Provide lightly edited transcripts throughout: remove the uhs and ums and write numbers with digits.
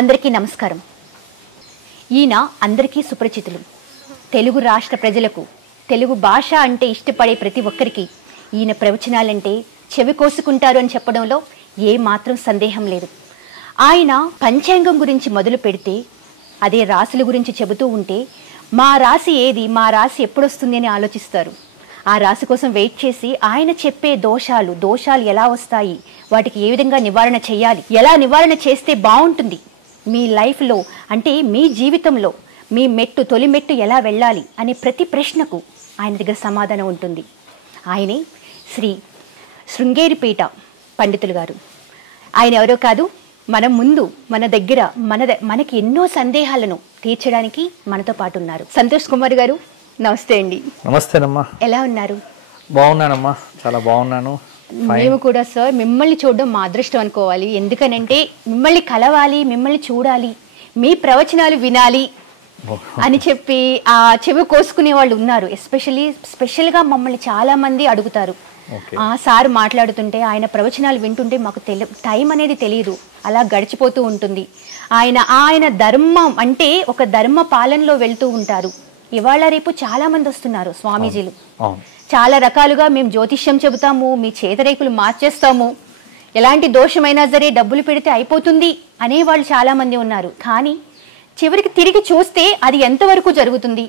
అందరికీ నమస్కారం. ఈయన అందరికీ సుపరిచితులు. తెలుగు రాష్ట్ర ప్రజలకు తెలుగు భాష అంటే ఇష్టపడే ప్రతి ఒక్కరికి ఈయన ప్రవచనాలంటే చెవి కోసుకుంటారు అని చెప్పడంలో ఏ మాత్రం సందేహం లేదు. ఆయన పంచాంగం గురించి మొదలు పెడితే అదే రాశుల గురించి చెబుతూ ఉంటే మా రాశి ఏది, మా రాశి ఎప్పుడొస్తుంది అని ఆలోచిస్తారు. ఆ రాశి కోసం వెయిట్ చేసి ఆయన చెప్పే దోషాలు ఎలా వస్తాయి, వాటికి ఏ విధంగా నివారణ చేయాలి, ఎలా నివారణ చేస్తే బాగుంటుంది, మీ లైఫ్లో అంటే మీ జీవితంలో మీ తొలి మెట్టు ఎలా వెళ్ళాలి అనే ప్రతి ప్రశ్నకు ఆయన దగ్గర సమాధానం ఉంటుంది. ఆయనే శ్రీ శృంగేరిపేట పండితులు గారు. ఆయన ఎవరో కాదు, మన దగ్గర మనకి ఎన్నో సందేహాలను తీర్చడానికి మనతో పాటు ఉన్నారు. సంతోష్ కుమార్ గారు, నమస్తే అండి. నమస్తేనమ్మా. ఎలా ఉన్నారు? బాగున్నానమ్మా, చాలా బాగున్నాను. మేము కూడా సార్ మిమ్మల్ని చూడడం మా అదృష్టం అనుకోవాలి. ఎందుకనంటే మిమ్మల్ని కలవాలి, మిమ్మల్ని చూడాలి, మీ ప్రవచనాలు వినాలి అని చెప్పి ఆ చెవి కోసుకునే వాళ్ళు ఉన్నారు. స్పెషల్గా మమ్మల్ని చాలా మంది అడుగుతారు. సార్ మాట్లాడుతుంటే ఆయన ప్రవచనాలు వింటుంటే మాకు టైం అనేది తెలియదు, అలా గడిచిపోతూ ఉంటుంది. ఆయన ధర్మం అంటే ఒక ధర్మ పాలనలో వెళ్తూ ఉంటారు. ఇవాళ రేపు చాలా మంది వస్తున్నారు స్వామీజీలు. చాలా రకాలుగా మేము జ్యోతిష్యం చెబుతాము, మీ చేతరేకులు మార్చేస్తాము, ఎలాంటి దోషమైనా సరే డబ్బులు పెడితే అయిపోతుంది అనేవాళ్ళు చాలా మంది ఉన్నారు. కానీ చివరికి తిరిగి చూస్తే అది ఎంతవరకు జరుగుతుంది,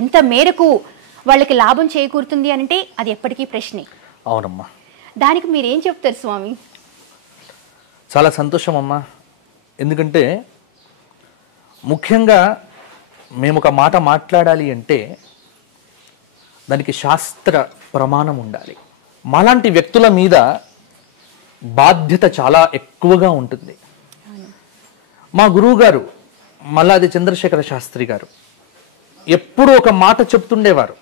ఎంత మేరకు వాళ్ళకి లాభం చేకూరుతుంది అంటే అది ఎప్పటికీ ప్రశ్నే. అవునమ్మా. దానికి మీరేం చెప్తారు స్వామి? చాలా సంతోషం అమ్మా. ఎందుకంటే ముఖ్యంగా మేము ఒక మాట మాట్లాడాలి అంటే దానికి శాస్త్ర ప్రమాణం ఉండాలి. మాలాంటి వ్యక్తుల మీద బాధ్యత చాలా ఎక్కువగా ఉంటుంది. మా గురువు గారు మల్లాది చంద్రశేఖర శాస్త్రి గారు ఎప్పుడూ ఒక మాట చెప్తుండేవారు.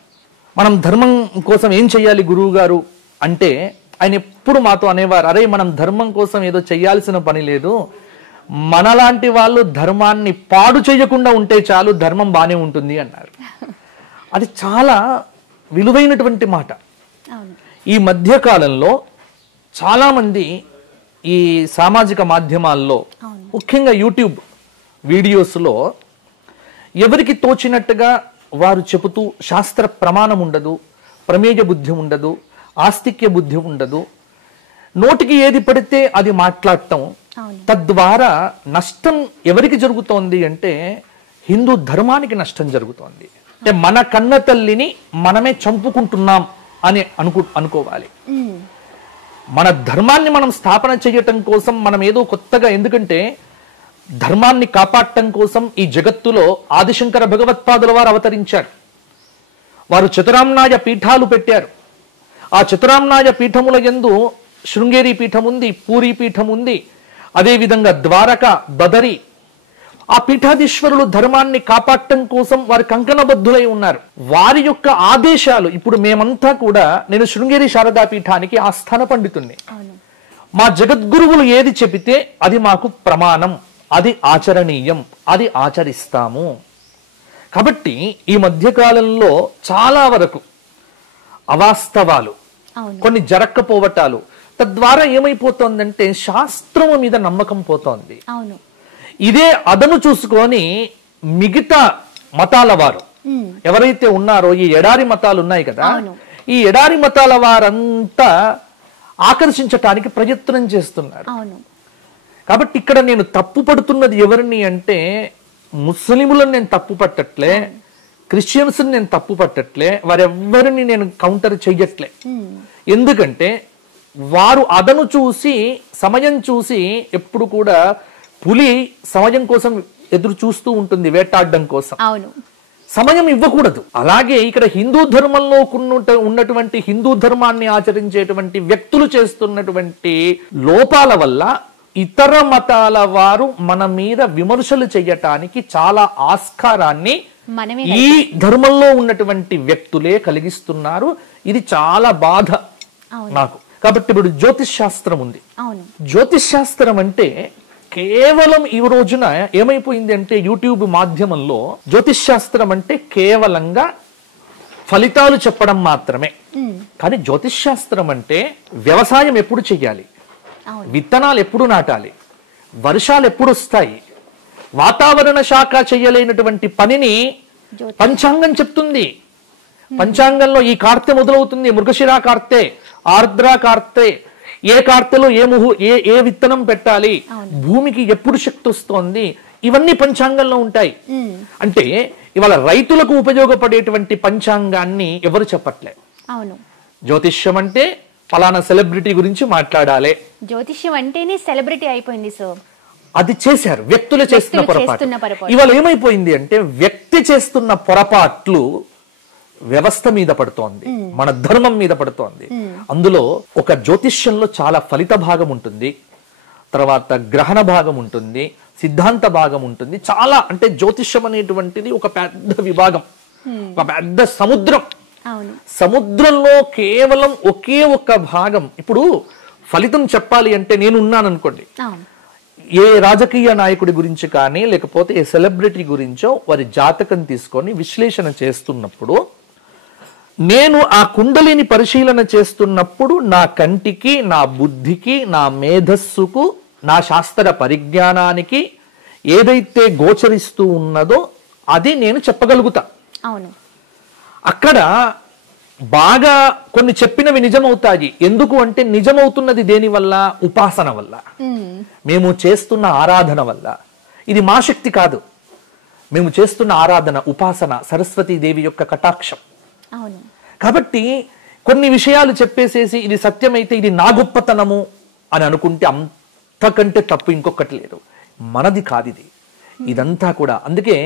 మనం ధర్మం కోసం ఏం చెయ్యాలి గురువు గారు అంటే ఆయన ఎప్పుడు మాతో అనేవారు, అరే మనం ధర్మం కోసం ఏదో చెయ్యాల్సిన పని లేదు, మనలాంటి వాళ్ళు ధర్మాన్ని పాడు చేయకుండా ఉంటే చాలు, ధర్మం బాగానే ఉంటుంది అన్నారు. అది చాలా విలువైనటువంటి మాట. ఈ మధ్యకాలంలో చాలామంది ఈ సామాజిక మాధ్యమాల్లో ముఖ్యంగా యూట్యూబ్ వీడియోస్లో ఎవరికి తోచినట్టుగా వారు చెబుతూ శాస్త్ర ప్రమాణం ఉండదు, ప్రమేయ బుద్ధి ఉండదు, ఆస్తిక్య బుద్ధి ఉండదు, నోటికి ఏది పడితే అది మాట్లాడటం. తద్వారా నష్టం ఎవరికి జరుగుతోంది అంటే హిందూ ధర్మానికి నష్టం జరుగుతోంది. అంటే మన కన్న తల్లిని మనమే చంపుకుంటున్నాం అని అనుకోవాలి. మన ధర్మాన్ని మనం స్థాపన చేయటం కోసం మనం ఏదో కొత్తగా, ఎందుకంటే ధర్మాన్ని కాపాడటం కోసం ఈ జగత్తులో ఆదిశంకర భగవత్పాదుల వారు అవతరించారు. వారు చతురామ్నాయ పీఠాలు పెట్టారు. ఆ చతురామ్నాయ పీఠముల యందు శృంగేరి పీఠం ఉంది, పూరీ పీఠం ఉంది, అదేవిధంగా ద్వారక, బదరి. ఆ పీఠాధీశ్వరులు ధర్మాన్ని కాపాడటం కోసం వారి కంకణబద్ధులై ఉన్నారు. వారి యొక్క ఆదేశాలు ఇప్పుడు మేమంతా కూడా, నేను శృంగేరి శారదా పీఠానికి ఆస్థాన పండితుణ్ణి. మా జగద్గురువులు ఏది చెబితే అది మాకు ప్రమాణం, అది ఆచరణీయం, అది ఆచరిస్తాము. కాబట్టి ఈ మధ్యకాలంలో చాలా వరకు అవాస్తవాలు, కొన్ని జరక్కపోవటాలు, తద్వారా ఏమైపోతోందంటే శాస్త్రము మీద నమ్మకం పోతోంది. ఇదే అదను చూసుకొని మిగతా మతాల వారు ఎవరైతే ఉన్నారో, ఈ ఎడారి మతాలు ఉన్నాయి కదా, ఈ ఎడారి మతాల వారంతా ఆకర్షించటానికి ప్రయత్నం చేస్తున్నారు. కాబట్టి ఇక్కడ నేను తప్పు పడుతున్నది ఎవరిని అంటే ముస్లిములను నేను తప్పు పట్టట్లే, క్రిస్టియన్స్ నేను తప్పు పట్టట్లే, వారెవ్వరిని నేను కౌంటర్ చెయ్యట్లే. ఎందుకంటే వారు అదను చూసి, సమయం చూసి, ఎప్పుడు కూడా పులి సమయం కోసం ఎదురు చూస్తూ ఉంటుంది, వేటాడడం కోసం. సమయం ఇవ్వకూడదు. అలాగే ఇక్కడ హిందూ ధర్మంలో ఉన్నటువంటి హిందూ ధర్మాన్ని ఆచరించేటువంటి వ్యక్తులు చేస్తున్నటువంటి లోపాల వల్ల ఇతర మతాల వారు మన మీద విమర్శలు చేయటానికి చాలా ఆస్కారాన్ని ఈ ధర్మంలో ఉన్నటువంటి వ్యక్తులే కలిగిస్తున్నారు. ఇది చాలా బాధ నాకు. కాబట్టి ఇప్పుడు జ్యోతిష్ శాస్త్రం ఉంది. జ్యోతిష్ శాస్త్రం అంటే కేవలం ఈ రోజున ఏమైపోయింది అంటే యూట్యూబ్ మాధ్యమంలో జ్యోతిష్ శాస్త్రం అంటే కేవలంగా ఫలితాలు చెప్పడం మాత్రమే. కానీ జ్యోతిష్ శాస్త్రం అంటే వ్యవసాయం ఎప్పుడు చెయ్యాలి, విత్తనాలు ఎప్పుడు నాటాలి, వర్షాలు ఎప్పుడు వస్తాయి, వాతావరణ శాఖ చేయలేనటువంటి పనిని పంచాంగం చెప్తుంది. పంచాంగంలో ఈ కార్తె మొదలవుతుంది, మృగశిరా కార్తె, ఆర్ద్ర కార్తె, ఏ కార్తెలో ఏ విత్తనం పెట్టాలి, భూమికి ఎప్పుడు శక్తి వస్తోంది, ఇవన్నీ పంచాంగంలో ఉంటాయి. అంటే ఇవాళ రైతులకు ఉపయోగపడేటువంటి పంచాంగాన్ని ఎవరు చెప్పట్లే. అవును, జ్యోతిష్యం అంటే ఫలానా సెలబ్రిటీ గురించి మాట్లాడాలి, జ్యోతిష్యం అంటేనే సెలబ్రిటీ అయిపోయింది సార్. అది చేశారు, వ్యక్తులు చేస్తున్న పొరపాటు. ఇవాళ ఏమైపోయింది అంటే వ్యక్తి చేస్తున్న పొరపాట్లు వ్యవస్థ మీద పడుతోంది, మన ధర్మం మీద పడుతోంది. అందులో ఒక జ్యోతిష్యంలో చాలా ఫలిత భాగం ఉంటుంది, తర్వాత గ్రహణ భాగం ఉంటుంది, సిద్ధాంత భాగం ఉంటుంది. చాలా అంటే జ్యోతిష్యం అనేటువంటిది ఒక పెద్ద విభాగం, ఒక పెద్ద సముద్రం. సముద్రంలో కేవలం ఒకే ఒక్క భాగం. ఇప్పుడు ఫలితం చెప్పాలి అంటే నేను ఉన్నాను అనుకోండి, ఏ రాజకీయ నాయకుడి గురించి కానీ లేకపోతే ఏ సెలబ్రిటీ గురించో వారి జాతకం తీసుకొని విశ్లేషణ చేస్తున్నప్పుడు, నేను ఆ కుండలిని పరిశీలన చేస్తున్నప్పుడు నా కంటికి, నా బుద్ధికి, నా మేధస్సుకు, నా శాస్త్ర పరిజ్ఞానానికి ఏదైతే గోచరిస్తూ ఉన్నదో అది నేను చెప్పగలుగుతా. అవును, అక్కడ బాగా కొన్ని చెప్పినవి నిజమవుతాయి. ఎందుకు అంటే నిజమవుతున్నది దేని వల్ల? ఉపాసన వల్ల, మేము చేస్తున్న ఆరాధన వల్ల. ఇది మా శక్తి కాదు, మేము చేస్తున్న ఆరాధన, ఉపాసన, సరస్వతీదేవి యొక్క కటాక్షం. కాబట్టి కొన్ని విషయాలు చెప్పేసేసి ఇది సత్యమైతే ఇది నా గొప్పతనము అని అనుకుంటే అంతకంటే తప్పు ఇంకొకటి లేదు. మనది కాదిది, ఇదంతా కూడా. అందుకే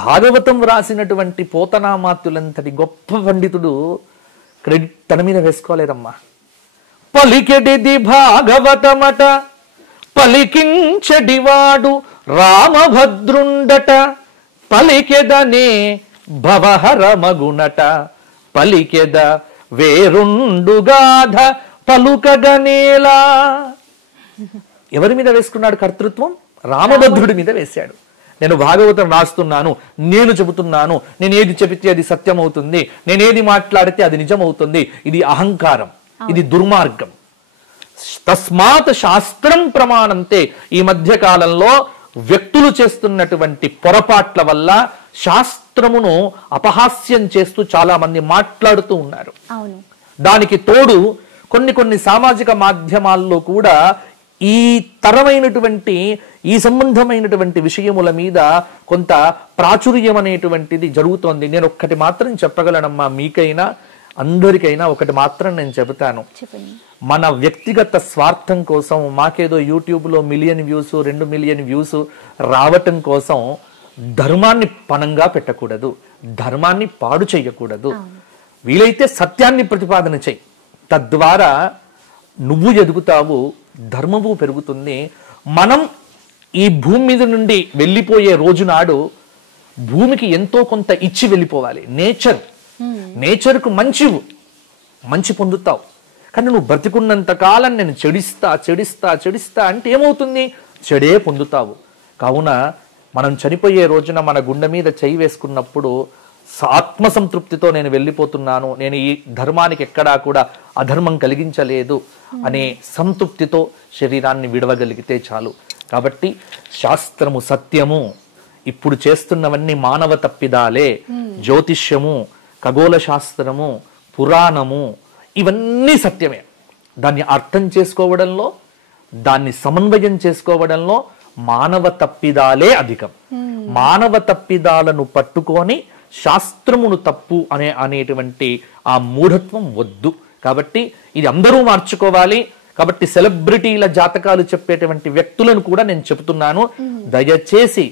భాగవతం రాసినటువంటి పోతనామాత్యులంతటి గొప్ప పండితుడు క్రెడిట్ తన మీద వేసుకోలేదమ్మా. పలికెడిది భాగవతమట, పలికించడివాడు రామభద్రుండట, పలికెదనే భవహరమగునట, పలికెద వేరుండుగాధ పలుకగనేలా. ఎవరి మీద వేసుకున్నాడు కర్తృత్వం? రామభద్రుడి మీద వేశాడు. నేను భాగవతం రాస్తున్నాను, నేను చెబుతున్నాను, నేను ఏది చెబితే అది సత్యం అవుతుంది, నేనేది మాట్లాడితే అది నిజమవుతుంది. ఇది అహంకారం, ఇది దుర్మార్గం. తస్మాత్ శాస్త్రం ప్రమాణంతే. ఈ మధ్య కాలంలో వ్యక్తులు చేస్తున్నటువంటి పొరపాట్ల వల్ల శాస్త్రమును అపహాస్యం చేస్తూ చాలా మంది మాట్లాడుతూ ఉన్నారు. దానికి తోడు కొన్ని సామాజిక మాధ్యమాల్లో కూడా ఈ తరమైనటువంటి ఈ సంబంధమైనటువంటి విషయముల మీద కొంత ప్రాచుర్యం అనేటువంటిది జరుగుతోంది. నేను ఒక్కటి మాత్రం చెప్పగలనమ్మా, మీకైనా అందరికైనా ఒకటి మాత్రం నేను చెబుతాను. మన వ్యక్తిగత స్వార్థం కోసం, మాకేదో యూట్యూబ్లో 1 మిలియన్ వ్యూస్ 2 మిలియన్ వ్యూస్ రావటం కోసం ధర్మాన్ని పణంగా పెట్టకూడదు, ధర్మాన్ని పాడు చేయకూడదు. వీలైతే సత్యాన్ని ప్రతిపాదన చెయ్యి, తద్వారా నువ్వు ఎదుగుతావు, ధర్మము పెరుగుతుంది. మనం ఈ భూమి మీద నుండి వెళ్ళిపోయే రోజు నాడు భూమికి ఎంతో కొంత ఇచ్చి వెళ్ళిపోవాలి. నేచర్కు మంచి పొందుతావు. కానీ నువ్వు బ్రతికున్నంత కాలం నేను చెడిస్తా అంటే ఏమవుతుంది? చెడే పొందుతావు. కావున మనం చనిపోయే రోజున మన గుండె మీద చేయి వేసుకున్నప్పుడు ఆత్మసంతృప్తితో నేను వెళ్ళిపోతున్నాను, నేను ఈ ధర్మానికి ఎక్కడా కూడా అధర్మం కలిగించలేదు అనే సంతృప్తితో శరీరాన్ని విడవగలిగితే చాలు. కాబట్టి శాస్త్రము సత్యము, ఇప్పుడు చేస్తున్నవన్నీ మానవ తప్పిదాలే. జ్యోతిష్యము, ఖగోళ శాస్త్రము, పురాణము ఇవన్నీ సత్యమే. దాన్ని అర్థం చేసుకోవడంలో, దాన్ని సమన్వయం చేసుకోవడంలో మానవ తప్పిదాలే అధికం. మానవ తప్పిదాలను పట్టుకొని శాస్త్రమును తప్పు అనేటువంటి ఆ మూఢత్వం వద్దు. కాబట్టి ఇది అందరూ మార్చుకోవాలి. కాబట్టి సెలబ్రిటీల జాతకాలు చెప్పేటువంటి వ్యక్తులను కూడా నేను చెబుతున్నాను, దయచేసి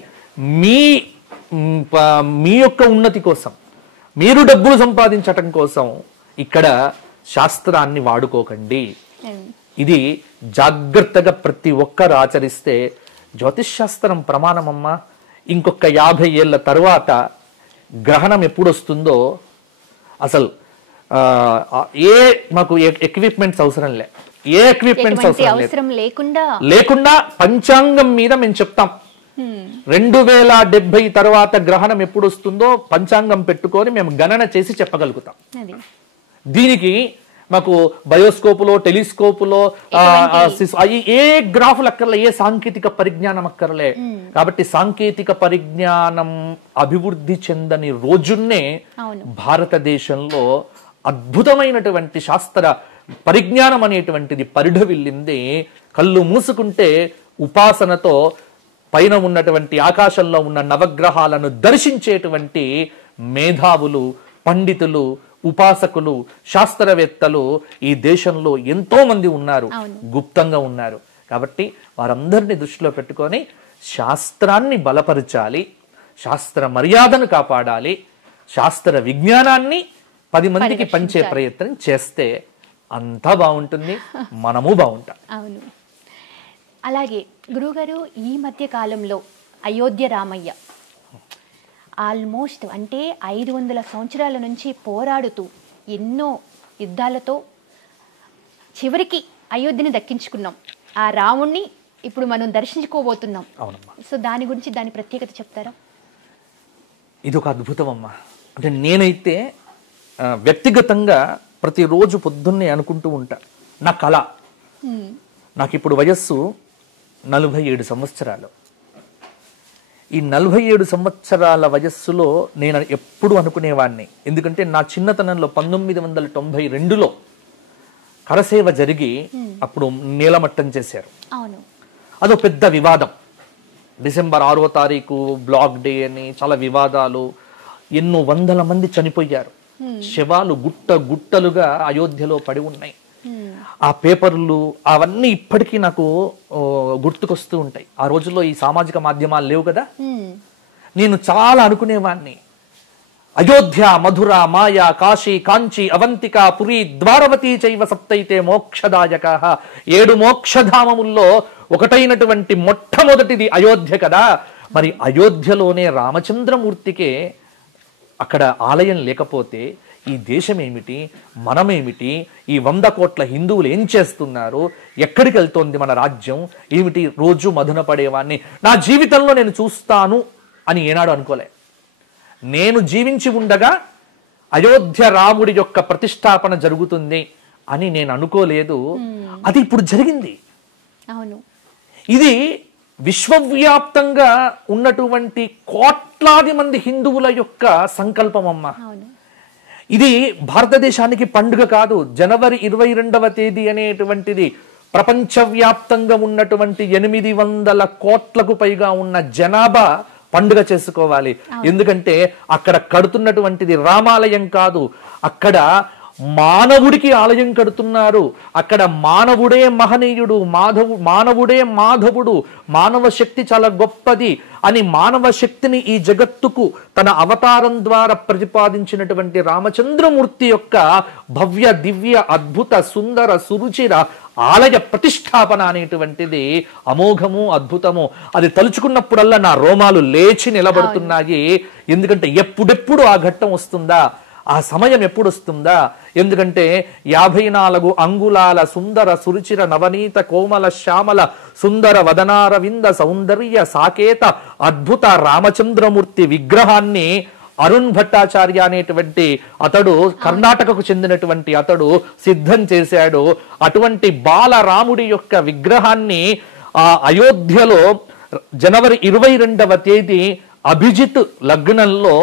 మీ యొక్క ఉన్నతి కోసం, మీరు డబ్బులు సంపాదించటం కోసం ఇక్కడ శాస్త్రాన్ని వాడుకోకండి. ఇది జాగ్రత్తగా ప్రతి ఒక్కరు ఆచరిస్తే జ్యోతిష్ శాస్త్రం ప్రమాణమమ్మా. ఇంకొక 50 ఏళ్ల తరువాత గ్రహణం ఎప్పుడు వస్తుందో అసలు మాకు ఎక్విప్మెంట్స్ అవసరం లే, ఏ ఎక్విప్మెంట్స్ అవసరం లేకుండా పంచాంగం మీద మేము చెప్తాం. 2070 తర్వాత గ్రహణం ఎప్పుడు వస్తుందో పంచాంగం పెట్టుకొని మేము గణన చేసి చెప్పగలుగుతాం. దీనికి మాకు బయోస్కోపులో టెలిస్కోపులో ఏ గ్రాఫులు అక్కర్లే, ఏ సాంకేతిక పరిజ్ఞానం అక్కర్లే. కాబట్టి సాంకేతిక పరిజ్ఞానం అభివృద్ధి చెందని రోజున్నే భారతదేశంలో అద్భుతమైనటువంటి శాస్త్ర పరిజ్ఞానం అనేటువంటిది పరిఢవిల్లింది. కళ్ళు మూసుకుంటే ఉపాసనతో పైన ఉన్నటువంటి ఆకాశంలో ఉన్న నవగ్రహాలను దర్శించేటువంటి మేధావులు, పండితులు, ఉపాసకులు, శాస్త్రవేత్తలు ఈ దేశంలో ఎంతో మంది ఉన్నారు, గుప్తంగా ఉన్నారు. కాబట్టి వారందరినీ దృష్టిలో పెట్టుకొని శాస్త్రాన్ని బలపరచాలి, శాస్త్ర మర్యాదను కాపాడాలి, శాస్త్ర విజ్ఞానాన్ని 10 మందికి పంచే ప్రయత్నం చేస్తే అంతా బాగుంటుంది, మనము బాగుంటాం. అవును. అలాగే గురువుగారు, ఈ మధ్య కాలంలో అయోధ్య రామయ్య ఆల్మోస్ట్ అంటే 500 సంవత్సరాల నుంచి పోరాడుతూ ఎన్నో యుద్ధాలతో చివరికి అయోధ్యని దక్కించుకున్నాం. ఆ రాముణ్ణి ఇప్పుడు మనం దర్శించుకోబోతున్నాం. సో దాని గురించి, దాని ప్రత్యేకత చెప్తారా? ఇది ఒక అద్భుతం అమ్మా. అంటే నేనైతే వ్యక్తిగతంగా ప్రతిరోజు పొద్దున్నే అనుకుంటూ ఉంటా, నా కళ, నాకు ఇప్పుడు వయస్సు 47 సంవత్సరాలు. ఈ 47 సంవత్సరాల వయస్సులో నేను ఎప్పుడు అనుకునేవాడిని, ఎందుకంటే నా చిన్నతనంలో 1992లో కరసేవ జరిగి అప్పుడు నీలమట్టం చేశారు. అదో పెద్ద వివాదం. డిసెంబర్ 6వ తారీఖు బ్లాక్ డే అని చాలా వివాదాలు, ఎన్నో వందల మంది చనిపోయారు. శవాలు గుట్టలుగా అయోధ్యలో పడి ఉన్నాయి. ఆ పేపర్లు అవన్నీ ఇప్పటికీ నాకు గుర్తుకొస్తూ ఉంటాయి. ఆ రోజుల్లో ఈ సామాజిక మాధ్యమాలు లేవు కదా. నేను చాలా అనుకునేవాణ్ణి, అయోధ్య, మధుర, మాయా, కాశీ, కాంచి, అవంతిక, పురి, ద్వారవతి చైవ సప్తైతే మోక్షదాయక. 7 మోక్షధామముల్లో ఒకటైనటువంటి మొట్టమొదటిది అయోధ్య కదా. మరి అయోధ్యలోనే రామచంద్రమూర్తికే అక్కడ ఆలయం లేకపోతే ఈ దేశం ఏమిటి, మనమేమిటి, ఈ 100 కోట్ల హిందువులు ఏం చేస్తున్నారు, ఎక్కడికి వెళ్తోంది మన రాజ్యం ఏమిటి? రోజు మధున పడేవాడిని. నా జీవితంలో నేను చూస్తాను అని ఏనాడు అనుకోలే. నేను జీవించి ఉండగా అయోధ్య రాముడి యొక్క ప్రతిష్టాపన జరుగుతుంది అని నేను అనుకోలేదు. అది ఇప్పుడు జరిగింది. ఇది విశ్వవ్యాప్తంగా ఉన్నటువంటి కోట్లాది మంది హిందువుల యొక్క సంకల్పం అమ్మా. ఇది భారతదేశానికి పండుగ కాదు. జనవరి 22వ తేదీ అనేటువంటిది ప్రపంచవ్యాప్తంగా ఉన్నటువంటి 800 కోట్లకు పైగా ఉన్న జనాభా పండుగ చేసుకోవాలి. ఎందుకంటే అక్కడ కడుతున్నటువంటిది రామాలయం కాదు, అక్కడ మానవుడికి ఆలయం కడుతున్నారు. అక్కడ మానవుడే మహనీయుడు, మానవుడే మాధవుడు, మానవ శక్తి చాలా గొప్పది అని మానవ శక్తిని ఈ జగత్తుకు తన అవతారం ద్వారా ప్రతిపాదించినటువంటి రామచంద్రమూర్తి యొక్క భవ్య దివ్య అద్భుత సుందర సురుచిర ఆలయ ప్రతిష్టాపన అనేటువంటిది అమోఘము, అద్భుతము. అది తలుచుకున్నప్పుడల్లా నా రోమాలు లేచి నిలబడుతున్నాయి. ఎందుకంటే ఎప్పుడెప్పుడు ఆ ఘట్టం వస్తుందా, ఆ సమయం ఎప్పుడు వస్తుందా? ఎందుకంటే 54 అంగుళాల సుందర సురుచిర నవనీత కోమల శ్యామల సుందర వదనారవింద సౌందర్య సాకేత అద్భుత రామచంద్రమూర్తి విగ్రహాన్ని అరుణ్ భట్టాచార్య అనేటువంటి అతడు, కర్ణాటకకు చెందినటువంటి అతడు సిద్ధం చేశాడు. అటువంటి బాలరాముడి యొక్క విగ్రహాన్ని ఆ అయోధ్యలో జనవరి 22వ తేదీ అభిజిత్ లగ్నంలో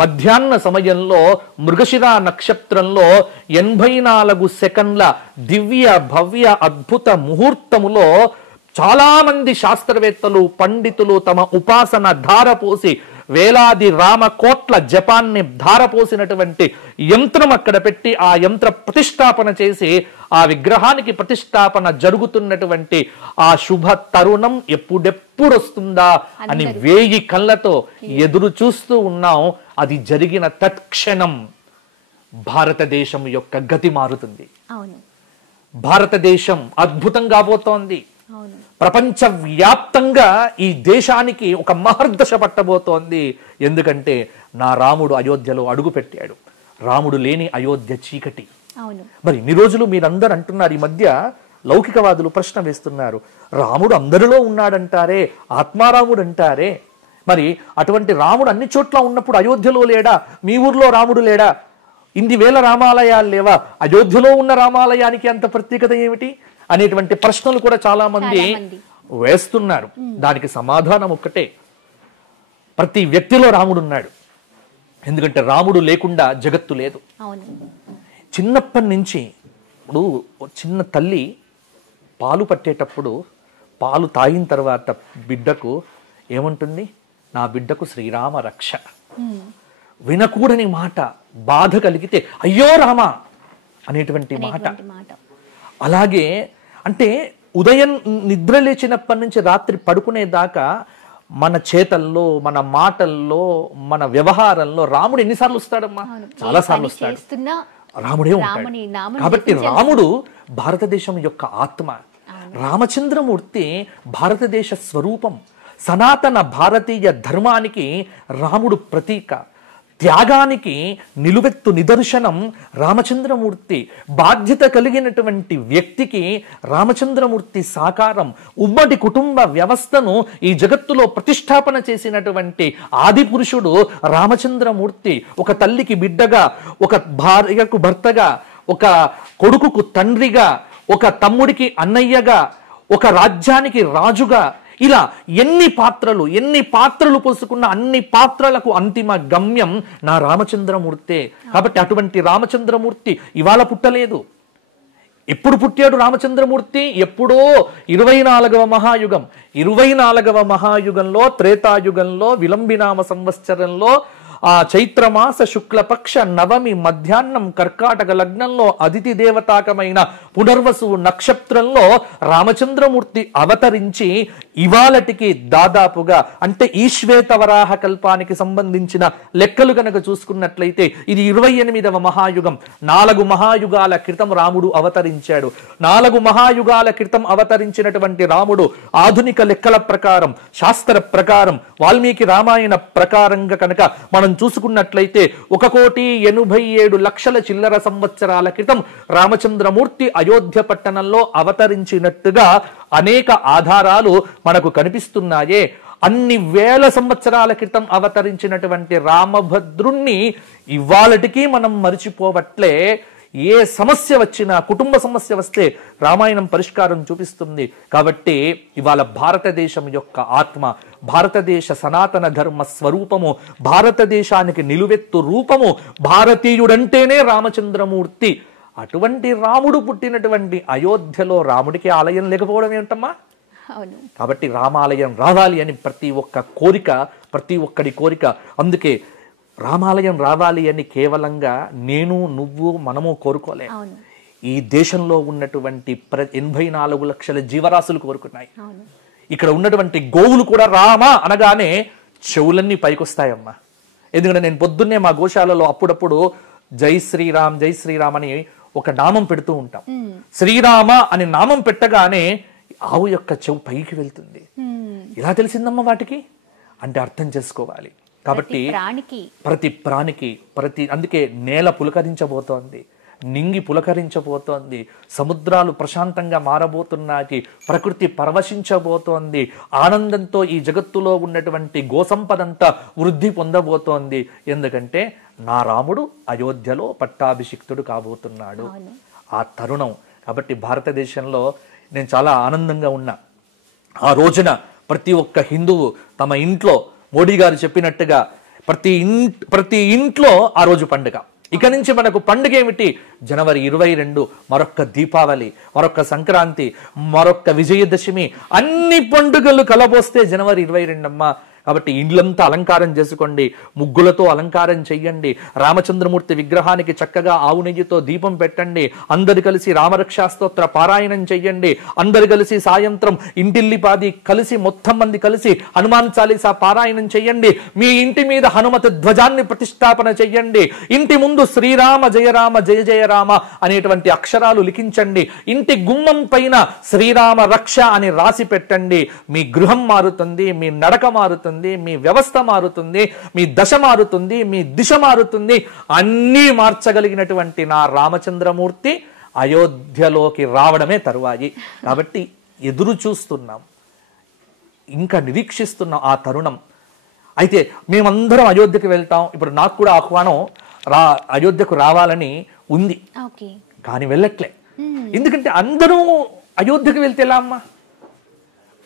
మధ్యాహ్న సమయంలో మృగశిర నక్షత్రంలో 84 సెకండ్ల దివ్య భవ్య అద్భుత ముహూర్తములో చాలా మంది శాస్త్రవేత్తలు, పండితులు తమ ఉపాసన ధారపోసి వేలాది రామకోట్ల జపాన్ని ధారపోసినటువంటి యంత్రం అక్కడ పెట్టి ఆ యంత్ర ప్రతిష్టాపన చేసి ఆ విగ్రహానికి ప్రతిష్టాపన జరుగుతున్నటువంటి ఆ శుభ తరుణం ఎప్పుడెప్పుడు వస్తుందా అని 1000 కళ్ళతో ఎదురు చూస్తూ ఉన్నాం. అది జరిగిన తత్క్షణం భారతదేశం యొక్క గతి మారుతుంది. భారతదేశం అద్భుతం కాబోతోంది. ప్రపంచ వ్యాప్తంగా ఈ దేశానికి ఒక మహర్దశ పట్టబోతోంది. ఎందుకంటే నా రాముడు అయోధ్యలో అడుగు పెట్టాడు. రాముడు లేని అయోధ్య చీకటి. మరి ఇన్ని రోజులు మీరందరూ అంటున్నారు, ఈ మధ్య లౌకికవాదులు ప్రశ్న వేస్తున్నారు, రాముడు అందరిలో ఉన్నాడంటారే, ఆత్మారాముడు అంటారే, మరి అటువంటి రాముడు అన్ని చోట్ల ఉన్నప్పుడు అయోధ్యలో లేడా? మీ ఊర్లో రాముడు లేడా? ఇన్ని వేల రామాలయాలు లేవా, అయోధ్యలో ఉన్న రామాలయానికి అంత ప్రత్యేకత ఏమిటి అనేటువంటి ప్రశ్నలు కూడా చాలా మంది వేస్తున్నారు. దానికి సమాధానం ఒక్కటే, ప్రతి వ్యక్తిలో రాముడు ఉన్నాడు. ఎందుకంటే రాముడు లేకుండా జగత్తు లేదు. చిన్నప్పటి నుంచి ఇప్పుడు చిన్న తల్లి పాలు పట్టేటప్పుడు పాలు తాగిన తర్వాత బిడ్డకు ఏమంటుంది, నా బిడ్డకు శ్రీరామ రక్ష. వినకూడని మాట, బాధ కలిగితే అయ్యో రామ అనేటువంటి మాట. అలాగే అంటే ఉదయం నిద్ర లేచినప్పటి నుంచి రాత్రి పడుకునేదాకా మన చేతల్లో, మన మాటల్లో, మన వ్యవహారంలో రాముడు ఎన్నిసార్లు వస్తాడమ్మా? చాలా సార్లు వస్తాడు. రాముడే ఉంటాడు. కాబట్టి రాముడు భారతదేశం యొక్క ఆత్మ. రామచంద్రమూర్తి భారతదేశ స్వరూపం. సనాతన భారతీయ ధర్మానికి రాముడు ప్రతీక. త్యాగానికి నిలువెత్తు నిదర్శనం రామచంద్రమూర్తి. బాధ్యత కలిగినటువంటి వ్యక్తికి రామచంద్రమూర్తి సాకారం. ఉమ్మడి కుటుంబ వ్యవస్థను ఈ జగత్తులో ప్రతిష్టాపన చేసినటువంటి ఆది పురుషుడు రామచంద్రమూర్తి. ఒక తల్లికి బిడ్డగా, ఒక భార్యకు భర్తగా, ఒక కొడుకుకు తండ్రిగా, ఒక తమ్ముడికి అన్నయ్యగా, ఒక రాజ్యానికి రాజుగా, ఇలా ఎన్ని పాత్రలు పోసుకున్న అన్ని పాత్రలకు అంతిమ గమ్యం నా రామచంద్రమూర్తే. కాబట్టి అటువంటి రామచంద్రమూర్తి ఇవాళ పుట్టలేదు. ఎప్పుడు పుట్టాడు రామచంద్రమూర్తి? ఎప్పుడో 24వ మహాయుగం. 24వ మహాయుగంలో, త్రేతాయుగంలో, విలంబినామ సంవత్సరంలో, ఆ చైత్రమాస శుక్లపక్ష నవమి మధ్యాహ్నం కర్కాటక లగ్నంలో అతిథి దేవతాకమైన పునర్వసు నక్షత్రంలో రామచంద్రమూర్తి అవతరించి ఇవాళటికి దాదాపుగా, అంటే ఈ శ్వేతవరాహ కల్పానికి సంబంధించిన లెక్కలు కనుక చూసుకున్నట్లయితే ఇది 28వ మహాయుగం. 4 మహాయుగాల క్రితం రాముడు అవతరించాడు. 4 మహాయుగాల క్రితం అవతరించినటువంటి రాముడు ఆధునిక లెక్కల ప్రకారం, శాస్త్ర ప్రకారం, వాల్మీకి రామాయణ ప్రకారంగా కనుక మనం చూసుకున్నట్లయితే 1,87,00,000 చిల్లర సంవత్సరాల క్రితం రామచంద్రమూర్తి అయోధ్య పట్టణంలో అవతరించినట్టుగా అనేక ఆధారాలు మనకు కనిపిస్తున్నాయే. అన్ని వేల సంవత్సరాల క్రితం అవతరించినటువంటి రామభద్రుణ్ణి ఇవాళటికి మనం మరిచిపోవట్లే. ఏ సమస్య వచ్చినా, కుటుంబ సమస్య వస్తే రామాయణం పరిష్కారం చూపిస్తుంది. కాబట్టి ఇవాళ భారతదేశం యొక్క ఆత్మ, భారతదేశ సనాతన ధర్మ స్వరూపము, భారతదేశానికి నిలువెత్తు రూపము భారతీయుడంటేనే రామచంద్రమూర్తి. అటువంటి రాముడు పుట్టినటువంటి అయోధ్యలో రాముడికి ఆలయం లేకపోవడం ఏమిటమ్మా? కాబట్టి రామాలయం రావాలి అని ప్రతి ఒక్క కోరిక, ప్రతి ఒక్కడి కోరిక. అందుకే రామాలయం రావాలి అని కేవలంగా నేను, నువ్వు, మనము కోరుకోలే. ఈ దేశంలో ఉన్నటువంటి 84 లక్షల జీవరాశులు కోరుకున్నాయి. ఇక్కడ ఉన్నటువంటి గోవులు కూడా రామ అనగానే చెవులన్నీ పైకొస్తాయమ్మా. ఎందుకంటే నేను పొద్దున్నే మా గోశాలలో అప్పుడప్పుడు జై శ్రీరామ్, జై శ్రీరామ్ అని ఒక నామం పెడుతూ ఉంటాం. శ్రీరామ అని నామం పెట్టగానే ఆవు యొక్క చెవు పైకి వెళ్తుంది. ఇలా తెలిసిందమ్మా వాటికి అంటే అర్థం చేసుకోవాలి. కాబట్టి ప్రతి ప్రాణికి అందుకే నేల పులకరించబోతోంది, నింగి పులకరించబోతోంది, సముద్రాలు ప్రశాంతంగా మారబోతున్నాయి, ప్రకృతి పరవశించబోతోంది, ఆనందంతో ఈ జగత్తులో ఉన్నటువంటి గోసంపదంతా వృద్ధి పొందబోతోంది. ఎందుకంటే నా రాముడు అయోధ్యలో పట్టాభిషిక్తుడు కాబోతున్నాడు. ఆ తరుణం. కాబట్టి భారతదేశంలో నేను చాలా ఆనందంగా ఉన్నా. ఆ రోజున ప్రతి ఒక్క హిందువు తమ ఇంట్లో మోడీ గారు చెప్పినట్టుగా ప్రతి ఇంట్లో ఆ రోజు పండుగ. ఇక నుంచి మనకు పండుగ ఏమిటి? జనవరి 22 మరొక్క దీపావళి, మరొక్క సంక్రాంతి, మరొక్క విజయదశమి, అన్ని పండుగలు కలబోస్తే జనవరి 22 అమ్మా. కాబట్టి ఇండ్లంతా అలంకారం చేసుకోండి, ముగ్గులతో అలంకారం చెయ్యండి, రామచంద్రమూర్తి విగ్రహానికి చక్కగా ఆవు నెయ్యితో దీపం పెట్టండి, అందరు కలిసి రామరక్షా స్తోత్ర పారాయణం చెయ్యండి, అందరు కలిసి సాయంత్రం ఇంటిల్లిపాది కలిసి మొత్తం మంది కలిసి హనుమాన్ చాలీసా పారాయణం చెయ్యండి, మీ ఇంటి మీద హనుమత ధ్వజాన్ని ప్రతిష్టాపన చెయ్యండి, ఇంటి ముందు శ్రీరామ జయ రామ జయ జయ రామ అనేటువంటి అక్షరాలు లిఖించండి, ఇంటి గుమ్మం పైన శ్రీరామ రక్ష అని రాసి పెట్టండి. మీ గృహం మారుతుంది, మీ నడక మారుతుంది, మీ వ్యవస్థ మారుతుంది, మీ దశ మారుతుంది, మీ దిశ మారుతుంది. అన్నీ మార్చగలిగినటువంటి నా రామచంద్రమూర్తి అయోధ్యలోకి రావడమే తరువాయి. కాబట్టి ఎదురు చూస్తున్నాం, ఇంకా నిరీక్షిస్తున్నాం ఆ తరుణం. అయితే మేమందరం అయోధ్యకి వెళ్తాం. ఇప్పుడు నాకు కూడా ఆహ్వానం అయోధ్యకు రావాలని ఉంది, ఓకే. కానీ వెళ్ళట్లే. ఎందుకంటే అందరూ అయోధ్యకు వెళ్తే ఎలా అమ్మా?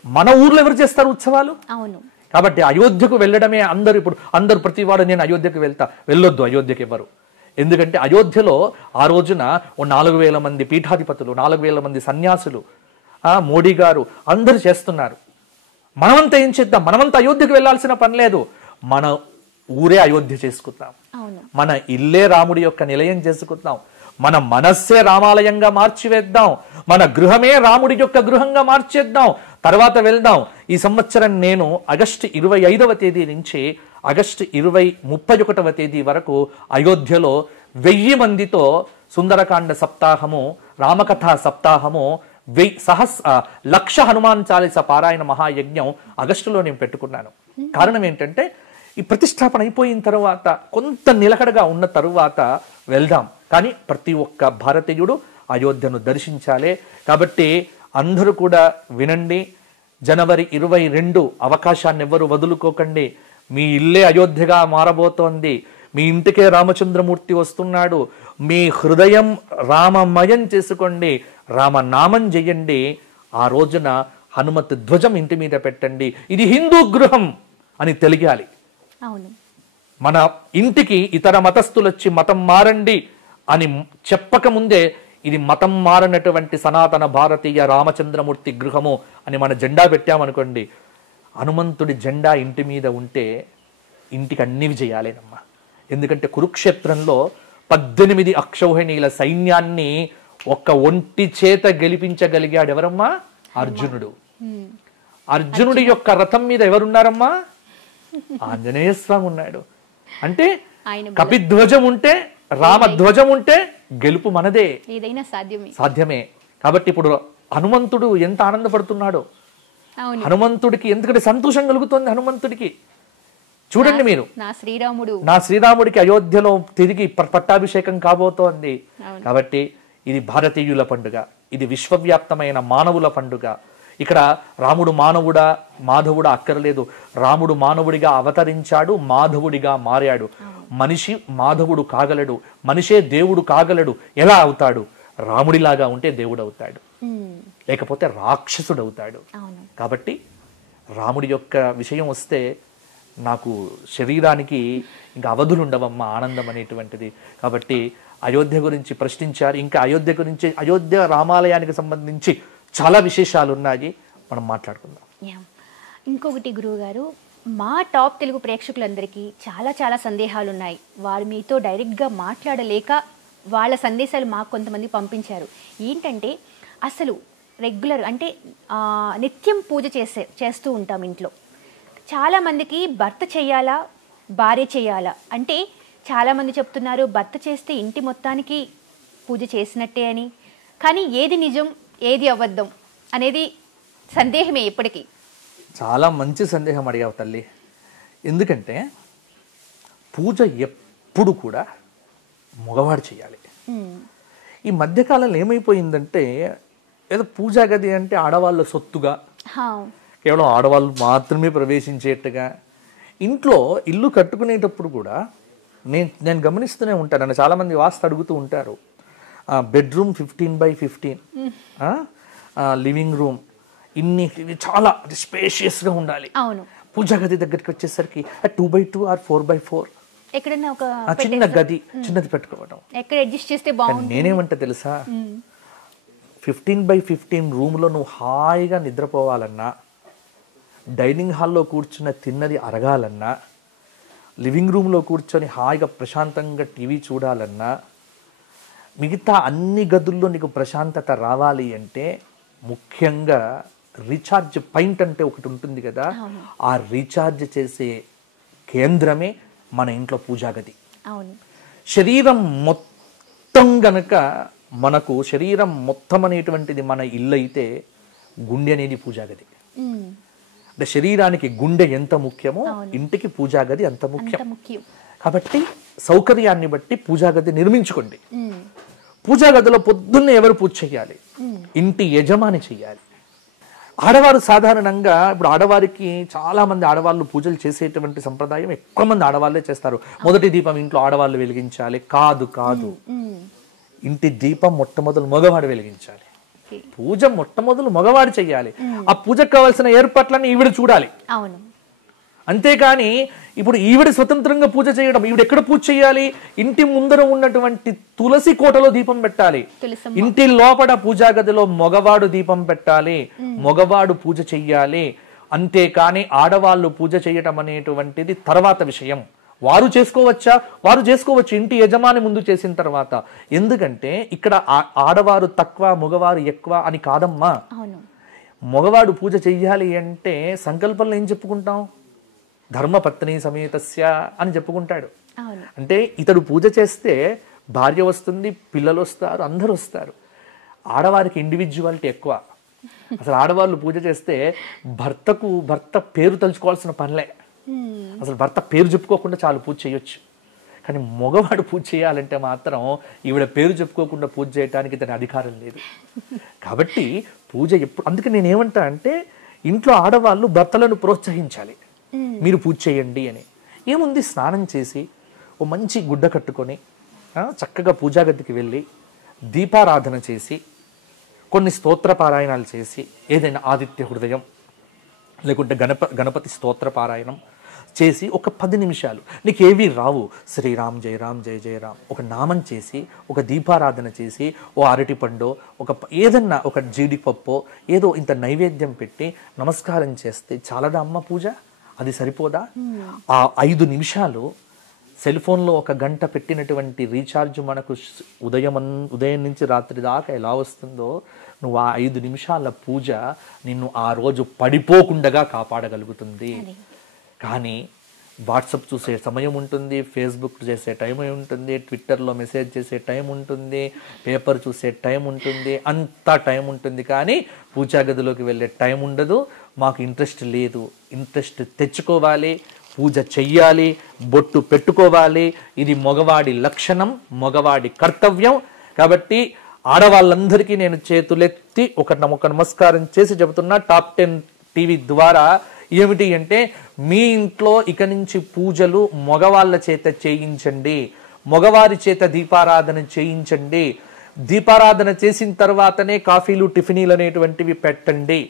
మన ఊర్లో ఎవరు చేస్తారు ఉత్సవాలు? అవును. కాబట్టి అయోధ్యకు వెళ్ళడమే అందరూ ప్రతివాడు నేను అయోధ్యకు వెళ్ళొద్దు అయోధ్యకు ఎవరు. ఎందుకంటే అయోధ్యలో ఆ రోజున 4,000 మంది పీఠాధిపతులు, 4,000 మంది సన్యాసులు, మోడీ గారు అందరూ చేస్తున్నారు. మనమంతా ఏం చేద్దాం? మనమంతా అయోధ్యకు వెళ్ళాల్సిన పని లేదు. మన ఊరే అయోధ్య చేసుకుందాం, మన ఇల్లే రాముడి యొక్క నిలయం చేసుకుందాం, మన మనస్సే రామాలయంగా మార్చివేద్దాం, మన గృహమే రాముడి యొక్క గృహంగా మార్చేద్దాం, తర్వాత వెళ్దాం. ఈ సంవత్సరం నేను ఆగస్టు 25వ తేదీ నుంచి ఆగస్టు 31వ తేదీ వరకు అయోధ్యలో 1000 మందితో సుందరకాండ సప్తాహము, రామకథా సప్తాహము, 1,00,000 హనుమాన్ చాలీస పారాయణ మహాయజ్ఞం ఆగస్టులో నేను పెట్టుకున్నాను. కారణం ఏంటంటే ఈ ప్రతిష్టాపన అయిపోయిన తర్వాత కొంత నిలకడగా ఉన్న తరువాత వెళ్దాం. కానీ ప్రతి ఒక్క భారతీయుడు అయోధ్యను దర్శించాలి. కాబట్టి అందరూ కూడా వినండి. జనవరి 22 అవకాశాన్ని ఎవ్వరు వదులుకోకండి. మీ ఇల్లే అయోధ్యగా మారబోతోంది. మీ ఇంటికే రామచంద్రమూర్తి వస్తున్నాడు. మీ హృదయం రామమయం చేసుకోండి, రామనామం చెయ్యండి. ఆ రోజున హనుమత్ ధ్వజం ఇంటి మీద పెట్టండి. ఇది హిందూ గృహం అని తెలియాలి. అవును. మన ఇంటికి ఇతర మతస్థులు వచ్చి మతం మారండి అని చెప్పక ముందే ఇది మతం మారనటువంటి సనాతన భారతీయ రామచంద్రమూర్తి గృహము అని మన జెండా పెట్టామనుకోండి, హనుమంతుడి జెండా ఇంటి మీద ఉంటే ఇంటికి అన్ని విజయాలేనమ్మా. ఎందుకంటే కురుక్షేత్రంలో 18 అక్షౌహిణీల సైన్యాన్ని ఒక్క ఒంటి చేత గెలిపించగలిగాడు ఎవరమ్మా? అర్జునుడు. అర్జునుడి యొక్క రథం మీద ఎవరున్నారమ్మా? ఆంజనేయ స్వామి ఉన్నాడు. అంటే కపిధ్వజం ఉంటే, రామధ్వజం ఉంటే గెలుపు మనదే, ఏదైనా సాధ్యమే. కాబట్టి ఇప్పుడు హనుమంతుడు ఎంత ఆనందపడుతున్నాడో, హనుమంతుడికి ఎందుకంటే సంతోషం కలుగుతుంది హనుమంతుడికి. చూడండి మీరు, నా శ్రీరాముడికి అయోధ్యలో తిరిగి పట్టాభిషేకం కాబోతోంది. కాబట్టి ఇది భారతీయుల పండుగ, ఇది విశ్వవ్యాప్తమైన మానవుల పండుగ. ఇక్కడ రాముడు మానవుడా మాధవుడా అక్కర్లేదు. రాముడు మానవుడిగా అవతరించాడు, మాధవుడిగా మారాడు. మనిషి మాధవుడు కాగలడు, మనిషే దేవుడు కాగలడు. ఎలా అవుతాడు? రాముడిలాగా ఉంటే దేవుడు అవుతాడు, లేకపోతే రాక్షసుడు అవుతాడు. కాబట్టి రాముడి యొక్క విషయం వస్తే నాకు శరీరానికి ఇంకా అవధులు ఉండవమ్మా ఆనందం అనేటువంటిది. కాబట్టి అయోధ్య గురించి ప్రశ్నించారు. ఇంకా అయోధ్య గురించి, అయోధ్య రామాలయానికి సంబంధించి చాలా విశేషాలు ఉన్నాయి, మనం మాట్లాడుకుందాం. ఇంకొకటి గురువు గారు, మా టాప్ తెలుగు ప్రేక్షకులందరికీ చాలా చాలా సందేహాలు ఉన్నాయి. వారు మీతో డైరెక్ట్గా మాట్లాడలేక వాళ్ళ సందేశాలు మాకు కొంతమంది పంపించారు. ఏంటంటే అసలు రెగ్యులర్ అంటే నిత్యం పూజ చేస్తూ ఉంటాం ఇంట్లో. చాలామందికి భర్త చేయాలా భార్య చేయాలా అంటే చాలామంది చెప్తున్నారు భర్త చేస్తే ఇంటి మొత్తానికి పూజ చేసినట్టే అని. కానీ ఏది నిజం ఏది అబద్ధం అనేది సందేహమే ఎప్పటికీ. చాలా మంచి సందేహం అడిగావు తల్లి. ఎందుకంటే పూజ ఎప్పుడు కూడా మగవాడు చేయాలి. ఈ మధ్యకాలంలో ఏమైపోయిందంటే ఏదో పూజా గది అంటే ఆడవాళ్ళ సొత్తుగా, కేవలం ఆడవాళ్ళు మాత్రమే ప్రవేశించేట్టుగా. ఇంట్లో ఇల్లు కట్టుకునేటప్పుడు కూడా నేను గమనిస్తూనే ఉంటాను. నన్ను చాలామంది వాస్తు అడుగుతూ ఉంటారు. బెడ్రూమ్ 15x15, లివింగ్ రూమ్ ఇన్ని చాలా స్పేషియస్గా ఉండాలి. పూజా గది దగ్గరికి వచ్చేసరికి 2x2 ఆర్ 4x4 ఎక్కడైనా ఒక చిన్న గది చిన్నది పెట్టుకోవడం. ఎక్కడ అడ్జస్ట్ చేస్తే బాగుంటుంది. నేనేమంటే తెలుసా, 15x15 రూమ్లో నువ్వు హాయిగా నిద్రపోవాలన్నా, డైనింగ్ హాల్లో కూర్చున్న తిన్నది అరగాలన్నా, లివింగ్ రూమ్లో కూర్చొని హాయిగా ప్రశాంతంగా టీవీ చూడాలన్నా, మిగతా అన్ని గదుల్లో నీకు ప్రశాంతత రావాలి అంటే ముఖ్యంగా రీఛార్జ్ పాయింట్ అంటే ఒకటి ఉంటుంది కదా, ఆ రీఛార్జ్ చేసే కేంద్రమే మన ఇంట్లో పూజా గది. శరీరం మొత్తం గనక మనకు శరీరం మొత్తం అనేటువంటిది మన ఇల్లు అయితే గుండె అనేది పూజా గది. అంటే శరీరానికి గుండె ఎంత ముఖ్యమో ఇంటికి పూజా గది అంత ముఖ్యం. కాబట్టి సౌకర్యాన్ని బట్టి పూజా గది నిర్మించుకోండి. పూజా గదిలో పొద్దున్నే ఎవరు పూజ చేయాలి? ఇంటి యజమాని చెయ్యాలి. ఆడవారు సాధారణంగా ఇప్పుడు ఆడవారికి చాలా మంది ఆడవాళ్ళు పూజలు చేసేటువంటి సంప్రదాయం ఎక్కువ మంది ఆడవాళ్ళే చేస్తారు. మొదటి దీపం ఇంట్లో ఆడవాళ్ళు వెలిగించాలి కాదు కాదు, ఇంటి దీపం మొట్టమొదలు మగవాడు వెలిగించాలి. పూజ మొట్టమొదలు మగవాడు చెయ్యాలి. ఆ పూజకు కావాల్సిన ఏర్పాట్లన్నీ ఈవిడ చూడాలి. అవును. అంతేకాని ఇప్పుడు ఈవిడ స్వతంత్రంగా పూజ చేయడం, ఈవిడ ఎక్కడ పూజ చేయాలి? ఇంటి ముందర ఉన్నటువంటి తులసి కోటలో దీపం పెట్టాలి. ఇంటి లోపల పూజా గదిలో మగవాడు దీపం పెట్టాలి, మగవాడు పూజ చెయ్యాలి. అంతేకాని ఆడవాళ్ళు పూజ చేయటం అనేటువంటిది తర్వాత విషయం. వారు చేసుకోవచ్చా? వారు చేసుకోవచ్చు ఇంటి యజమాని ముందు చేసిన తర్వాత. ఎందుకంటే ఇక్కడ ఆడవారు తక్కువ మగవారు ఎక్కువ అని కాదమ్మా. మగవాడు పూజ చెయ్యాలి అంటే సంకల్పంలో ఏం చెప్పుకుంటాం? ధర్మపత్ని సమేతస్య అని చెప్పుకుంటాడు. అంటే ఇతడు పూజ చేస్తే భార్య వస్తుంది, పిల్లలు వస్తారు, అందరూ వస్తారు. ఆడవారికి ఇండివిజువాలిటీ ఎక్కువ. అసలు ఆడవాళ్ళు పూజ చేస్తే భర్త పేరు తలుచుకోవాల్సిన పనిలే. అసలు భర్త పేరు చెప్పుకోకుండా చాలు పూజ చేయొచ్చు. కానీ మగవాడు పూజ చేయాలంటే మాత్రం ఈవిడ పేరు చెప్పుకోకుండా పూజ చేయడానికి తన అధికారం లేదు. కాబట్టి పూజ ఎప్పుడు, అందుకే నేనేమంటా అంటే ఇంట్లో ఆడవాళ్ళు భర్తలను ప్రోత్సహించాలి, మీరు పూజ చేయండి అని. ఏముంది, స్నానం చేసి ఓ మంచి గుడ్డ కట్టుకొని చక్కగా పూజా గదికి వెళ్ళి దీపారాధన చేసి కొన్ని స్తోత్ర పారాయణాలు చేసి, ఏదైనా ఆదిత్య హృదయం లేకుంటే గణపతి స్తోత్ర పారాయణం చేసి ఒక 10 నిమిషాలు, నీకేవి రావు, శ్రీరామ్ జయ రామ్ జయ జయ రామ్ ఒక నామం చేసి, ఒక దీపారాధన చేసి, ఓ అరటిపండో ఏదన్నా ఒక జీడిపప్పో ఏదో ఇంత నైవేద్యం పెట్టి నమస్కారం చేస్తే చాలదా అమ్మ పూజ? అది సరిపోదా? ఆ 5 నిమిషాలు సెల్ ఫోన్లో 1 గంట పెట్టినటువంటి రీఛార్జ్ మనకు ఉదయం నుంచి రాత్రి దాకా ఎలా వస్తుందో, నువ్వు ఆ 5 నిమిషాల పూజ నిన్ను ఆ రోజు పడిపోకుండా కాపాడగలుగుతుంది. కానీ వాట్సాప్ చూసే సమయం ఉంటుంది, ఫేస్బుక్ చేసే టైం ఉంటుంది, ట్విట్టర్లో మెసేజ్ చేసే టైం ఉంటుంది, పేపర్ చూసే టైం ఉంటుంది, అంతా టైం ఉంటుంది. కానీ పూజా గదిలోకి వెళ్ళే టైం ఉండదు. మాకు ఇంట్రెస్ట్ లేదు. ఇంట్రెస్ట్ తెచ్చుకోవాలి, పూజ చెయ్యాలి, బొట్టు పెట్టుకోవాలి. ఇది మగవాడి లక్షణం, మగవాడి కర్తవ్యం. కాబట్టి ఆడవాళ్ళందరికీ నేను చేతులెత్తి ఒక నమస్కారం చేసి చెబుతున్నా, టాప్ 10 టీవీ ద్వారా ఏమిటి అంటే, మీ ఇంట్లో ఇక నుంచి పూజలు మగవాళ్ళ చేత చేయించండి, మగవారి చేత దీపారాధన చేయించండి. దీపారాధన చేసిన తర్వాతనే కాఫీలు టిఫినీలు అనేటువంటివి పెట్టండి,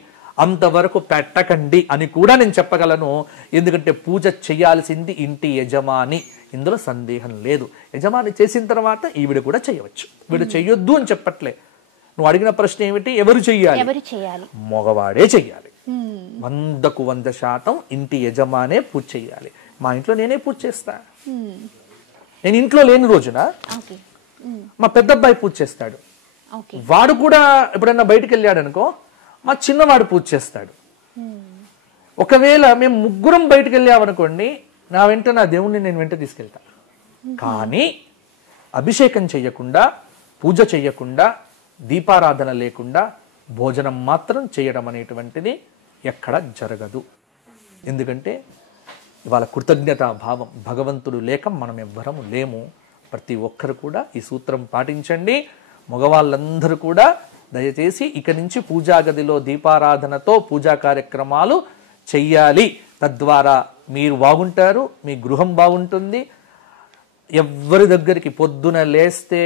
అంతవరకు పెట్టకండి అని కూడా నేను చెప్పగలను. ఎందుకంటే పూజ చేయాల్సింది ఇంటి యజమాని, ఇందులో సందేహం లేదు. యజమాని చేసిన తర్వాత ఈవిడ కూడా చేయవచ్చు, వీడు చెయ్యొద్దు అని చెప్పట్లే. నువ్వు అడిగిన ప్రశ్న ఏమిటి, ఎవరు చెయ్యాలి? మగవాడే చెయ్యాలి. 100కు 100% ఇంటి యజమానే పూజ చెయ్యాలి. మా ఇంట్లో నేనే పూజ చేస్తా. నేను ఇంట్లో లేని రోజున మా పెద్దబ్బాయి పూజ చేస్తాడు. వాడు కూడా ఎప్పుడైనా బయటకు వెళ్ళాడు అనుకో, మా చిన్నవాడు పూజ చేస్తాడు. ఒకవేళ మేము ముగ్గురం బయటకు వెళ్ళామనుకోండి, నా వెంట నా దేవుణ్ణి నేను వెంట తీసుకెళ్తా. కానీ అభిషేకం చెయ్యకుండా, పూజ చెయ్యకుండా, దీపారాధన లేకుండా భోజనం మాత్రం చేయడం అనేటువంటిది ఎక్కడ జరగదు. ఎందుకంటే ఇవాళ కృతజ్ఞతా భావం, భగవంతుడు లేక మనం ఎవ్వరము లేము. ప్రతి ఒక్కరు కూడా ఈ సూత్రం పాటించండి. మగవాళ్ళందరూ కూడా దయచేసి ఇక నుంచి పూజా గదిలో దీపారాధనతో పూజా కార్యక్రమాలు చెయ్యాలి. తద్వారా మీరు బాగుంటారు, మీ గృహం బాగుంటుంది. ఎవరి దగ్గరికి పొద్దున లేస్తే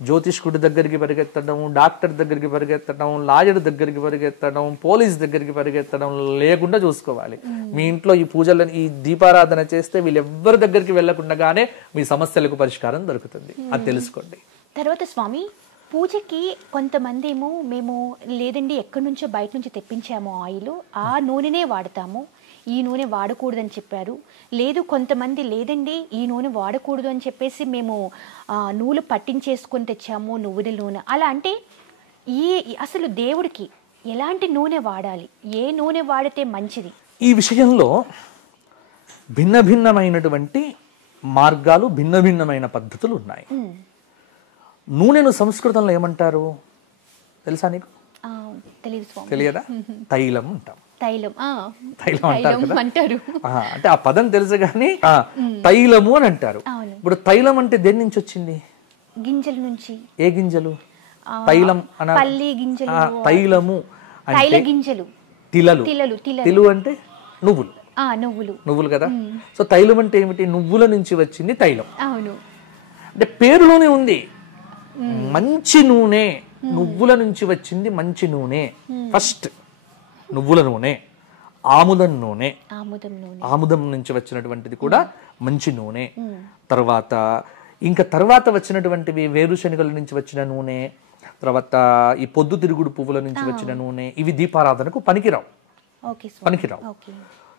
జ్యోతిష్కుడి దగ్గరికి పరిగెత్తడం, డాక్టర్ దగ్గరికి పరిగెత్తడం, లాయర్ దగ్గరికి పరిగెత్తడం, పోలీస్ దగ్గరికి పరిగెత్తడం లేకుండా చూసుకోవాలి. మీ ఇంట్లో ఈ పూజలను, ఈ దీపారాధన చేస్తే వీళ్ళెవ్వరి దగ్గరికి వెళ్లకుండానే మీ సమస్యలకు పరిష్కారం దొరుకుతుంది. అది తెలుసుకోండి. తర్వాత స్వామి, పూజకి కొంతమంది ఏమో మేము లేదండి ఎక్కడి నుంచో బయట నుంచి తెప్పించాము ఆయిల్, ఆ నూనెనే వాడతాము, ఈ నూనె వాడకూడదని చెప్పారు. లేదు కొంతమంది లేదండి ఈ నూనె వాడకూడదు అని చెప్పేసి మేము నూనె పట్టించేసుకొని తెచ్చాము, నువ్వుల నూనె. అలా అంటే అసలు దేవుడికి ఎలాంటి నూనె వాడాలి, ఏ నూనె వాడితే మంచిది? ఈ విషయంలో భిన్న భిన్నమైనటువంటి మార్గాలు, భిన్న భిన్నమైన పద్ధతులు ఉన్నాయి. నూనెను సంస్కృతంలో ఏమంటారు తెలుసా నీకు? తెలియదా? తైలం అంటాం. తైలం అంటారు. అంటే ఆ పదం తెలుసు కానీ తైలము అని అంటారు. ఇప్పుడు తైలం అంటే దేని నుంచి వచ్చింది? గింజల నుంచి. ఏ గింజలు? తైలం పల్లి గింజలు. తైలము తైల గింజలు. తిలలు. తిలలు తిలు అంటే నువ్వులు. నువ్వులు. నువ్వులు కదా. సో తైలం అంటే ఏమిటి? నువ్వుల నుంచి వచ్చింది తైలం. అవును. అంటే పేరులోనే ఉంది మంచి నూనె, నువ్వుల నుంచి వచ్చింది మంచి నూనె. ఫస్ట్ నువ్వుల నూనె, ఆముదం నూనె, ఆముదం నుంచి వచ్చినటువంటిది కూడా మంచి నూనె. తర్వాత ఇంకా తర్వాత వచ్చినటువంటివి వేరుశనగల నుంచి వచ్చిన నూనె, తర్వాత ఈ పొద్దుతిరుగుడు పువ్వుల నుంచి వచ్చిన నూనె, ఇవి దీపారాధనకు పనికిరావు.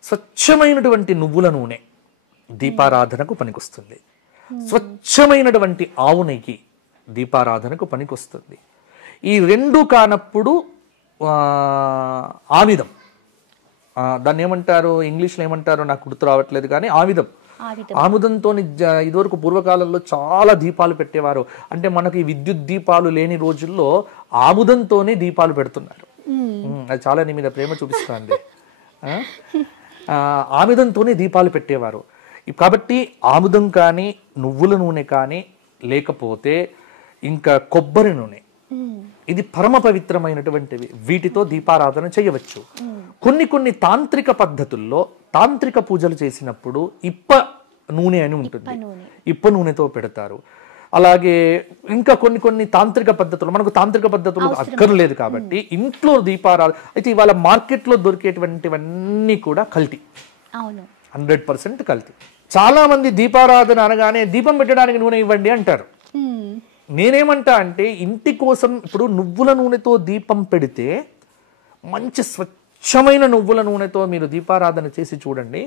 స్వచ్ఛమైనటువంటి నువ్వుల నూనె దీపారాధనకు పనికొస్తుంది. స్వచ్ఛమైనటువంటి ఆవు నెయ్యి దీపారాధనకు పనికొస్తుంది. ఈ రెండు కానప్పుడు ఆమిదం, దాన్ని ఏమంటారు ఇంగ్లీష్లో ఏమంటారో నాకు గుర్తు రావట్లేదు, కానీ ఆమిదం. ఆముదంతో ఇదివరకు పూర్వకాలంలో చాలా దీపాలు పెట్టేవారు. అంటే మనకి విద్యుత్ దీపాలు లేని రోజుల్లో ఆముదంతోనే దీపాలు పెడుతున్నారు. అది చాలా నీ మీద ప్రేమ చూపిస్తుంది. ఆముదంతోనే దీపాలు పెట్టేవారు. కాబట్టి ఆముదం కానీ నువ్వుల నూనె కానీ లేకపోతే ఇంకా కొబ్బరి నూనె, ఇది పరమ పవిత్రమైనటువంటివి. వీటితో దీపారాధన చేయవచ్చు. కొన్ని తాంత్రిక పద్ధతుల్లో తాంత్రిక పూజలు చేసినప్పుడు ఇప్ప నూనె అని ఉంటుంది, ఇప్ప నూనెతో పెడతారు. అలాగే ఇంకా కొన్ని తాంత్రిక పద్ధతులు, మనకు తాంత్రిక పద్ధతులు అక్కర్లేదు కాబట్టి ఇంట్లో దీపారాధన. అయితే ఇవాళ మార్కెట్లో దొరికేటువంటివన్నీ కూడా కల్తీ, 100% కల్తీ. చాలా మంది దీపారాధన అనగానే దీపం పెట్టడానికి నూనె ఇవ్వండి అంటారు. నేనేమంటా అంటే ఇంటి కోసం ఇప్పుడు నువ్వుల నూనెతో దీపం పెడితే, మంచి స్వచ్ఛమైన నువ్వుల నూనెతో మీరు దీపారాధన చేసి చూడండి,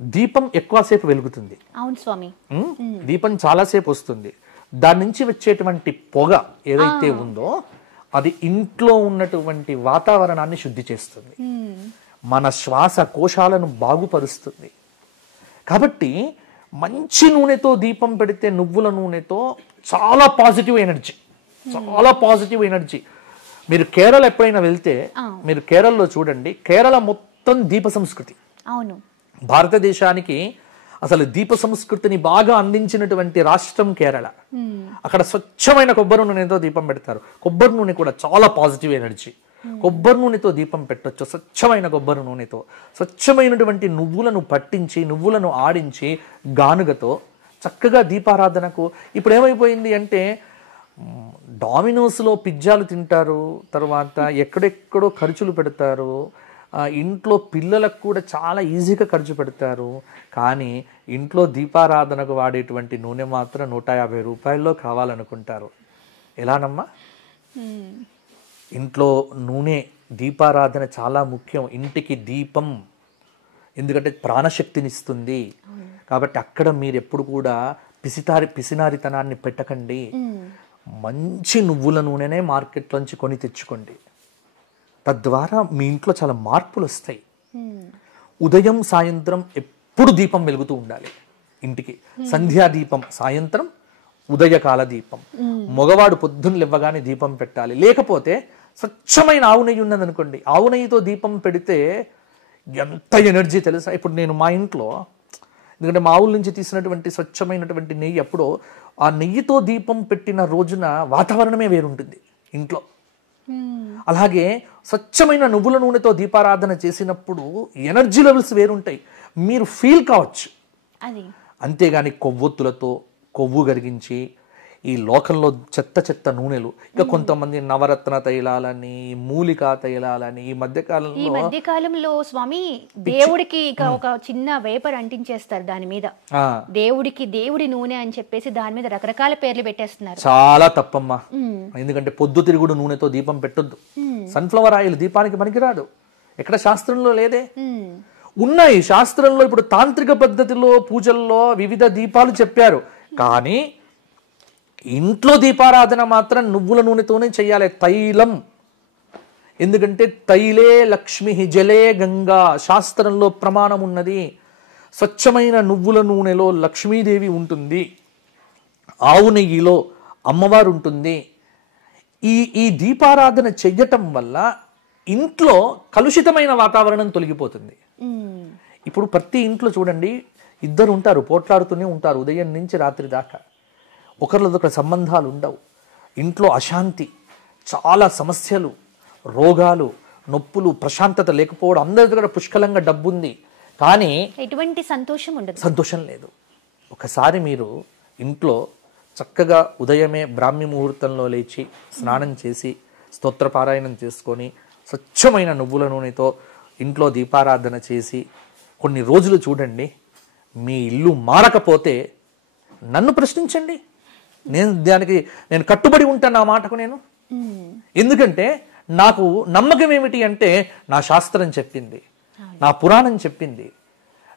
దీపం ఎక్కువసేపు వెలుగుతుంది. అవును స్వామి, దీపం చాలాసేపు వస్తుంది. దాని నుంచి వచ్చేటువంటి పొగ ఏదైతే ఉందో అది ఇంట్లో ఉన్నటువంటి వాతావరణాన్ని శుద్ధి చేస్తుంది, మన శ్వాస కోశాలను బాగుపరుస్తుంది. కాబట్టి మంచి నూనెతో దీపం పెడితే, నువ్వుల నూనెతో చాలా పాజిటివ్ ఎనర్జీ. మీరు కేరళ ఎప్పుడైనా వెళ్తే మీరు కేరళలో చూడండి, కేరళ మొత్తం దీప సంస్కృతి. అవును, భారతదేశానికి అసలు దీప సంస్కృతిని బాగా అందించినటువంటి రాష్ట్రం కేరళ. అక్కడ స్వచ్ఛమైన కొబ్బరి నూనెతో దీపం పెడతారు. కొబ్బరి నూనె కూడా చాలా పాజిటివ్ ఎనర్జీ. కొబ్బరి నూనెతో దీపం పెట్టొచ్చు. స్వచ్ఛమైన కొబ్బరి నూనెతో స్వచ్ఛమైనటువంటి నువ్వులను పట్టించి, నువ్వులను ఆడించి గానుగతో చక్కగా దీపారాధనకు. ఇప్పుడు ఏమైపోయింది అంటే డామినోస్లో పిజ్జాలు తింటారు, తర్వాత ఎక్కడెక్కడో ఖర్చులు పెడతారు, ఇంట్లో పిల్లలకు కూడా చాలా ఈజీగా ఖర్చు పెడతారు. కానీ ఇంట్లో దీపారాధనకు వాడేటువంటి నూనె మాత్రం 150 రూపాయల్లో కావాలనుకుంటారు. ఎలానమ్మా? ఇంట్లో నూనె, దీపారాధన చాలా ముఖ్యం. ఇంటికి దీపం ఎందుకంటే ప్రాణశక్తినిస్తుంది. కాబట్టి అక్కడ మీరు ఎప్పుడు కూడా పిసినారితనాన్ని పెట్టకండి. మంచి నువ్వుల నూనెనే మార్కెట్లోంచి కొని తెచ్చుకోండి. తద్వారా మీ ఇంట్లో చాలా మార్పులు వస్తాయి. ఉదయం సాయంత్రం ఎప్పుడు దీపం వెలుగుతూ ఉండాలి ఇంటికి. సంధ్యా దీపం సాయంత్రం, ఉదయకాల దీపం. మగవాడు పొద్దున్న లేవగానే దీపం పెట్టాలి. లేకపోతే స్వచ్ఛమైన ఆవు నెయ్యి ఉన్నదనుకోండి, ఆవు నెయ్యితో దీపం పెడితే ఎంత ఎనర్జీ తెలుసా? ఇప్పుడు నేను మా ఇంట్లో, ఎందుకంటే మా ఆవుల నుంచి తీసినటువంటి స్వచ్ఛమైనటువంటి నెయ్యి, అప్పుడు ఆ నెయ్యితో దీపం పెట్టిన రోజున వాతావరణమే వేరుంటుంది ఇంట్లో. అలాగే స్వచ్ఛమైన నువ్వుల నూనెతో దీపారాధన చేసినప్పుడు ఎనర్జీ లెవెల్స్ వేరుంటాయి, మీరు ఫీల్ కావచ్చు. అంతేగాని కొవ్వొత్తులతో కొవ్వు కరిగించి ఈ లోకంలో చెత్త నూనెలు, ఇంకా కొంతమంది నవరత్న తైలాలని, మూలికా తైలాలని ఈ మధ్యకాలంలో స్వామి దేవుడికి ఒక చిన్న వేపర్ అంటించేస్తారు దాని మీద, దేవుడి నూనె అని చెప్పేసి దాని మీద రకరకాల పేర్లు పెట్టేస్తున్నారు. చాలా తప్పమ్మా. ఎందుకంటే పొద్దుతిరుగుడు నూనెతో దీపం పెట్టొద్దు. సన్ఫ్లవర్ ఆయిల్ దీపానికి పనికిరాదు. ఎక్కడ శాస్త్రంలో లేదే. ఉన్నాయి శాస్త్రంలో. ఇప్పుడు తాంత్రిక పద్ధతిలో పూజల్లో వివిధ దీపాలు చెప్పారు, కానీ ఇంట్లో దీపారాధన మాత్రం నువ్వుల నూనెతోనే చెయ్యాలి. తైలం, ఎందుకంటే తైలే లక్ష్మి జలే గంగా, శాస్త్రంలో ప్రమాణం ఉన్నది. స్వచ్ఛమైన నువ్వుల నూనెలో లక్ష్మీదేవి ఉంటుంది, ఆవు నెయ్యిలో అమ్మవారు ఉంటుంది. ఈ దీపారాధన చెయ్యటం వల్ల ఇంట్లో కలుషితమైన వాతావరణం తొలగిపోతుంది. ఇప్పుడు ప్రతి ఇంట్లో చూడండి, ఇద్దరు ఉంటారు, పోట్లాడుతూనే ఉంటారు ఉదయం నుంచి రాత్రి దాకా. ఒకరికొకరు సంబంధాలు ఉండవు. ఇంట్లో అశాంతి, చాలా సమస్యలు, రోగాలు, నొప్పులు, ప్రశాంతత లేకపోవడం, అందరి దగ్గర పుష్కలంగా డబ్బు ఉంది కానీ ఎటువంటి సంతోషం ఉండదు, సంతోషం లేదు. ఒకసారి మీరు ఇంట్లో చక్కగా ఉదయమే బ్రాహ్మీ ముహూర్తంలో లేచి స్నానం చేసి స్తోత్రపారాయణం చేసుకొని స్వచ్ఛమైన నువ్వుల నూనెతో ఇంట్లో దీపారాధన చేసి కొన్ని రోజులు చూడండి. మీ ఇల్లు మారకపోతే నన్ను ప్రశ్నించండి, నేను కట్టుబడి ఉంటాను ఆ మాటకు. నేను ఎందుకంటే నాకు నమ్మకం ఏమిటి అంటే నా శాస్త్రం చెప్పింది, నా పురాణం చెప్పింది.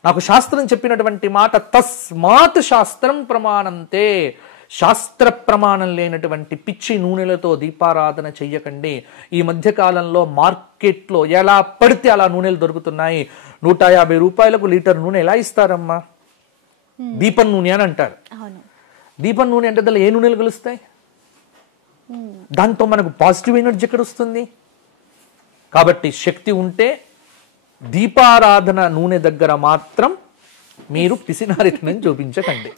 నాకు శాస్త్రం చెప్పినటువంటి మాట తస్మాత్ శాస్త్రం ప్రమాణంతే. శాస్త్ర ప్రమాణం లేనటువంటి పిచ్చి నూనెలతో దీపారాధన చెయ్యకండి. ఈ మధ్యకాలంలో మార్కెట్లో ఎలా పడితే అలా నూనెలు దొరుకుతున్నాయి. 150 రూపాయలకు లీటర్ నూనె ఎలా ఇస్తారమ్మా? దీపం నూనె అని అంటారు. దీపం నూనె అంటే దానిలో ఏ నూనెలు కలుస్తాయి? దాంతో మనకు పాజిటివ్ ఎనర్జీ ఎక్కడ వస్తుంది? కాబట్టి శక్తి ఉంటే దీపారాధన నూనె దగ్గర మాత్రం మీరు పిసినారితనం చూపించకండి.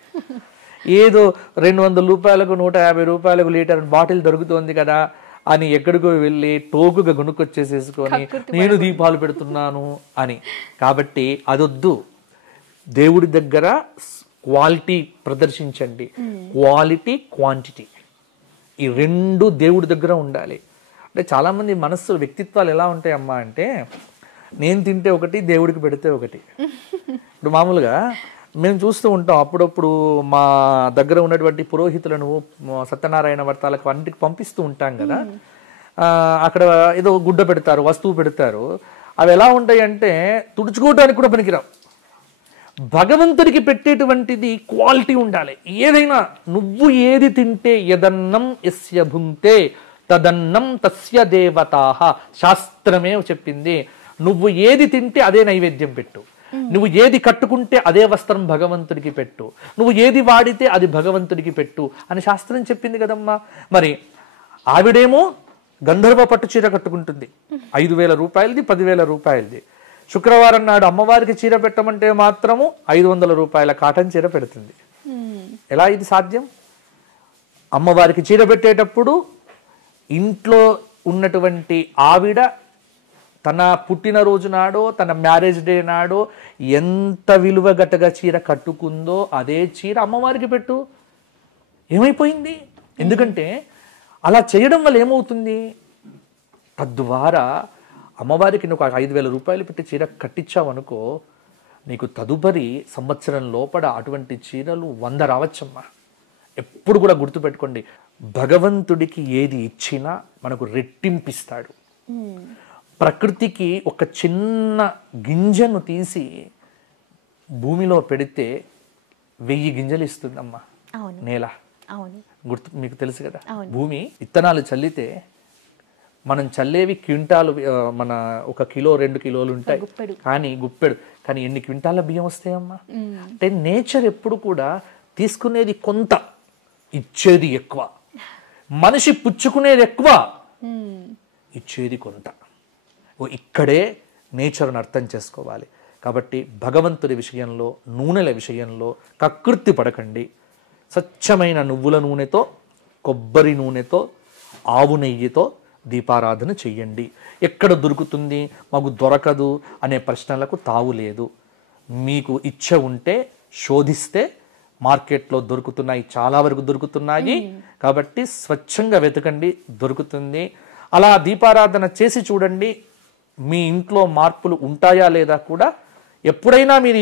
ఏదో 200 రూపాయలకు 150 రూపాయలకు లీటర్ బాటిల్ దొరుకుతుంది కదా అని ఎక్కడికో వెళ్ళి టోకుగా కొనుక్కొచ్చేసేసుకొని నేను దీపాలు పెడుతున్నాను అని. కాబట్టి అదొద్దు. దేవుడి దగ్గర క్వాలిటీ ప్రదర్శించండి. క్వాలిటీ, క్వాంటిటీ ఈ రెండు దేవుడి దగ్గర ఉండాలి. అంటే చాలామంది మనస్సు వ్యక్తిత్వాలు ఎలా ఉంటాయమ్మా అంటే, నేను తింటే ఒకటి, దేవుడికి పెడితే ఒకటి. ఇప్పుడు మామూలుగా మేము చూస్తూ ఉంటాం, అప్పుడప్పుడు మా దగ్గర ఉన్నటువంటి పురోహితులను సత్యనారాయణ వ్రతాలకు అన్నిటికి పంపిస్తూ ఉంటాం కదా. అక్కడ ఏదో గుడ్డ పెడతారు, వస్తువు పెడతారు. అవి ఎలా ఉంటాయి అంటే తుడుచుకోవడానికి కూడా పనికిరావు. భగవంతుడికి పెట్టేటువంటిది క్వాలిటీ ఉండాలి. ఏదైనా నువ్వు ఏది తింటే యదన్నం యస్య భుంక్తే తదన్నం తస్య దేవతాః. శాస్త్రమే చెప్పింది. నువ్వు ఏది తింటే అదే నైవేద్యం పెట్టు. నువ్వు ఏది కట్టుకుంటే అదే వస్త్రం భగవంతుడికి పెట్టు. నువ్వు ఏది వాడితే అది భగవంతుడికి పెట్టు అని శాస్త్రం చెప్పింది కదమ్మా. మరి ఆవిడేమో గంధర్వ పట్టు చీర కట్టుకుంటుంది, 5,000 రూపాయలది, 10,000 రూపాయలది. శుక్రవారం నాడు అమ్మవారికి చీర పెట్టమంటే మాత్రము 500 రూపాయల కాటన్ చీర పెడుతుంది. ఎలా ఇది సాధ్యం? అమ్మవారికి చీర పెట్టేటప్పుడు ఇంట్లో ఉన్నటువంటి ఆవిడ తన పుట్టినరోజు నాడో తన మ్యారేజ్ డే నాడో ఎంత విలువగట్టగా చీర కట్టుకుందో అదే చీర అమ్మవారికి పెట్టు. ఏమైపోయింది? ఎందుకంటే అలా చేయడం వల్ల ఏమవుతుంది? తద్వారా అమ్మవారికి నువ్వు 5,000 రూపాయలు పెట్టి చీర కట్టించావు అనుకో, నీకు తదుపరి సంవత్సరం లోపల అటువంటి చీరలు 100 రావచ్చమ్మా. ఎప్పుడు కూడా గుర్తుపెట్టుకోండి, భగవంతుడికి ఏది ఇచ్చినా మనకు రెట్టింపిస్తాడు. ప్రకృతికి ఒక చిన్న గింజను తీసి భూమిలో పెడితే 1000 గింజలు ఇస్తుందమ్మా నేల. మీకు తెలుసు కదా, భూమి విత్తనాలు చల్లితే మనం చల్లేవి క్వింటాలు, మన 1 కిలో 2 కిలోలు ఉంటాయి కానీ గుప్పెడు, కానీ ఎన్ని క్వింటాల బియ్యం వస్తాయమ్మా? అంటే నేచర్ ఎప్పుడు కూడా తీసుకునేది కొంత, ఇచ్చేది ఎక్కువ. మనిషి పుచ్చుకునేది ఎక్కువ, ఇచ్చేది కొంత. ఇక్కడే నేచర్ను అర్థం చేసుకోవాలి. కాబట్టి భగవంతుడి విషయంలో, నూనెల విషయంలో కకృతి పడకండి. స్వచ్ఛమైన నువ్వుల నూనెతో, కొబ్బరి నూనెతో, ఆవు నెయ్యితో దీపారాధన చెయ్యండి. ఎక్కడ దొరుకుతుంది, మాకు దొరకదు అనే ప్రశ్నలకు తావు లేదు. మీకు ఇచ్చ ఉంటే శోధిస్తే మార్కెట్లో దొరుకుతున్నాయి, చాలా వరకు దొరుకుతున్నాయి. కాబట్టి స్వచ్ఛంగా వెతకండి, దొరుకుతుంది. అలా దీపారాధన చేసి చూడండి, మీ ఇంట్లో మార్పులు ఉంటాయా లేదా కూడా. ఎప్పుడైనా మీరు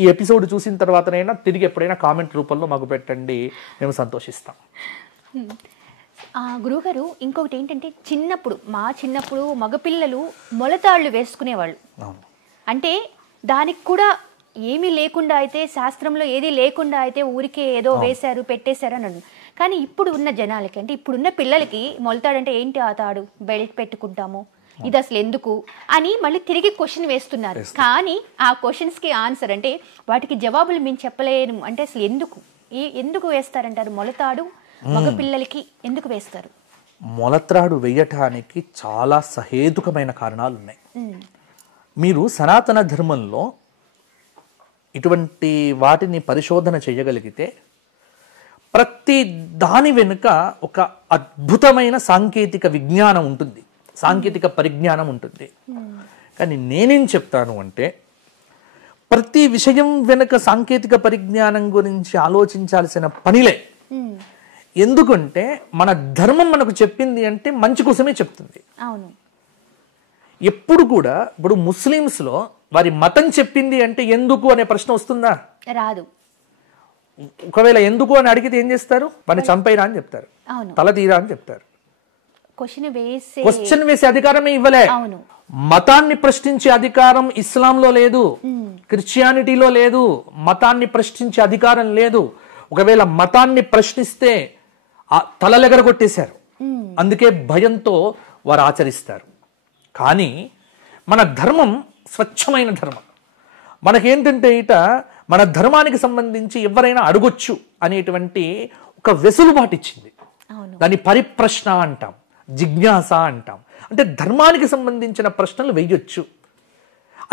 ఈ ఎపిసోడ్ చూసిన తర్వాతనైనా తిరిగి ఎప్పుడైనా కామెంట్ రూపంలో మాకు పెట్టండి, మేము సంతోషిస్తాం. గురువుగారు, ఇంకొకటి ఏంటంటే, మా చిన్నప్పుడు మగపిల్లలు మొలతాళ్ళు వేసుకునేవాళ్ళు. అంటే దానికి కూడా ఏమీ లేకుండా అయితే, శాస్త్రంలో ఏది లేకుండా అయితే ఊరికే ఏదో వేశారు పెట్టేశారు అని. కానీ ఇప్పుడు ఉన్న జనాలకి, అంటే ఇప్పుడున్న పిల్లలకి మొలతాడంటే ఏంటి, ఆ తాడు బెల్ట్ పెట్టుకుంటాము, ఇది అసలు ఎందుకు అని మళ్ళీ తిరిగి క్వశ్చన్ వేస్తున్నారు. కానీ ఆ క్వశ్చన్స్కి ఆన్సర్ అంటే వాటికి జవాబులు మేము చెప్పలేను. అంటే అసలు ఎందుకు వేస్తారంటారు మొలతాడు? మగ పిల్లలకి ఎందుకు వేస్తారు? మొలత్రాడు వేయటానికి చాలా సహేతుకమైన కారణాలు ఉన్నాయి. మీరు సనాతన ధర్మంలో ఇటువంటి వాటిని పరిశోధన చేయగలిగితే ప్రతి దాని వెనుక ఒక అద్భుతమైన సాంకేతిక విజ్ఞానం ఉంటుంది. సాంకేతిక పరిజ్ఞానం ఉంటుంది. కానీ నేనేం చెప్తాను అంటే ప్రతి విషయం వెనుక సాంకేతిక పరిజ్ఞానం గురించి ఆలోచించాల్సిన పనిలే. ఎందుకంటే మన ధర్మం మనకు చెప్పింది అంటే మంచి కోసమే చెప్తుంది. అవును. ఎప్పుడు కూడా ఇప్పుడు ముస్లిమ్స్లో వారి మతం చెప్పింది అంటే ఎందుకు అనే ప్రశ్న వస్తుందా? రాదు. ఒకవేళ ఎందుకు అని అడిగితే ఏం చేస్తారు? వాడిని చంపైరా అని చెప్తారు, తల తీరా అని చెప్తారు. క్వశ్చన్ వేసే అధికారమే ఇవ్వలే. మతాన్ని ప్రశ్నించే అధికారం ఇస్లాంలో లేదు, క్రిస్టియానిటీలో లేదు. మతాన్ని ప్రశ్నించే అధికారం లేదు. ఒకవేళ మతాన్ని ప్రశ్నిస్తే ఆ తలలెగరగొట్టేశారు. అందుకే భయంతో వారు ఆచరిస్తారు. కానీ మన ధర్మం స్వచ్ఛమైన ధర్మం. మనకేంటంటే ఇట మన ధర్మానికి సంబంధించి ఎవరైనా అడగొచ్చు అనేటువంటి ఒక వెసులుబాటు ఇచ్చింది. దాన్ని పరిప్రశ్న అంటాం, జిజ్ఞాస అంటాం. అంటే ధర్మానికి సంబంధించిన ప్రశ్నలు వేయొచ్చు.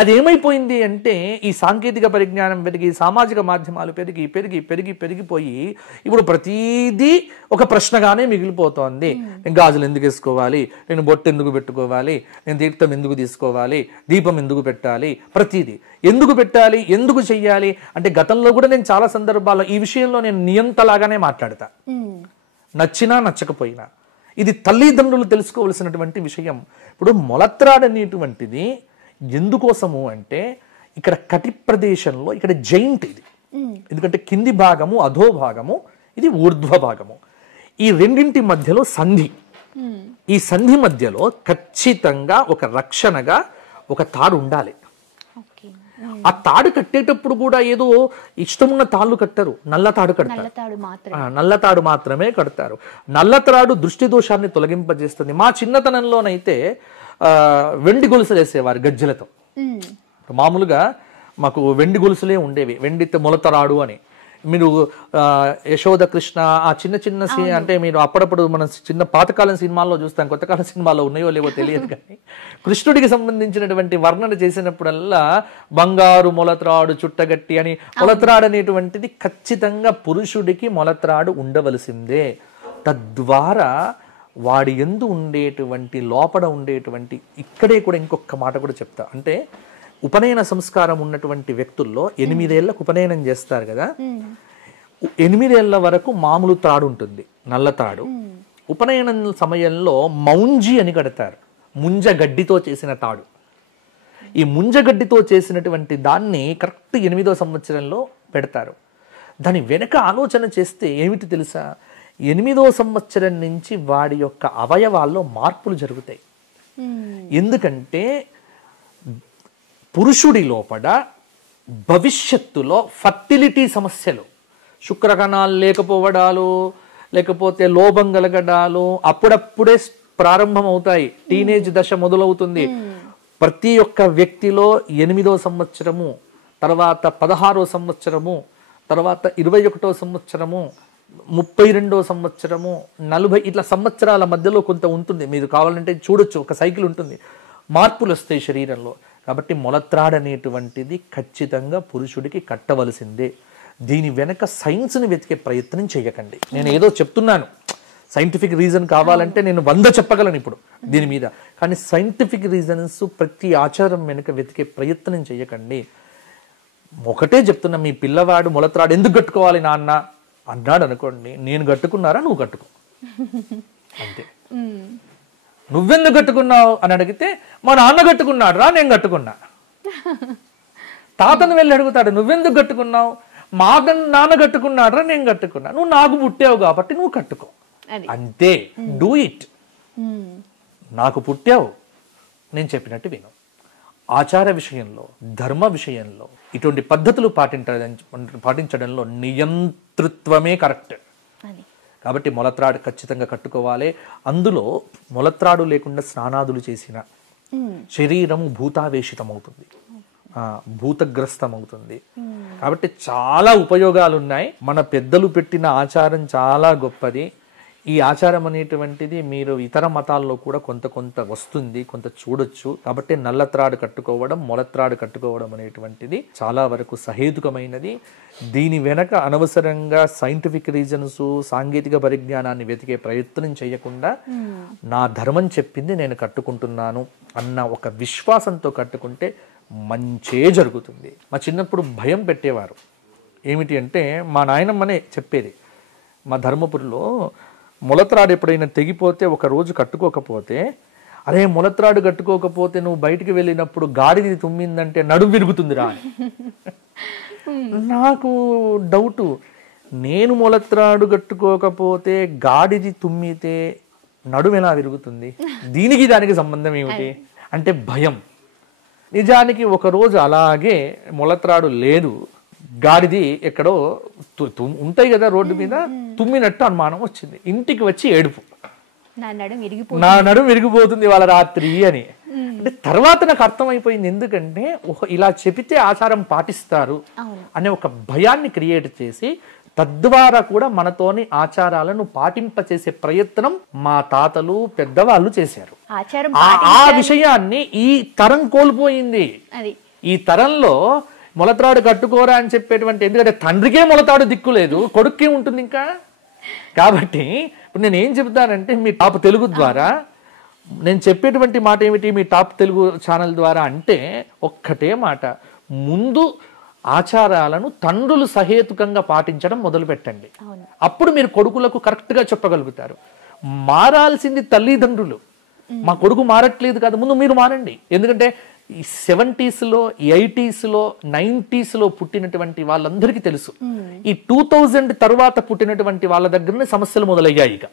అది ఏమైపోయింది అంటే ఈ సాంకేతిక పరిజ్ఞానం పెరిగి, సామాజిక మాధ్యమాలు పెరిగి పెరిగి పెరిగి పెరిగిపోయి ఇప్పుడు ప్రతిదీ ఒక ప్రశ్నగానే మిగిలిపోతోంది. నేను గాజులు ఎందుకు వేసుకోవాలి, నేను బొట్టు ఎందుకు పెట్టుకోవాలి, నేను తీర్థం ఎందుకు తీసుకోవాలి, దీపం ఎందుకు పెట్టాలి, ప్రతిదీ ఎందుకు పెట్టాలి, ఎందుకు చెయ్యాలి అంటే గతంలో కూడా నేను చాలా సందర్భాల్లో ఈ విషయంలో నేను నియంతలాగానే మాట్లాడతా, నచ్చినా నచ్చకపోయినా. ఇది తల్లిదండ్రులు తెలుసుకోవలసినటువంటి విషయం. ఇప్పుడు మొలత్రాడనేటువంటిది ఎందుకోసము అంటే ఇక్కడ కటి ప్రదేశంలో ఇక్కడ జైంట్ ఇది. ఎందుకంటే కింది భాగము అధో భాగము, ఇది ఊర్ధ్వ భాగము. ఈ రెండింటి మధ్యలో సంధి. ఈ సంధి మధ్యలో ఖచ్చితంగా ఒక రక్షణగా ఒక తాడు ఉండాలి. ఆ తాడు కట్టేటప్పుడు కూడా ఏదో ఇష్టమున్న తాళ్ళు కట్టరు, నల్ల తాడు కడతారు. నల్ల తాడు మాత్రమే కడతారు. నల్ల తాడు దృష్టి దోషాన్ని తొలగింపజేస్తుంది. మా చిన్నతనంలోనైతే వెండి గొలుసులు వేసేవారు గజ్జలతో. మామూలుగా మాకు వెండి గొలుసులే ఉండేవి, వెండి మొలతరాడు అని. మీరు యశోద కృష్ణ ఆ చిన్న చిన్న అంటే మీరు అప్పుడప్పుడు మన చిన్న పాతకాలం సినిమాల్లో చూస్తాం, కొత్తకాలం సినిమాల్లో ఉన్నాయో లేవో తెలియదు. కానీ కృష్ణుడికి సంబంధించినటువంటి వర్ణన చేసినప్పుడల్లా బంగారు మొలత్రాడు చుట్టగట్టి అని, మొలత్రాడు అనేటువంటిది ఖచ్చితంగా పురుషుడికి మొలత్రాడు ఉండవలసిందే. తద్వారా వాడి యందు ఉండేటువంటి లోపల ఉండేటువంటి, ఇక్కడే కూడా ఇంకొక మాట కూడా చెప్తా. అంటే ఉపనయన సంస్కారం ఉన్నటువంటి వ్యక్తుల్లో 8 ఏళ్లకు ఉపనయనం చేస్తారు కదా, 8 ఏళ్ల వరకు మామూలు తాడు ఉంటుంది, నల్ల తాడు. ఉపనయనం సమయంలో మౌంజి అని కడతారు, ముంజగడ్డితో చేసిన తాడు. ఈ ముంజగడ్డితో చేసినటువంటి దాన్ని కరెక్ట్ 8వ సంవత్సరంలో పెడతారు. దాని వెనక ఆలోచన చేస్తే ఏమిటి తెలుసా? 8వ సంవత్సరం నుంచి వాడి యొక్క అవయవాల్లో మార్పులు జరుగుతాయి. ఎందుకంటే పురుషుడి లోపల భవిష్యత్తులో ఫర్టిలిటీ సమస్యలు, శుక్రకణాలు లేకపోవడాలు, లేకపోతే లోభం కలగడాలు అప్పుడప్పుడే ప్రారంభమవుతాయి. టీనేజ్ దశ మొదలవుతుంది. ప్రతి ఒక్క వ్యక్తిలో 8వ సంవత్సరము, తర్వాత 16వ సంవత్సరము, తర్వాత 21వ సంవత్సరము, 32వ సంవత్సరము, 40 ఇట్లా సంవత్సరాల మధ్యలో కొంత ఉంటుంది. మీరు కావాలంటే చూడొచ్చు, ఒక సైకిల్ ఉంటుంది, మార్పులు వస్తాయి శరీరంలో. కాబట్టి మొలత్రాడనేటువంటిది ఖచ్చితంగా పురుషుడికి కట్టవలసిందే. దీని వెనక సైన్స్ని వెతికే ప్రయత్నం చేయకండి. నేను ఏదో చెప్తున్నాను, సైంటిఫిక్ రీజన్ కావాలంటే నేను 100 చెప్పగలను ఇప్పుడు దీని మీద. కానీ సైంటిఫిక్ రీజన్స్ ప్రతి ఆచారం వెనుక వెతికే ప్రయత్నం చేయకండి. ఒకటే చెప్తున్నా, మీ పిల్లవాడు మొలత్రాడు ఎందుకు కట్టుకోవాలి నాన్న అన్నాడు అనుకోండి, నేను కట్టుకున్నారా నువ్వు కట్టుకో అంతే. నువ్వెందుకు కట్టుకున్నావు అని అడిగితే మా నాన్న కట్టుకున్నాడు రా, నేను కట్టుకున్నా. తాతను వెళ్ళి అడుగుతాడు, నువ్వెందుకు కట్టుకున్నావు? మా నాన్న కట్టుకున్నాడు రా, నేను కట్టుకున్నా. నువ్వు నాకు పుట్టావు కాబట్టి నువ్వు కట్టుకో అంతే. Do it. నాకు పుట్టావు, నేను చెప్పినట్టు విను. ఆచార విషయంలో, ధర్మ విషయంలో ఇటువంటి పద్ధతులు పాటించడంలో నియంతృత్వమే కరెక్ట్. కాబట్టి మొలత్రాడు ఖచ్చితంగా కట్టుకోవాలి. అందులో మొలత్రాడు లేకుండా స్నానాదులు చేసిన శరీరము భూతావేశితమవుతుంది, భూతగ్రస్తమవుతుంది. కాబట్టి చాలా ఉపయోగాలు ఉన్నాయి. మన పెద్దలు పెట్టిన ఆచారం చాలా గొప్పది. ఈ ఆచారం అనేటువంటిది మీరు ఇతర మతాల్లో కూడా కొంత వస్తుంది, కొంత చూడొచ్చు. కాబట్టి నల్లత్రాడు కట్టుకోవడం, మొలత్రాడు కట్టుకోవడం అనేటువంటిది చాలా వరకు సహేతుకమైనది. దీని వెనక అనవసరంగా సైంటిఫిక్ రీజన్స్, సాంకేతిక పరిజ్ఞానాన్ని వెతికే ప్రయత్నం చేయకుండా నా ధర్మం చెప్పింది నేను కట్టుకుంటున్నాను అన్న ఒక విశ్వాసంతో కట్టుకుంటే మంచే జరుగుతుంది. మా చిన్నప్పుడు భయం పెట్టేవారు. ఏమిటి అంటే మా నాయనమ్మనే చెప్పేది, మా ధర్మపురిలో మొలత్రాడు ఎప్పుడైనా తెగిపోతే ఒక రోజు కట్టుకోకపోతే, అరే మొలత్రాడు కట్టుకోకపోతే నువ్వు బయటికి వెళ్ళినప్పుడు గాడిది తుమ్మిందంటే నడుము విరుగుతుందిరా. నాకు డౌటు, నేను మొలత్రాడు కట్టుకోకపోతే గాడిది తుమ్మితే నడుము ఎలా విరుగుతుంది? దానికి సంబంధం ఏమిటి అంటే భయం. నిజానికి ఒకరోజు అలాగే మొలత్రాడు లేదు, గాడిది ఎక్కడో ఉంటాయి కదా రోడ్డు మీద, తుమ్మినట్టు అనుమానం వచ్చింది. ఇంటికి వచ్చి ఏడుపు, నా నడుము విరిగిపోతుంది వాళ్ళ రాత్రి అని. అంటే తర్వాత నాకు అర్థమైపోయింది, ఎందుకంటే ఇలా చెబితే ఆచారం పాటిస్తారు అనే ఒక భయాన్ని క్రియేట్ చేసి తద్వారా కూడా మనతోని ఆచారాలను పాటింపచేసే ప్రయత్నం మా తాతలు పెద్దవాళ్ళు చేశారు. ఆ విషయాన్ని ఈ తరం కోల్పోయింది. ఈ తరంలో మొలతాడు కట్టుకోరా అని చెప్పేటువంటి, ఎందుకంటే తండ్రికే మొలతాడు దిక్కు లేదు, కొడుక్కే ఉంటుంది ఇంకా. కాబట్టి ఇప్పుడు నేను ఏం చెప్తానంటే, మీ టాప్ తెలుగు ద్వారా నేను చెప్పేటువంటి మాట ఏమిటి, మీ టాప్ తెలుగు ఛానల్ ద్వారా అంటే ఒక్కటే మాట, ముందు ఆచారాలను తండ్రులు సహేతుకంగా పాటించడం మొదలు పెట్టండి. అప్పుడు మీరు కొడుకులకు కరెక్ట్గా చెప్పగలుగుతారు. మారాల్సింది తల్లిదండ్రులు. మా కొడుకు మారట్లేదు కాదు, ముందు మీరు మారండి. ఎందుకంటే ఈ 70s, 80s, 90s పుట్టినటువంటి వాళ్ళందరికీ తెలుసు, ఈ 2000 తర్వాత పుట్టినటువంటి వాళ్ళ దగ్గరనే సమస్యలు మొదలయ్యాయి. ఇక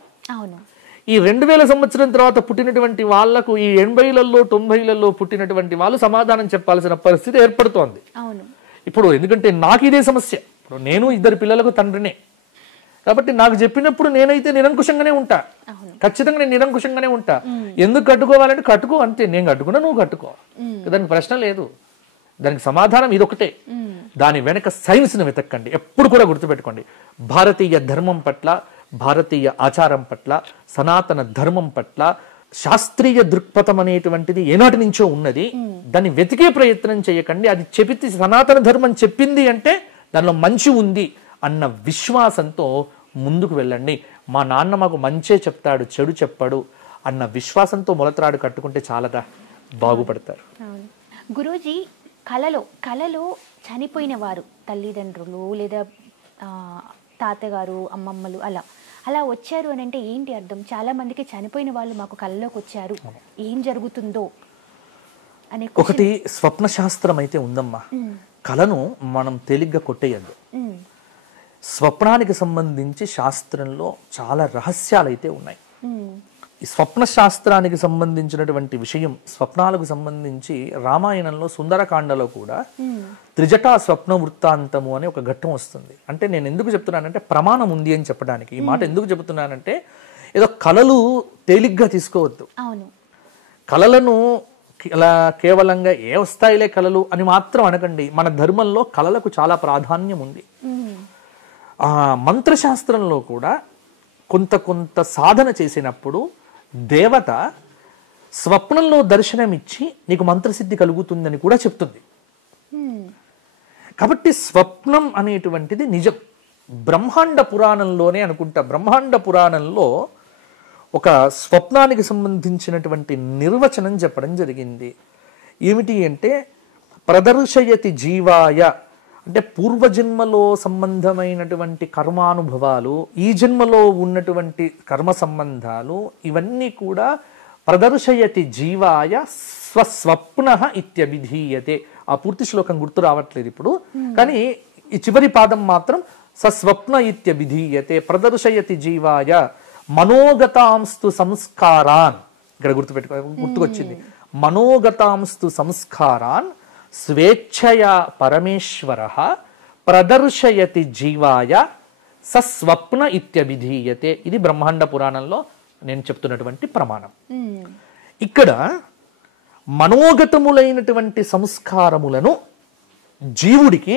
ఈ 2000 సంవత్సరం తర్వాత పుట్టినటువంటి వాళ్లకు ఈ 80లలో 90లలో పుట్టినటువంటి వాళ్ళు సమాధానం చెప్పాల్సిన పరిస్థితి ఏర్పడుతోంది ఇప్పుడు. ఎందుకంటే నాకు ఇదే సమస్య. ఇప్పుడు నేను 2 పిల్లలకు తండ్రినే కాబట్టి నాకు చెప్పినప్పుడు నేనైతే నిరంకుశంగానే ఉంటా, ఖచ్చితంగా నేను నిరంకుశంగానే ఉంటా. ఎందుకు కట్టుకోవాలంటే కట్టుకో అంతే, నేను కట్టుకున్నా నువ్వు కట్టుకో, దానికి ప్రశ్న లేదు. దానికి సమాధానం ఇదొకటే. దాని వెనక సైన్స్ని వెతక్కండి. ఎప్పుడు కూడా గుర్తుపెట్టుకోండి, భారతీయ ధర్మం పట్ల, భారతీయ ఆచారం పట్ల, సనాతన ధర్మం పట్ల శాస్త్రీయ దృక్పథం అనేటువంటిది ఏనాటి నుంచో ఉన్నది. దాన్ని వెతికే ప్రయత్నం చేయకండి. అది చెబితే సనాతన ధర్మం చెప్పింది అంటే దానిలో మంచి ఉంది అన్న విశ్వాసంతో ముందుకు వెళ్ళండి. మా నాన్న మాకు మంచే చెప్తాడు, చెడు చెప్పాడు అన్న విశ్వాసంతో మొలత్రాడు కట్టుకుంటే చాలదా, బాగుపడతారు. గురూజీ, కలలో చనిపోయిన వారు తల్లిదండ్రులు లేదా తాతగారు, అమ్మమ్మలు అలా వచ్చారు అని అంటే ఏంటి అర్థం? చాలా మందికి చనిపోయిన వాళ్ళు మాకు కలలోకి వచ్చారు, ఏం జరుగుతుందో అనే ఒకటి స్వప్న శాస్త్రం అయితే ఉందమ్మా. కలను మనం తేలిగ్గా కొట్టేయద్దు. స్వప్నానికి సంబంధించి శాస్త్రంలో చాలా రహస్యాలు అయితే ఉన్నాయి. ఈ స్వప్న శాస్త్రానికి సంబంధించినటువంటి విషయం, స్వప్నాలకు సంబంధించి రామాయణంలో సుందరకాండలో కూడా త్రిజటా స్వప్న వృత్తాంతము అనే ఒక ఘట్టం వస్తుంది. అంటే నేను ఎందుకు చెప్తున్నానంటే ప్రమాణం ఉంది అని చెప్పడానికి. ఈ మాట ఎందుకు చెబుతున్నానంటే, ఏదో కళలు తేలిగ్గా తీసుకోవద్దు. కళలను ఇలా కేవలంగా ఏ వస్తాయిలే కళలు అని మాత్రం అనకండి. మన ధర్మంలో కళలకు చాలా ప్రాధాన్యం ఉంది. మంత్రశాస్త్రంలో కూడా కొంత సాధన చేసినప్పుడు దేవత స్వప్నంలో దర్శనమిచ్చి నీకు మంత్రసిద్ధి కలుగుతుందని కూడా చెప్తుంది. కాబట్టి స్వప్నం అనేటువంటిది నిజం. బ్రహ్మాండ పురాణంలోనే అనుకుంటా, బ్రహ్మాండ పురాణంలో ఒక స్వప్నానికి సంబంధించినటువంటి నిర్వచనం చెప్పడం జరిగింది. ఏమిటి అంటే, ప్రదర్శయతి జీవాయ అంటే పూర్వజన్మలో సంబంధమైనటువంటి కర్మానుభవాలు, ఈ జన్మలో ఉన్నటువంటి కర్మ సంబంధాలు, ఇవన్నీ కూడా ప్రదర్శయతి జీవాయ స్వస్వప్న ఇత్యభిధీయతే. ఆ పూర్తి శ్లోకం గుర్తు రావట్లేదు ఇప్పుడు, కానీ ఈ చివరి పాదం మాత్రం సస్వప్న ఇత్యభిధీయతే. ప్రదర్శయతి జీవాయ మనోగతాంస్తు సంస్కారాన్. ఇక్కడ గుర్తుకొచ్చింది, మనోగతాంస్తు సంస్కారాన్ స్వేచ్ఛయా పరమేశ్వరః ప్రదర్శయతి జీవాయ సస్వప్న ఇత్యభిధీయతే. ఇది బ్రహ్మాండ పురాణంలో నేను చెప్తున్నటువంటి ప్రమాణం. ఇక్కడ మనోగతములైనటువంటి సంస్కారములను జీవుడికి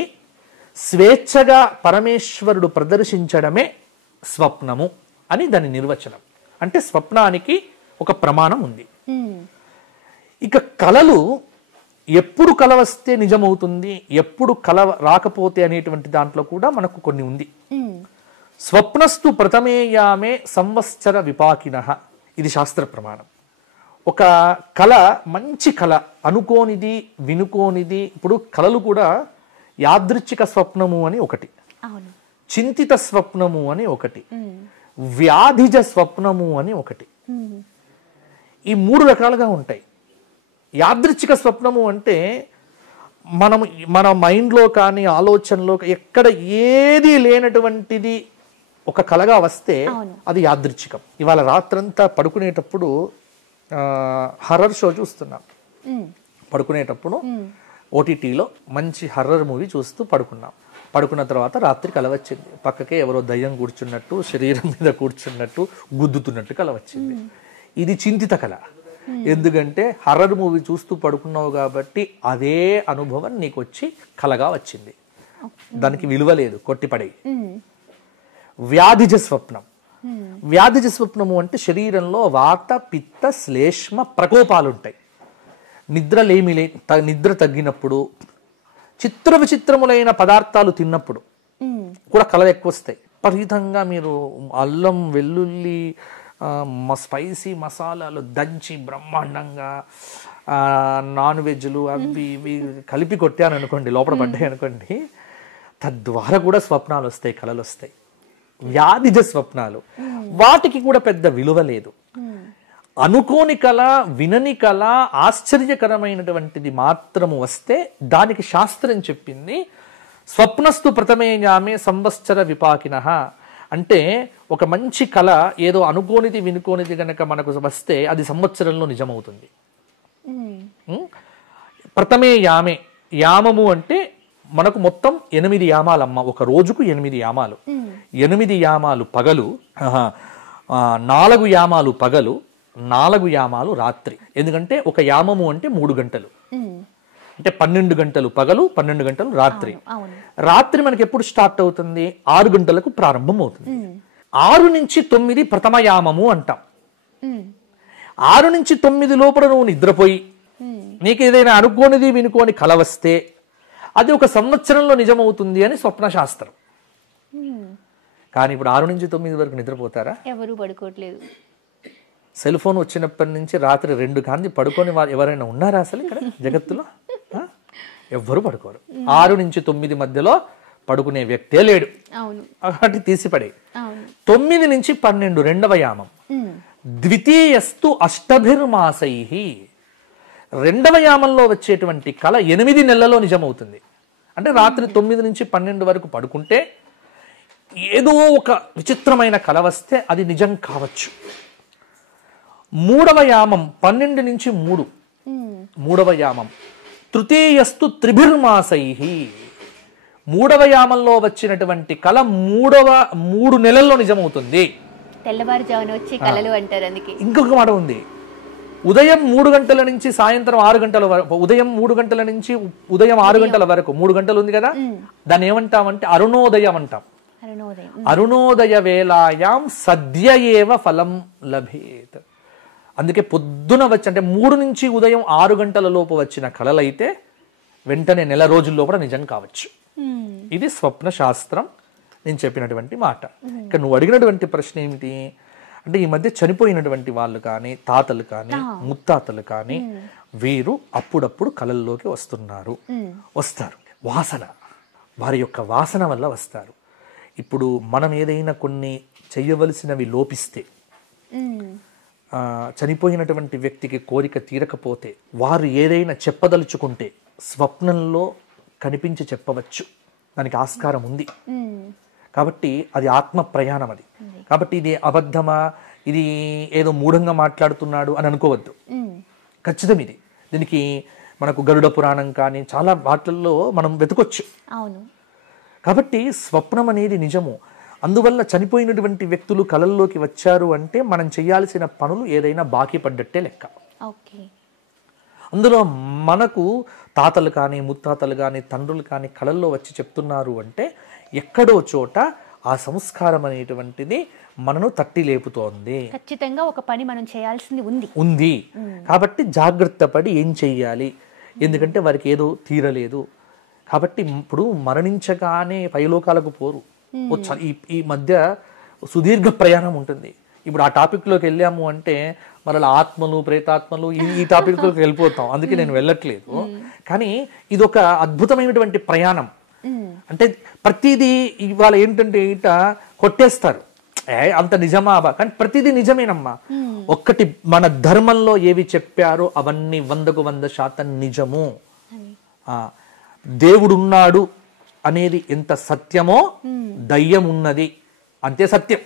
స్వేచ్ఛగా పరమేశ్వరుడు ప్రదర్శించడమే స్వప్నము అని దాని నిర్వచనం. అంటే స్వప్నానికి ఒక ప్రమాణం ఉంది. ఇక కళలు ఎప్పుడు కల వస్తే నిజమవుతుంది, ఎప్పుడు కల రాకపోతే అనేటువంటి దాంట్లో కూడా మనకు కొన్ని ఉంది. స్వప్నస్తు ప్రథమేయామే సంవత్సర విపాకినః, ఇది శాస్త్ర ప్రమాణం. ఒక కళ మంచి కళ, అనుకోనిది వినుకోనిది. ఇప్పుడు కళలు కూడా యాదృచ్ఛిక స్వప్నము అని ఒకటి, చింతిత స్వప్నము అని ఒకటి, వ్యాధిజ స్వప్నము అని ఒకటి. ఈ 3 రకాలుగా ఉంటాయి. యాదృచ్ఛిక స్వప్నము అంటే మన మైండ్లో కానీ ఆలోచనలో ఎక్కడ ఏది లేనటువంటిది ఒక కళగా వస్తే అది యాదృచ్ఛికం. ఇవాళ రాత్రంతా పడుకునేటప్పుడు హర్రర్ షో చూస్తున్నాం. పడుకునేటప్పుడు ఓటీటీలో మంచి హర్రర్ మూవీ చూస్తూ పడుకున్నాం. పడుకున్న తర్వాత రాత్రి కల వచ్చింది. పక్కకే ఎవరో దయ్యం కూర్చున్నట్టు, శరీరం మీద కూర్చున్నట్టు, గుద్దుతున్నట్టు కల వచ్చింది. ఇది చింతిత కళ. ఎందుకంటే హర్రర్ మూవీ చూస్తూ పడుకున్నావు కాబట్టి అదే అనుభవం నీకు వచ్చి కలగా వచ్చింది. దానికి విలువ లేదు, కొట్టిపడే. వ్యాధిజ స్వప్నం. వ్యాధిజ స్వప్నము అంటే శరీరంలో వాత పిత్త శ్లేష్మ ప్రకోపాలు ఉంటాయి. నిద్ర తగ్గినప్పుడు, చిత్ర విచిత్రములైన పదార్థాలు తిన్నప్పుడు కూడా కళలు ఎక్కువ వస్తాయి. విపరీతంగా మీరు అల్లం వెల్లుల్లి స్పైసీ మసాలాలు దంచి బ్రహ్మాండంగా నాన్ వెజ్లు అవి ఇవి కలిపి కొట్టాను అనుకోండి, లోపల పడ్డాయి అనుకోండి, తద్వారా కూడా స్వప్నాలు వస్తాయి, కళలు వస్తాయి. వ్యాధిజ స్వప్నాలు, వాటికి కూడా పెద్ద విలువ లేదు. అనుకోని కళ, వినని కళ, ఆశ్చర్యకరమైనటువంటిది మాత్రము వస్తే దానికి శాస్త్రం చెప్పింది స్వప్నస్తు ప్రథమేయామే సంవత్సర విపాకినః. అంటే ఒక మంచి కళ ఏదో అనుకోనిది వినుకోనిది గనక మనకు వస్తే అది సంవత్సరంలో నిజమవుతుంది. ప్రథమే యామే, యామము అంటే మనకు మొత్తం 8 యామాలమ్మ. ఒక రోజుకు 8 యామాలు. 8 యామాలు పగలు, 4 యామాలు పగలు, 4 యామాలు రాత్రి. ఎందుకంటే ఒక యామము అంటే 3 గంటలు, అంటే 12 గంటలు పగలు, 12 గంటలు రాత్రి. రాత్రి మనకి ఎప్పుడు స్టార్ట్ అవుతుంది? 6 గంటలకు ప్రారంభం అవుతుంది. 6 నుంచి 9 ప్రథమ యామము అంటాం. 6 నుంచి 9 లోపల నువ్వు నిద్రపోయి నీకు ఏదైనా అనుకోనిది వినుకోని కల వస్తే అది ఒక సంవత్సరంలో నిజమవుతుంది అని స్వప్న శాస్త్రం. కానీ ఇప్పుడు 6 నుంచి 9 వరకు నిద్రపోతారా? ఎవరు పడుకోవట్లేదు. సెల్ ఫోన్ వచ్చినప్పటి నుంచి రాత్రి 2 కాంతి పడుకొని వారు ఎవరైనా ఉన్నారా అసలు ఇక్కడ జగత్తులో? ఎవ్వరు పడుకోరు. 6 నుంచి 9 మధ్యలో పడుకునే వ్యక్తే లేడు. అటు తీసిపడే. 9 నుంచి 12 రెండవ యామం. ద్వితీయస్తు అష్టభిర్మాసైః. రెండవ యామంలో వచ్చేటువంటి కళ 8 నెలల్లో నిజమవుతుంది. అంటే రాత్రి 9 నుంచి 12 వరకు పడుకుంటే ఏదో ఒక విచిత్రమైన కళ వస్తే అది నిజం కావచ్చు. మూడవ యామం 12 నుంచి 3. మూడవ యామం తృతీయస్తు త్రిభిర్మాసైః. మూడవ యామంలో వచ్చినటువంటి కళ 3 నెలల్లో నిజమవుతుంది. తెల్లవారుజామున వచ్చి కళలు అంటారు. అందుకే ఇంకొక మాట ఉంది. ఉదయం 3 గంటల నుంచి సాయంత్రం 6 గంటల వరకు, ఉదయం 3 గంటల నుంచి ఉదయం 6 గంటల వరకు 3 గంటలు ఉంది కదా, దాన్ని ఏమంటామంటే అరుణోదయం అంటాం. అరుణోదయ వేళాయాం సద్య ఏవ ఫలం లభేత్. అందుకే పొద్దున వచ్చి, అంటే 3 నుంచి ఉదయం 6 గంటల లోపు వచ్చిన కళలైతే వెంటనే నెల రోజుల లోపల నిజం కావచ్చు. ఇది స్వప్న శాస్త్రం నేను చెప్పినటువంటి మాట. ఇక నువ్వు అడిగినటువంటి ప్రశ్న ఏమిటి అంటే, ఈ మధ్య చనిపోయినటువంటి వాళ్ళు కానీ, తాతలు కానీ, ముత్తాతలు కానీ, వీరు అప్పుడప్పుడు కళల్లోకి వస్తారు. వాసన, వారి యొక్క వాసన వల్ల వస్తారు. ఇప్పుడు మనం ఏదైనా కొన్ని చెయ్యవలసినవి లోపిస్తే, చనిపోయినటువంటి వ్యక్తికి కోరిక తీరకపోతే, వారు ఏదైనా చెప్పదలుచుకుంటే స్వప్నంలో కనిపించి చెప్పవచ్చు. దానికి ఆస్కారం ఉంది. కాబట్టి అది ఆత్మ ప్రయాణం. అది కాబట్టి ఇది అబద్ధమా, ఇది ఏదో మూఢంగా మాట్లాడుతున్నాడు అని అనుకోవద్దు. ఖచ్చితం ఇది. దీనికి మనకు గరుడ పురాణం కానీ చాలా వాటిల్లో మనం వెతకొచ్చు. కాబట్టి స్వప్నం అనేది నిజము. అందువల్ల చనిపోయినటువంటి వ్యక్తులు కళల్లోకి వచ్చారు అంటే మనం చేయాల్సిన పనులు ఏదైనా బాకీ పడ్డట్టే లెక్క. అందులో మనకు తాతలు కానీ, ముత్తాతలు కానీ, తండ్రులు కానీ కళల్లో వచ్చి చెప్తున్నారు అంటే ఎక్కడో చోట ఆ సంస్కారం అనేటువంటిది మనను తట్టి లేపుతోంది, ఖచ్చితంగా ఒక పని మనం చేయాల్సింది ఉంది. కాబట్టి జాగ్రత్త పడి ఏం చెయ్యాలి, ఎందుకంటే వారికి ఏదో తీరలేదు. కాబట్టి ఇప్పుడు మరణించగానే పైలోకాలకు పోరు. ఈ మధ్య సుదీర్ఘ ప్రయాణం ఉంటుంది. ఇప్పుడు ఆ టాపిక్లోకి వెళ్ళాము అంటే మరలా ఆత్మలు, ప్రేతాత్మలు, ఈ టాపిక్లోకి వెళ్ళిపోతాం. అందుకే నేను వెళ్ళట్లేదు. కానీ ఇది ఒక అద్భుతమైనటువంటి ప్రయాణం. అంటే ప్రతిదీ ఇవాళ ఏంటంటే ఇట కొట్టేస్తారు, అంత నిజమా అబ్బా, కానీ ప్రతిదీ నిజమేనమ్మా. ఒక్కటి మన ధర్మంలో ఏవి చెప్పారో అవన్నీ 100% నిజము. దేవుడున్నాడు అనేది ఎంత సత్యమో దయ్యం ఉన్నది అంతే సత్యం.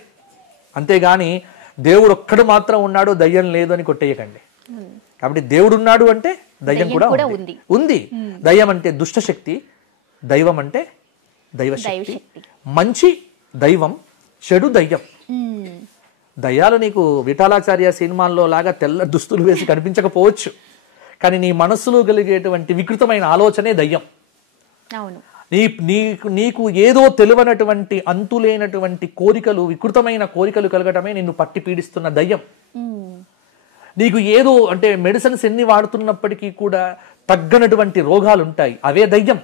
అంతేగాని దేవుడు ఒక్కడు మాత్రం ఉన్నాడు, దయ్యం లేదు అని కొట్టేయకండి. కాబట్టి దేవుడు ఉన్నాడు అంటే దయ్యం కూడా ఉంది. దయ్యం అంటే దుష్టశక్తి, దైవం అంటే దైవశక్తి. మంచి దైవం, చెడు దయ్యం. దయ్యాలు నీకు విఠాలాచార్య సినిమాల్లో లాగా తెల్ల దుస్తులు వేసి కనిపించకపోవచ్చు, కానీ నీ మనస్సులో కలిగేటువంటి వికృతమైన ఆలోచనే దయ్యం. నీకు ఏదో తెలియనటువంటి అంతులేనటువంటి కోరికలు, వికృతమైన కోరికలు కలగటమే నిన్ను పట్టి పీడిస్తున్న దయ్యం. నీకు ఏదో అంటే మెడిసిన్స్ ఎన్ని వాడుతున్నప్పటికీ కూడా తగ్గనటువంటి రోగాలు ఉంటాయి, అవే దయ్యం.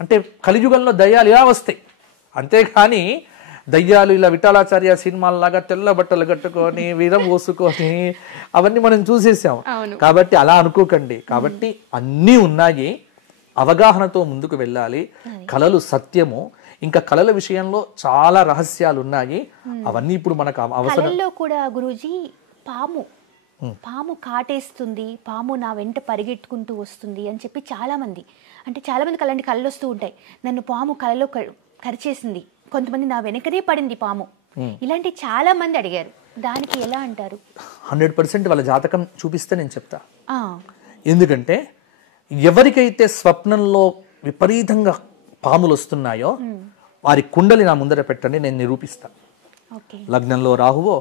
అంటే కలియుగంలో దయ్యాలు ఇలా వస్తాయి. అంతేకాని దయ్యాలు ఇలా విఠాలాచార్య సినిమాల్లాగా తెల్ల బట్టలు కట్టుకొని విరబోసుకొని అవన్నీ మనం చూసేసాం. కాబట్టి అలా అనుకోకండి. కాబట్టి అన్నీ ఉన్నాయి, అవగాహనతో ముందుకు వెళ్ళాలి. కళలు సత్యము. ఇంకా కళల విషయంలో చాలా రహస్యాలు ఉన్నాయి. అవన్నీ ఇప్పుడు మనకు అవసరం. కళల్లో కూడా గురూజీ పాము కాటేస్తుంది, పాము నా వెంట పరిగెట్టుకుంటూ వస్తుంది అని చెప్పి చాలా మంది అలాంటి కళలు వస్తూ ఉంటాయి. నన్ను పాము కళలో కరిచేసింది, కొంతమంది నా వెనకనే పడింది పాము, ఇలాంటి చాలా మంది అడిగారు. దానికి ఎలా అంటారు? 100% వాళ్ళ జాతకం చూపిస్తే నేను చెప్తా. ఎందుకంటే ఎవరికైతే స్వప్నంలో విపరీతంగా పాములు వస్తున్నాయో వారి కుండలి నా ముందర పెట్టండి, నేను నిరూపిస్తా. లగ్నంలో రాహువో,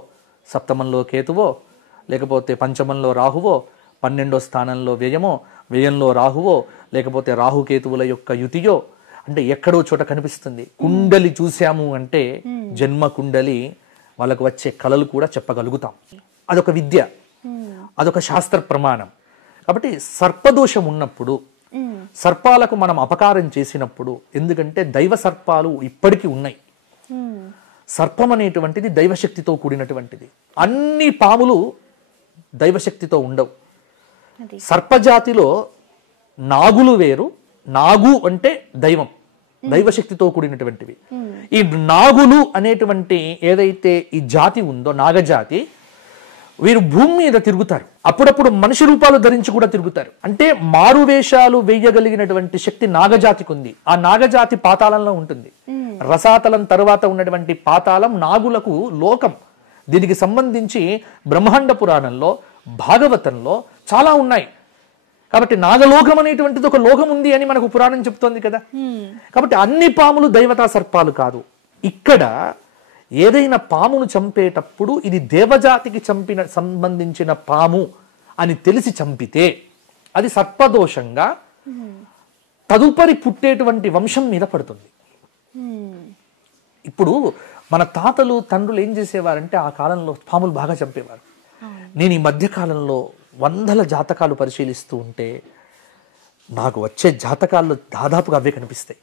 సప్తమంలో కేతువో, లేకపోతే పంచమంలో రాహువో, 12వ స్థానంలో వ్యయమో, వ్యయంలో రాహువో, లేకపోతే రాహుకేతువుల యొక్క యుతియో, అంటే ఎక్కడో చోట కనిపిస్తుంది. కుండలి చూసాము అంటే జన్మ కుండలి, వాళ్ళకు వచ్చే కళలు కూడా చెప్పగలుగుతాం. అదొక విద్య, అదొక శాస్త్ర ప్రమాణం. కాబట్టి సర్పదోషం ఉన్నప్పుడు, సర్పాలకు మనం అపకారం చేసినప్పుడు, ఎందుకంటే దైవ సర్పాలు ఇప్పటికీ ఉన్నాయి. సర్పం అనేటువంటిది దైవశక్తితో కూడినటువంటిది. అన్ని పాములు దైవశక్తితో ఉండవు. సర్పజాతిలో నాగులు వేరు. నాగు అంటే దైవం, దైవశక్తితో కూడినటువంటివి. ఈ నాగులు అనేటువంటి ఏదైతే ఈ జాతి ఉందో, నాగజాతి, వీరు భూమి మీద తిరుగుతారు. అప్పుడప్పుడు మనిషి రూపాలు ధరించి కూడా తిరుగుతారు. అంటే మారు వేషాలు వేయగలిగినటువంటి శక్తి నాగజాతికి ఉంది. ఆ నాగజాతి పాతాళంలో ఉంటుంది. రసాతలం తర్వాత ఉన్నటువంటి పాతాళం నాగులకు లోకం. దీనికి సంబంధించి బ్రహ్మాండ పురాణంలో, భాగవతంలో చాలా ఉన్నాయి. కాబట్టి నాగలోకం అనేటువంటిది ఒక లోకం ఉంది అని మనకు పురాణం చెప్తోంది కదా. కాబట్టి అన్ని పాములు దైవతా సర్పాలు కాదు. ఇక్కడ ఏదైనా పామును చంపేటప్పుడు ఇది దేవజాతికి సంబంధించిన పాము అని తెలిసి చంపితే అది సర్పదోషంగా తదుపరి పుట్టేటువంటి వంశం మీద పడుతుంది. ఇప్పుడు మన తాతలు తండ్రులు ఏం చేసేవారంటే ఆ కాలంలో పాములు బాగా చంపేవారు. నేను ఈ మధ్య కాలంలో 100 జాతకాలు పరిశీలిస్తూ ఉంటే నాకు వచ్చే జాతకాల్లో దాదాపుగా అవే కనిపిస్తాయి.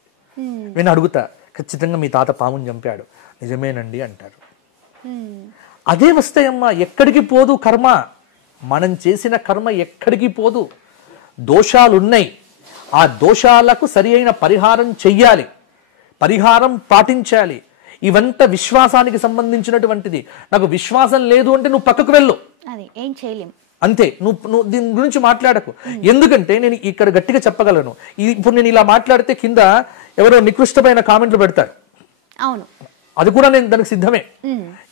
నేను అడుగుతా, ఖచ్చితంగా మీ తాత పాముని చంపాడు, నిజమేనండి అంటారు. అదే వస్తాయమ్మా, ఎక్కడికి పోదు కర్మ. మనం చేసిన కర్మ ఎక్కడికి పోదు. దోషాలున్నాయి, ఆ దోషాలకు సరి అయిన పరిహారం చెయ్యాలి, పరిహారం పాటించాలి. ఇవంతా విశ్వాసానికి సంబంధించినటువంటిది. నాకు విశ్వాసం లేదు అంటే నువ్వు పక్కకు వెళ్ళు, ఏం చేయలేం, అంతే. నువ్వు దీని గురించి మాట్లాడకు. ఎందుకంటే నేను ఇక్కడ గట్టిగా చెప్పగలను. ఇప్పుడు నేను ఇలా మాట్లాడితే కింద ఎవరో నికృష్టమైన కామెంట్లు పెడతారు. అవును, అది కూడా నేను దానికి సిద్ధమే.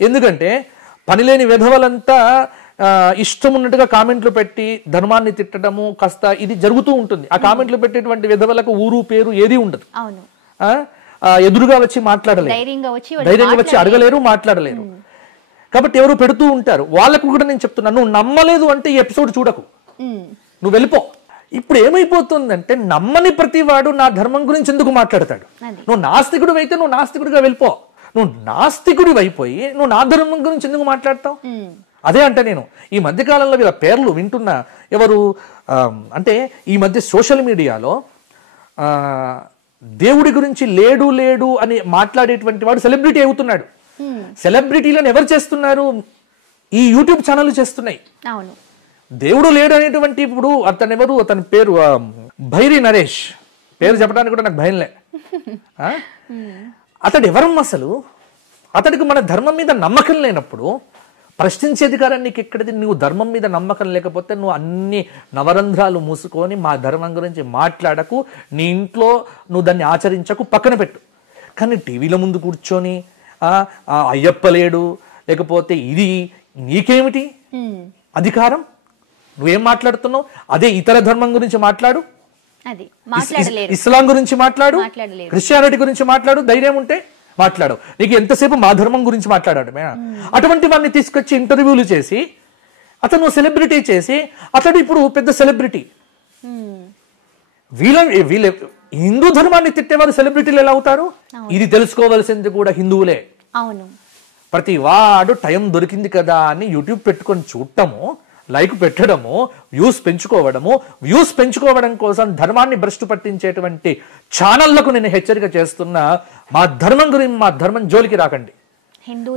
ఎందుకంటే పనిలేని విధవలంతా ఇష్టం ఉన్నట్టుగా కామెంట్లు పెట్టి ధర్మాన్ని తిట్టడము కాస్త ఇది జరుగుతూ ఉంటుంది. ఆ కామెంట్లు పెట్టేటువంటి విధవలకు ఊరు పేరు ఏది ఉండదు. ఎదురుగా వచ్చి మాట్లాడలేరు, ధైర్యంగా వచ్చి అడగలేరు, మాట్లాడలేరు. కాబట్టి ఎవరు పెడుతూ ఉంటారు. వాళ్ళకు కూడా నేను చెప్తున్నా, నువ్వు నమ్మలేదు అంటే ఈ ఎపిసోడ్ చూడకు, నువ్వు వెళ్ళిపో. ఇప్పుడు ఏమైపోతుందంటే నమ్మని ప్రతివాడు నా ధర్మం గురించి ఎందుకు మాట్లాడతాడు? నువ్వు నాస్తికుడు అయితే నువ్వు నాస్తికుడిగా వెళ్ళిపో. నువ్వు నాస్తికుడి అయిపోయి నువ్వు నా ధర్మం గురించి ఎందుకు మాట్లాడతావు? అదే అంటే నేను ఈ మధ్యకాలంలో వీళ్ళ పేర్లు వింటున్నా. ఎవరు అంటే ఈ మధ్య సోషల్ మీడియాలో దేవుడి గురించి లేడు లేడు అని మాట్లాడేటువంటి వాడు సెలబ్రిటీ అవుతున్నాడు. సెలబ్రిటీలను ఎవరు చేస్తున్నారు? ఈ యూట్యూబ్ ఛానల్ చేస్తున్నాయి. దేవుడు లేడు అనేటువంటి ఇప్పుడు అతని పేరు భైరి నరేష్, పేరు చెప్పడానికి కూడా నాకు భయంలే. అతడు ఎవరమ్మా అసలు? అతడికి మన ధర్మం మీద నమ్మకం లేనప్పుడు ప్రశ్నించే అధికారం నీకు ఎక్కడిది? నువ్వు ధర్మం మీద నమ్మకం లేకపోతే నువ్వు అన్ని నవరంధ్రాలు మూసుకొని మా ధర్మం గురించి మాట్లాడకు, నీ ఇంట్లో నువ్వు దాన్ని ఆచరించకు, పక్కన పెట్టు. కానీ టీవీల ముందు కూర్చొని అయ్యప్ప లేడు లేకపోతే ఇది, నీకేమిటి అధికారం? నువ్వేం మాట్లాడుతున్నావు? అదే ఇతర ధర్మం గురించి మాట్లాడు, ఇస్లాం గురించి మాట్లాడు, క్రిస్టియానిటీ గురించి మాట్లాడు, ధైర్యం ఉంటే మాట్లాడు. నీకు ఎంతసేపు మా ధర్మం గురించి మాట్లాడాడు. అటువంటి వాడిని తీసుకొచ్చి ఇంటర్వ్యూలు చేసి అతను సెలబ్రిటీ చేసి అతడు ఇప్పుడు పెద్ద సెలబ్రిటీ. వీళ్ళ హిందూ ధర్మాన్ని తిట్టేవారు సెలబ్రిటీలు ఎలా అవుతారు? ఇది తెలుసుకోవలసింది కూడా హిందువులే. ప్రతి వాడు టైం దొరికింది కదా అని యూట్యూబ్ పెట్టుకొని చూడటము, లైక్ పెట్టడము, వ్యూస్ పెంచుకోవడం కోసం ధర్మాన్ని భ్రష్టు పట్టించేటువంటి ఛానళ్లకు నేను హెచ్చరిక చేస్తున్నా. మా ధర్మం జోలికి రాకండి.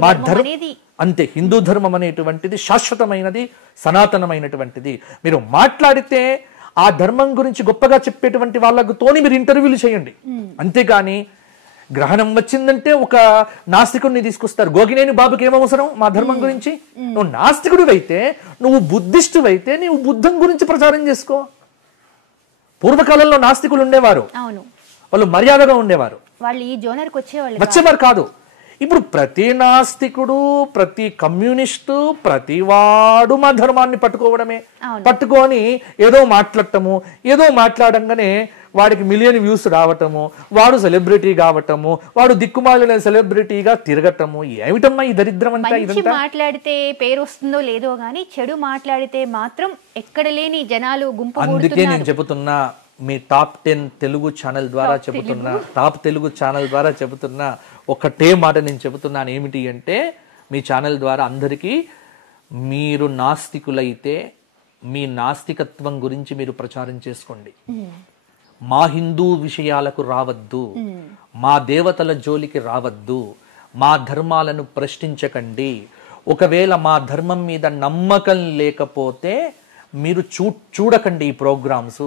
మా ధర్మం అంతే. హిందూ ధర్మం అనేటువంటిది శాశ్వతమైనది, సనాతనమైనటువంటిది. మీరు మాట్లాడితే ఆ ధర్మం గురించి గొప్పగా చెప్పేటువంటి వాళ్ళతోని మీరు ఇంటర్వ్యూలు చేయండి. అంతేగాని గ్రహణం వచ్చిందంటే ఒక నాస్తికుడిని తీసుకొస్తారు. గోగినేని బాబుకి ఏమవసరం మా ధర్మం గురించి? నువ్వు నాస్తికుడు అయితే, నువ్వు బుద్ధిస్టు అయితే నీవు బుద్ధం గురించి ప్రచారం చేసుకో. పూర్వకాలంలో నాస్తికులు ఉండేవారు, వాళ్ళు మర్యాదగా ఉండేవారు, వచ్చేవారు కాదు. ఇప్పుడు ప్రతి నాస్తికుడు, ప్రతి కమ్యూనిస్టు, ప్రతి వాడు మా ధర్మాన్ని పట్టుకొని ఏదో మాట్లాడంగానే వాడికి మిలియన్ వ్యూస్ రావటము, వాడు సెలబ్రిటీ కావటము, వాడు దిక్కుమాలిన సెలబ్రిటీగా తిరగటము. ఏమిటమ్మా ఈ దరిద్రం అంతా? ఇదంతా మాట్లాడితే పేరు వస్తుందో లేదో గానీ చెడు మాట్లాడితే మాత్రం ఎక్కడ లేని జనాలు గుంపు. అందుకే నేను చెబుతున్నా, మీ టాప్ 10 తెలుగు ఛానల్ ద్వారా చెబుతున్నా ఒకటే మాట నేను చెబుతున్నాను. ఏమిటి అంటే, మీ ఛానల్ ద్వారా అందరికీ మీరు నాస్తికులైతే మీ నాస్తికత్వం గురించి మీరు ప్రచారం చేసుకోండి. మా హిందూ విషయాలకు రావద్దు, మా దేవతల జోలికి రావద్దు, మా ధర్మాలను ప్రశ్నించకండి. ఒకవేళ మా ధర్మం మీద నమ్మకం లేకపోతే మీరు చూడకండి ఈ ప్రోగ్రామ్స్,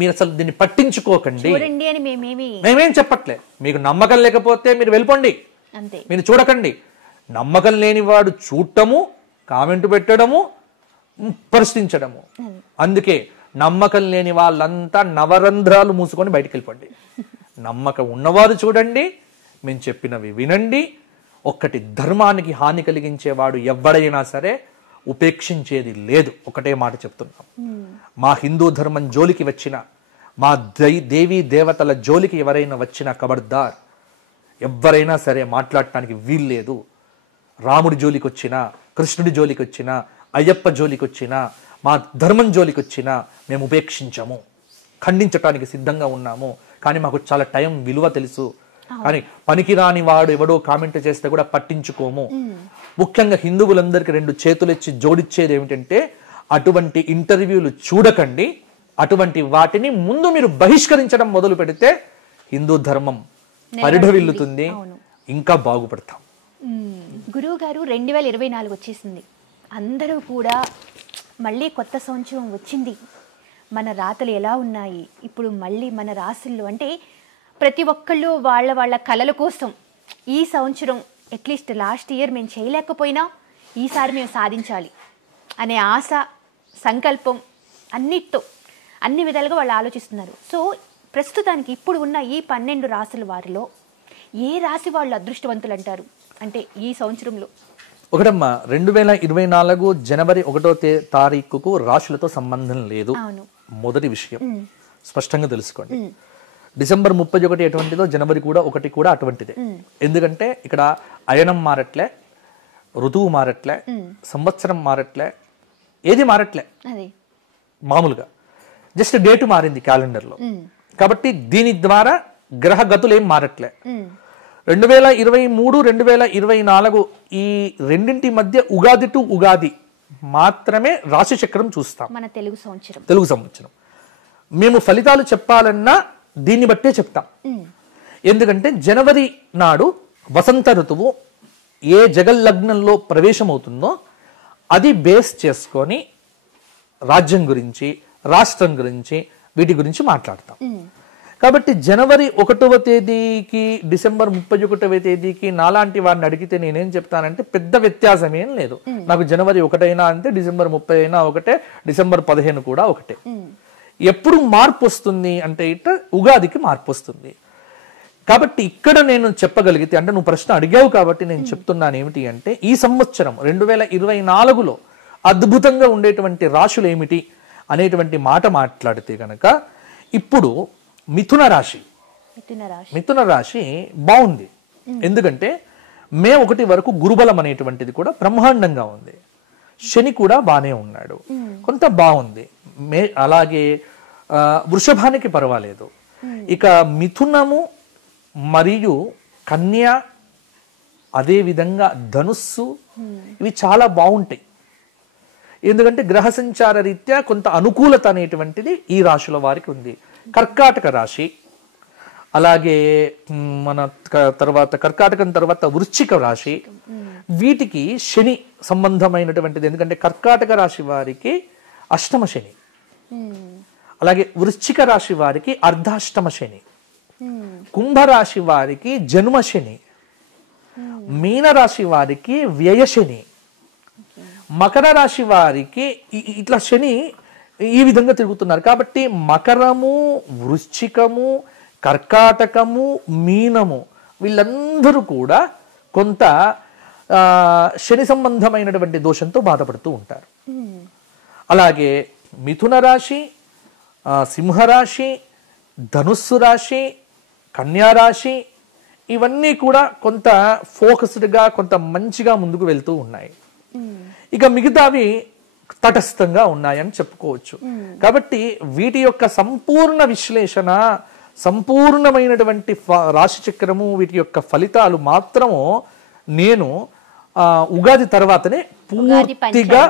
మీరు అసలు దీన్ని పట్టించుకోకండి. మేమేం చెప్పట్లే. మీకు నమ్మకం లేకపోతే మీరు వెళ్ళిపోండి, మీరు చూడకండి. నమ్మకం లేని వాడు చూడటము, కామెంట్ పెట్టడము, ప్రశ్నించడము. అందుకే నమ్మకం లేని వాళ్ళంతా నవరంధ్రాలు మూసుకొని బయటికి వెళ్ళిపోండి. నమ్మకం ఉన్నవారు చూడండి, మేము చెప్పినవి వినండి. ఒక్కటి, ధర్మానికి హాని కలిగించేవాడు ఎవడైనా సరే ఉపేక్షించేది లేదు. ఒకటే మాట చెప్తున్నాం, మా హిందూ ధర్మం జోలికి వచ్చిన, మా దేవీ దేవతల జోలికి ఎవరైనా వచ్చినా ఖబర్దార్, ఎవరైనా సరే మాట్లాడటానికి వీల్లేదు. రాముడి జోలికి వచ్చినా, కృష్ణుడి జోలికి వచ్చినా, అయ్యప్ప జోలికి వచ్చినా, మా ధర్మం జోలికి వచ్చినా మేము ఉపేక్షించము, ఖండించటానికి సిద్ధంగా ఉన్నాము. కానీ మాకు చాలా టైం విలువ తెలుసు. కానీ పనికిరాని వాడు ఎవడో కామెంట్ చేస్తే కూడా పట్టించుకోము. ముఖ్యంగా హిందువులందరికీ 2 చేతులు ఇచ్చి జోడిచ్చేది ఏమిటంటే, అటువంటి ఇంటర్వ్యూలు చూడకండి. అటువంటి వాటిని ముందు మీరు బహిష్కరించడం మొదలు పెడితే హిందూ ధర్మం పరిఢవిల్లుతుంది, ఇంకా బాగుపడతాం. గురువు గారు 2024 వచ్చేసింది. అందరూ కూడా మళ్ళీ కొత్త సంవత్సరం వచ్చింది, మన రాతలు ఎలా ఉన్నాయి, ఇప్పుడు మళ్ళీ మన రాశుల్లో అంటే ప్రతి ఒక్కళ్ళు వాళ్ళ కళల కోసం ఈ సంవత్సరం అట్లీస్ట్ లాస్ట్ ఇయర్ మేము చేయలేకపోయినా ఈసారి మేము సాధించాలి అనే ఆశ, సంకల్పం అన్నిటితో అన్ని విధాలుగా వాళ్ళు ఆలోచిస్తున్నారు. సో ప్రస్తుతానికి ఇప్పుడు ఉన్న ఈ 12 రాశుల వారిలో ఏ రాశి వాళ్ళు అదృష్టవంతులు అంటారు? అంటే ఈ సంవత్సరంలో ఒకటమ్మా, 2024 జనవరి 1వ తారీఖుకు రాశులతో సంబంధం లేదు. మొదటి విషయం స్పష్టంగా తెలుసుకోండి. డిసెంబర్ 31 ఎటువంటిదో జనవరి కూడా 1 కూడా అటువంటిదే. ఎందుకంటే ఇక్కడ అయనం మారట్లే, ఋతువు మారట్లే, సంవత్సరం మారట్లే, ఏది మారట్లే, మామూలుగా జస్ట్ డేటు మారింది క్యాలెండర్లో. కాబట్టి దీని ద్వారా గ్రహ గతులు ఏం మారట్లే. 2023 2024 ఈ రెండింటి మధ్య ఉగాది టు ఉగాది మాత్రమే రాశి చక్రం చూస్తాం. మన తెలుగు సంవత్సరం మేము ఫలితాలు చెప్పాలన్నా దీన్ని బట్టే చెప్తాం. ఎందుకంటే జనవరి నాడు వసంత ఋతువు ఏ జగల్లగ్నంలో ప్రవేశమవుతుందో అది బేస్ చేసుకొని రాజ్యం గురించి, రాష్ట్రం గురించి, వీటి గురించి మాట్లాడతాం. కాబట్టి జనవరి 1వ తేదీకి డిసెంబర్ 31వ తేదీకి నాలాంటి వారిని అడిగితే నేనేం చెప్తానంటే పెద్ద వ్యత్యాసం ఏం లేదు. నాకు జనవరి 1 అయినా అంతే, డిసెంబర్ 30 అయినా ఒకటే, డిసెంబర్ 15 కూడా ఒకటే. ఎప్పుడు మార్పు వస్తుంది అంటే ఇట్ట ఉగాదికి మార్పు వస్తుంది. కాబట్టి ఇక్కడ నేను చెప్పగలిగితే, అంటే నువ్వు ప్రశ్న అడిగావు కాబట్టి నేను చెప్తున్నాను ఏమిటి అంటే, ఈ సంవత్సరం 2024లో అద్భుతంగా ఉండేటువంటి రాశులు ఏమిటి అనేటువంటి మాట మాట్లాడితే కనుక ఇప్పుడు మిథున రాశి బాగుంది. ఎందుకంటే మే 1 వరకు గురుబలం అనేటువంటిది కూడా బ్రహ్మాండంగా ఉంది. శని కూడా బానే ఉన్నాడు, కొంత బాగుంది. అలాగే వృషభానికి పర్వాలేదు. ఇక మిథునము మరియు కన్య, అదే విధంగా ధనుస్సు, ఇవి చాలా బాగుంటాయి. ఎందుకంటే గ్రహ సంచార రీత్యా కొంత అనుకూలత అనేటువంటిది ఈ రాశుల వారికి ఉంది. కర్కాటక రాశి, అలాగే మన తర్వాత కర్కాటకం తర్వాత వృశ్చిక రాశి, వీటికి శని సంబంధమైనటువంటిది. ఎందుకంటే కర్కాటక రాశి వారికి అష్టమ శని, అలాగే వృశ్చిక రాశి వారికి అర్ధాష్టమ శని, కుంభరాశి వారికి జన్మ శని, మీనరాశి వారికి వ్యయ శని, మకర రాశి వారికి ఇట్లా శని ఈ విధంగా తిరుగుతున్నారు. కాబట్టి మకరము, వృశ్చికము, కర్కాటకము, మీనము వీళ్ళందరూ కూడా కొంత శని సంబంధమైనటువంటి దోషంతో బాధపడుతూ ఉంటారు. అలాగే మిథున రాశి, సింహరాశి, ధనుస్సు రాశి, కన్యారాశి ఇవన్నీ కూడా కొంత ఫోకస్డ్గా, కొంత మంచిగా ముందుకు వెళ్తూ ఉన్నాయి. ఇక మిగతావి తటస్థంగా ఉన్నాయని చెప్పుకోవచ్చు. కాబట్టి వీటి యొక్క సంపూర్ణ విశ్లేషణ, సంపూర్ణమైనటువంటి రాశి చక్రము, వీటి యొక్క ఫలితాలు మాత్రము నేను ఉగాది తర్వాతనే పూర్తిగా,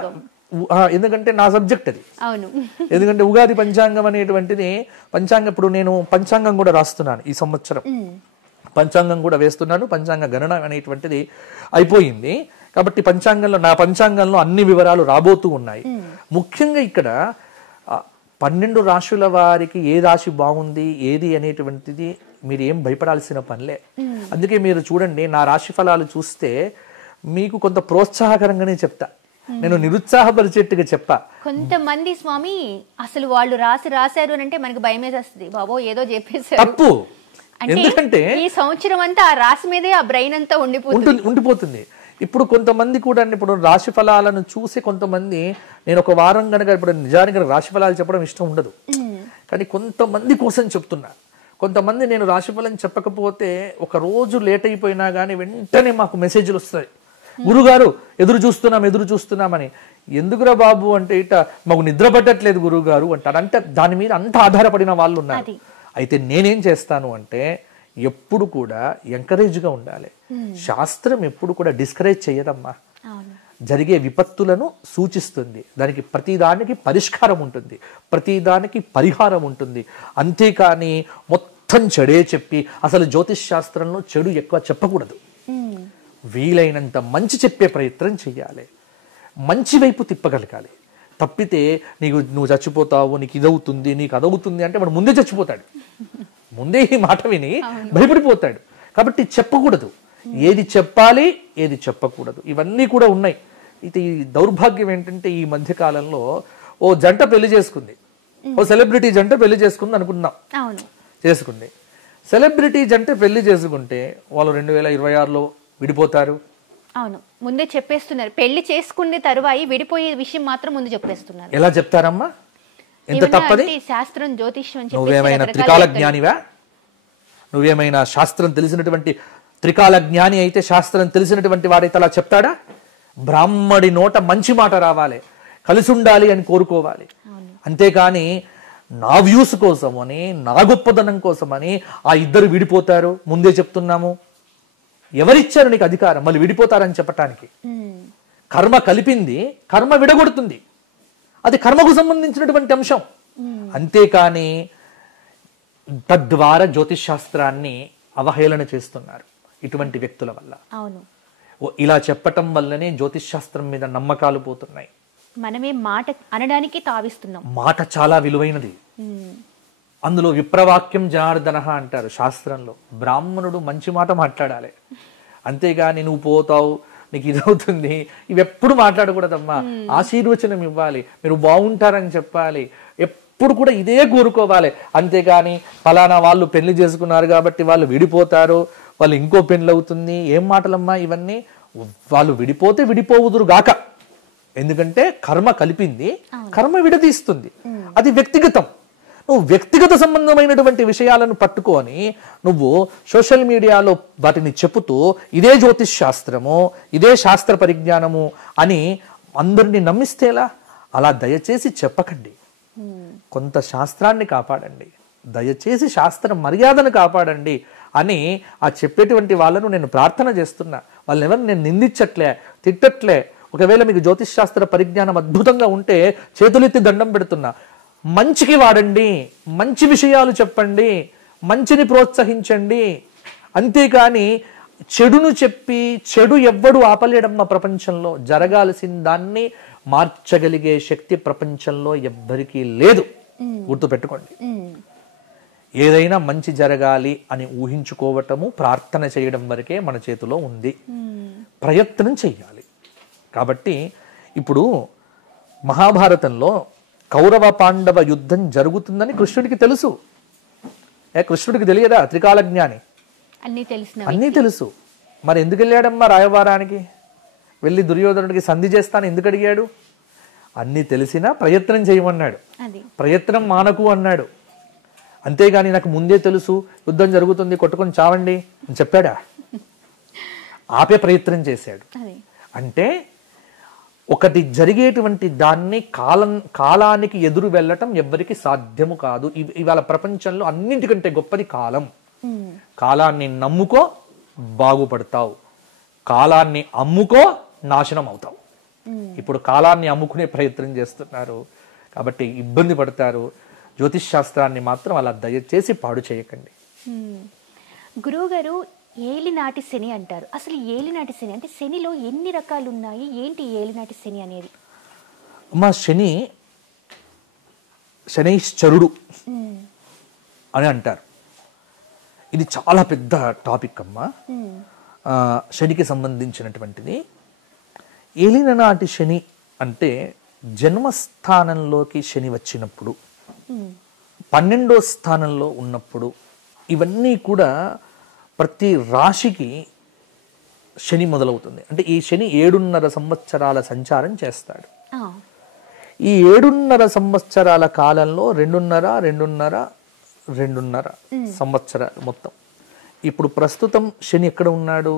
ఎందుకంటే నా సబ్జెక్ట్ అది. ఎందుకంటే ఉగాది పంచాంగం అనేటువంటిది ఇప్పుడు నేను పంచాంగం కూడా రాస్తున్నాను ఈ సంవత్సరం, పంచాంగం కూడా వేస్తున్నాను. పంచాంగ గణన అనేటువంటిది అయిపోయింది. కాబట్టి నా పంచాంగంలో అన్ని వివరాలు రాబోతూ ఉన్నాయి. ముఖ్యంగా ఇక్కడ 12 రాశుల వారికి ఏ రాశి బాగుంది ఏది అనేటువంటిది మీరు ఏం భయపడాల్సిన పనిలే. అందుకే మీరు చూడండి, నా రాశి ఫలాలు చూస్తే మీకు కొంత ప్రోత్సాహకరంగానే చెప్తా, నేను నిరుత్సాహపరిచేట్టుగా చెప్పా. కొంతమంది స్వామి అసలు వాళ్ళు రాశారు అంటే మనకి భయం వేసేస్తుంది, బాబో ఏదో చెప్పేసారు. తప్పు. ఎందుకంటే ఈ సంవత్సరం అంతా ఆ రాశి మీదే ఆ బ్రెయిన్ అంతా ఉండిపోతుంది. ఇప్పుడు కొంతమంది కూడా ఇప్పుడు రాశి ఫలాలను చూసి కొంతమంది, నేను ఒక వారం కనుక ఇప్పుడు నిజానికి రాశి ఫలాలు చెప్పడం ఇష్టం ఉండదు, కానీ కొంతమంది కోసం చెప్తున్నా. కొంతమంది నేను రాశి ఫలం చెప్పకపోతే ఒక రోజు లేట్ అయిపోయినా కానీ వెంటనే మాకు మెసేజ్లు వస్తాయి, గురుగారు ఎదురు చూస్తున్నామని. ఎందుకురా బాబు అంటే ఇట మాకు నిద్ర పట్టట్లేదు గురుగారు అంటారు. అంటే దాని మీద అంత ఆధారపడిన వాళ్ళు ఉన్నారు. అయితే నేనేం చేస్తాను అంటే ఎప్పుడు కూడా ఎంకరేజ్గా ఉండాలి. శాస్త్రం ఎప్పుడు కూడా డిస్కరేజ్ చేయదమ్మా. జరిగే విపత్తులను సూచిస్తుంది, దానికి ప్రతిదానికి పరిష్కారం ఉంటుంది, ప్రతిదానికి పరిహారం ఉంటుంది. అంతేకాని మొత్తం చెడే చెప్పి, అసలు జ్యోతిష్ శాస్త్రంలో చెడు ఎక్కువ చెప్పకూడదు. వీలైనంత మంచి చెప్పే ప్రయత్నం చెయ్యాలి, మంచి వైపు తిప్పగలగాలి. తప్పితే నువ్వు చచ్చిపోతావు, నీకు ఇదవుతుంది, నీకు అదవుతుంది అంటే వాడు ముందే చచ్చిపోతాడు, ముందే ఈ మాట విని భయపడిపోతాడు. కాబట్టి చెప్పకూడదు, ఏది చెప్పాలి ఏది చెప్పకూడదు ఇవన్నీ కూడా ఉన్నాయి. అయితే ఈ దౌర్భాగ్యం ఏంటంటే ఈ మధ్య కాలంలో ఓ జంట పెళ్లి చేసుకుంది, ఓ సెలబ్రిటీ జంట పెళ్లి చేసుకుంది అనుకుందాం, చేసుకుంది. సెలబ్రిటీ జంట పెళ్లి చేసుకుంటే వాళ్ళు 2026లో విడిపోతారు. అవును, ముందే చెప్పేస్తున్నారు. పెళ్లి చేసుకునే తరువాయి విడిపోయే విషయం మాత్రం ముందు చెప్పేస్తున్నారు. ఎలా చెప్తారమ్మా? ఎంత తప్పది. శాస్త్రం, జ్యోతిష్యం. నువ్వేమైనా త్రికాల జ్ఞానివా? నువ్వేమైనా శాస్త్రం తెలిసినటువంటి త్రికాల జ్ఞాని అయితే, శాస్త్రం తెలిసినటువంటి వాడైతే అలా చెప్తాడా? బ్రాహ్మడి నోట మంచి మాట రావాలి, కలిసి ఉండాలి అని కోరుకోవాలి. అంతేకాని నా వ్యూస్ కోసమని, నా గొప్పదనం కోసమని ఆ ఇద్దరు విడిపోతారు ముందే చెప్తున్నాము. ఎవరిచ్చారు నీకు అధికారం మళ్ళీ విడిపోతారని చెప్పటానికి? కర్మ కలిపింది, కర్మ విడగొడుతుంది. అది కర్మకు సంబంధించినటువంటి అంశం. అంతేకాని తద్వారా జ్యోతిష్ శాస్త్రాన్ని అవహేళన చేస్తున్నారు ఇటువంటి వ్యక్తుల వల్ల. అవును, ఇలా చెప్పటం వల్లనే జ్యోతిష్ శాస్త్రం మీద నమ్మకాలు పోతున్నాయి. మనమే మాట అనడానికి తావిస్తున్నాం. మాట చాలా విలువైనది. అందులో విప్రవాక్యం జనార్దన అంటారు శాస్త్రంలో. బ్రాహ్మణుడు మంచి మాట మాట్లాడాలి, అంతేగాని నువ్వు పోతావు, నీకు ఇదవుతుంది, ఇవి ఎప్పుడు మాట్లాడకూడదమ్మా. ఆశీర్వచనం ఇవ్వాలి, మీరు బాగుంటారని చెప్పాలి, ఎప్పుడు కూడా ఇదే కోరుకోవాలి. అంతేగాని ఫలానా వాళ్ళు పెళ్లి చేసుకున్నారు కాబట్టి వాళ్ళు విడిపోతారు, వాళ్ళు ఇంకో పెళ్లి అవుతుంది, ఏం మాటలమ్మా ఇవన్నీ. వాళ్ళు విడిపోతే విడిపోవుదురు గాక, ఎందుకంటే కర్మ కలిపింది, కర్మ విడదీస్తుంది, అది వ్యక్తిగతం. నువ్వు వ్యక్తిగత సంబంధమైనటువంటి విషయాలను పట్టుకొని నువ్వు సోషల్ మీడియాలో వాటిని చెబుతూ ఇదే జ్యోతిష్ శాస్త్రము, ఇదే శాస్త్ర పరిజ్ఞానము అని అందరినీ నమ్మిస్తేలా? అలా దయచేసి చెప్పకండి. కొంత శాస్త్రాన్ని కాపాడండి, దయచేసి శాస్త్ర మర్యాదను కాపాడండి అని ఆ చెప్పేటువంటి వాళ్ళను నేను ప్రార్థన చేస్తున్నా. వాళ్ళని ఎవరు నేను నిందించట్లే, తిట్టట్లే. ఒకవేళ మీకు జ్యోతిష్ శాస్త్ర పరిజ్ఞానం అద్భుతంగా ఉంటే చేతులెత్తి దండం పెడుతున్నా. మంచికి వాడండి, మంచి విషయాలు చెప్పండి, మంచిని ప్రోత్సహించండి. అంతేకాని చెడును చెప్పి, చెడు ఎవ్వడు ఆపలేడమ్మ ప్రపంచంలో. జరగాల్సిన దాన్ని మార్చగలిగే శక్తి ప్రపంచంలో ఎవ్వరికీ లేదు, గుర్తుపెట్టుకోండి. ఏదైనా మంచి జరగాలి అని ఊహించుకోవటము, ప్రార్థన చేయడం వరకే మన చేతిలో ఉంది. ప్రయత్నం చెయ్యాలి. కాబట్టి ఇప్పుడు మహాభారతంలో కౌరవ పాండవ యుద్ధం జరుగుతుందని కృష్ణుడికి తెలుసు. కృష్ణుడికి తెలియదా? త్రికాల జ్ఞాని, అన్నీ తెలుసు. మరి ఎందుకు వెళ్ళాడమ్మా రాయవారానికి? వెళ్ళి దుర్యోధనుడికి సంధి చేస్తాను ఎందుకు అడిగాడు? అన్నీ తెలిసినా ప్రయత్నం చేయమన్నాడు, ప్రయత్నం మానకు అన్నాడు. అంతేగాని నాకు ముందే తెలుసు యుద్ధం జరుగుతుంది, కొట్టుకొని చావండి అని చెప్పాడా? ఆపే ప్రయత్నం చేశాడు. అంటే ఒకటి జరిగేటువంటి దాన్ని కాలానికి ఎదురు వెళ్ళటం ఎవ్వరికి సాధ్యము కాదు. ఇవాళ ప్రపంచంలో అన్నింటికంటే గొప్పది కాలం. కాలాన్ని నమ్ముకో బాగుపడతావు, కాలాన్ని అమ్ముకో నాశనం అవుతావు. ఇప్పుడు కాలాన్ని అమ్ముకునే ప్రయత్నం చేస్తున్నారు కాబట్టి ఇబ్బంది పడతారు. జ్యోతిష్ శాస్త్రాన్ని మాత్రం అలా దయచేసి పాడు చేయకండి. గురువు గారు, ఏలినాటి శని అంటారు. అసలు ఏలినాటి శని అంటే శనిలో ఎన్ని రకాలు ఉన్నాయి, ఏంటి ఏలినాటి శని అనేది? అమ్మా, శనైశ్చరుడు అని అంటారు. ఇది చాలా పెద్ద టాపిక్ అమ్మా. శనికి సంబంధించినటువంటిది. ఏలినాటి శని అంటే జన్మస్థానంలోకి శని వచ్చినప్పుడు, 12వ స్థానంలో ఉన్నప్పుడు, ఇవన్నీ కూడా ప్రతి రాశికి శని మొదలవుతుంది. అంటే ఈ శని 7.5 సంవత్సరాల సంచారం చేస్తాడు. ఈ 7.5 సంవత్సరాల కాలంలో 2.5 సంవత్సరాలు మొత్తం. ఇప్పుడు ప్రస్తుతం శని ఎక్కడ ఉన్నాడు?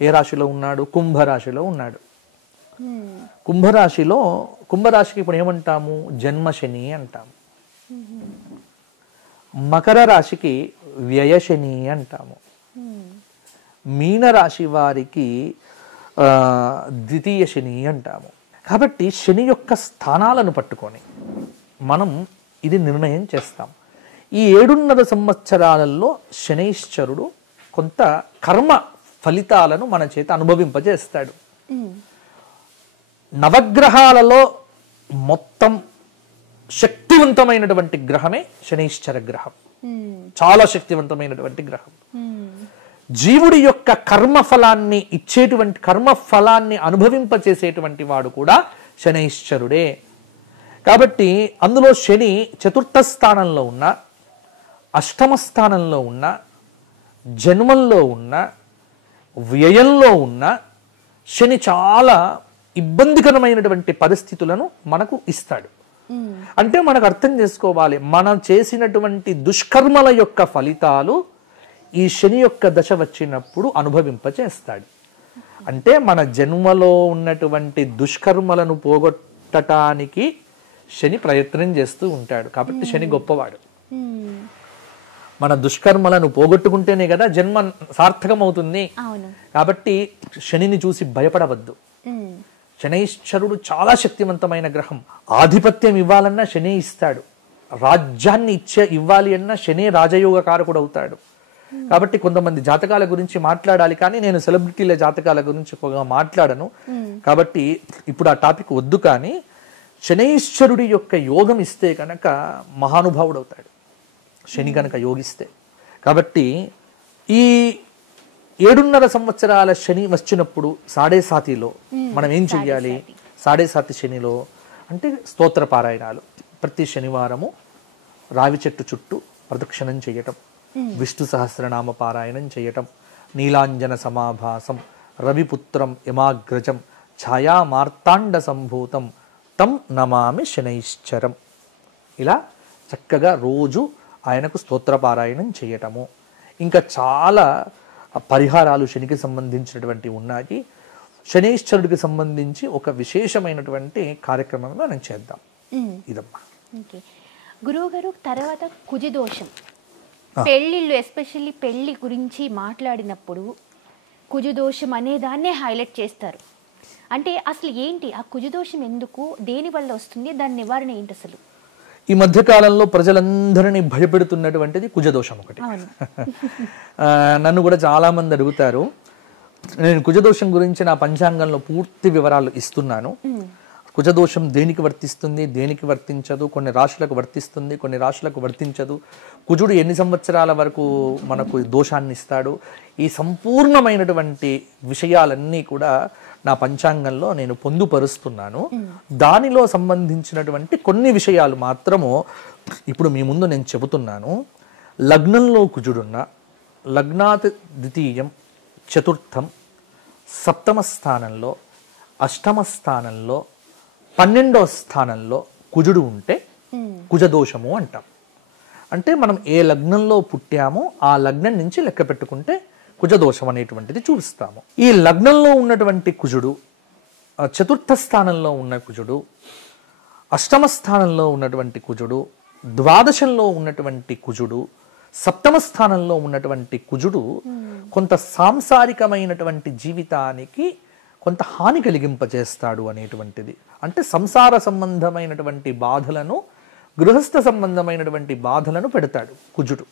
ఏ రాశిలో ఉన్నాడు? కుంభరాశిలో ఉన్నాడు. కుంభరాశికి ఇప్పుడు ఏమంటాము? జన్మ శని అంటాము. మకర రాశికి వ్యయ శని అంటాము. మీనరాశి వారికి ద్వితీయ శని అంటాము. కాబట్టి శని యొక్క స్థానాలను పట్టుకొని మనం ఇది నిర్ణయం చేస్తాం. ఈ 7.5 సంవత్సరాలలో శనైశ్చరుడు కొంత కర్మ ఫలితాలను మన చేత అనుభవింపజేస్తాడు. నవగ్రహాలలో మొత్తం శక్తివంతమైనటువంటి గ్రహమే శనైశ్చర గ్రహం. చాలా శక్తివంతమైనటువంటి గ్రహం. జీవుడి యొక్క కర్మఫలాన్ని ఇచ్చేటువంటి, కర్మఫలాన్ని అనుభవింపచేసేటువంటి వాడు కూడా శనైశ్చరుడే. కాబట్టి అందులో శని 4వ స్థానంలో ఉన్న, 8వ స్థానంలో ఉన్న, జన్మంలో ఉన్న, వ్యయంలో ఉన్న శని చాలా ఇబ్బందికరమైనటువంటి పరిస్థితులను మనకు ఇస్తాడు. అంటే మనకు అర్థం చేసుకోవాలి, మనం చేసినటువంటి దుష్కర్మల యొక్క ఫలితాలు ఈ శని యొక్క దశ వచ్చినప్పుడు అనుభవింపచేస్తాడు. అంటే మన జన్మలో ఉన్నటువంటి దుష్కర్మలను పోగొట్టడానికి శని ప్రయత్నం చేస్తూ ఉంటాడు. కాబట్టి శని గొప్పవాడు. మన దుష్కర్మలను పోగొట్టుకుంటేనే కదా జన్మ సార్థకం అవుతుంది. అవును. కాబట్టి శనిని చూసి భయపడవద్దు. శనైశ్వరుడు చాలా శక్తివంతమైన గ్రహం. ఆధిపత్యం ఇవ్వాలన్నా శనే ఇస్తాడు, రాజ్యాన్ని ఇవ్వాలి అన్నా శనే రాజయోగ కారకుడు అవుతాడు. కాబట్టి కొంతమంది జాతకాల గురించి మాట్లాడాలి, కానీ నేను సెలబ్రిటీల జాతకాల గురించి ఎక్కువగా మాట్లాడను. కాబట్టి ఇప్పుడు ఆ టాపిక్ వద్దు. కానీ శనైశ్వరుడి యొక్క యోగం ఇస్తే కనుక మహానుభావుడు అవుతాడు శని కనుక యోగిస్తే. కాబట్టి ఈ 7.5 సంవత్సరాల శని వచ్చినప్పుడు సాడే సాతిలో మనం ఏం చెయ్యాలి? సాడే సాతి శనిలో అంటే స్తోత్ర పారాయణాలు ప్రతి శనివారము రావి చెట్టు చుట్టూ ప్రదక్షిణం చేయటం, విష్ణు సహస్రనామ పారాయణం చేయటం, నీలాంజన సమాభాసం, రవిపుత్రం యమాగ్రజం, ఛాయా మార్తాండ సంభూతం తం నమామి శనైశ్చరం. ఇలా చక్కగా రోజు ఆయనకు స్తోత్రపారాయణం చేయటము. ఇంకా చాలా పరిహారాలు శనికి సంబంధించినటువంటి ఉన్నాయి. శనైశ్వరుడికి సంబంధించి ఒక విశేషమైనటువంటి కార్యక్రమం మనం చేద్దాం. ఇదమ్మా. గురువు గారు, తర్వాత కుజదోషం, పెళ్ళిళ్ళు ఎస్పెషల్లీ పెళ్లి గురించి మాట్లాడినప్పుడు కుజదోషం అనే దాన్నే హైలైట్ చేస్తారు. అంటే అసలు ఏంటి ఆ కుజదోషం, ఎందుకు, దేని వల్ల వస్తుంది, దాని నివారణ ఏంటి అసలు? ఈ మధ్య కాలంలో ప్రజలందరినీ భయపెడుతున్నటువంటిది కుజదోషం ఒకటి. నన్ను కూడా చాలా మంది అడుగుతారు. నేను కుజదోషం గురించి నా పంచాంగంలో పూర్తి వివరాలు ఇస్తున్నాను. కుజదోషం దేనికి వర్తిస్తుంది, దేనికి వర్తించదు, కొన్ని రాశులకు వర్తిస్తుంది, కొన్ని రాశులకు వర్తించదు, కుజుడు ఎన్ని సంవత్సరాల వరకు మనకు దోషాన్ని ఇస్తాడు, ఈ సంపూర్ణమైనటువంటి విషయాలన్నీ కూడా నా పంచాంగంలో నేను పొందుపరుస్తున్నాను. దానిలో సంబంధించినటువంటి కొన్ని విషయాలు మాత్రము ఇప్పుడు మీ ముందు నేను చెబుతున్నాను. లగ్నంలో కుజుడున్న, లగ్నాత్ ద్వితీయం, చతుర్థం, సప్తమ స్థానంలో, అష్టమ స్థానంలో, 12వ స్థానంలో కుజుడు ఉంటే కుజదోషము అంటాం. అంటే మనం ఏ లగ్నంలో పుట్టామో ఆ లగ్నం నుంచి లెక్క పెట్టుకుంటే కుజదోషం అనేటువంటిది చూపిస్తాము. ఈ లగ్నంలో ఉన్నటువంటి కుజుడు, చతుర్థ స్థానంలో ఉన్న కుజుడు, అష్టమ స్థానంలో ఉన్నటువంటి కుజుడు, ద్వాదశంలో ఉన్నటువంటి కుజుడు, సప్తమ స్థానంలో ఉన్నటువంటి కుజుడు కొంత సాంసారికమైనటువంటి జీవితానికి కొంత హాని కలిగింపజేస్తాడు అనేటువంటిది. అంటే సంసార సంబంధమైనటువంటి బాధలను, గృహస్థ సంబంధమైనటువంటి బాధలను పెడతాడు కుజుడు.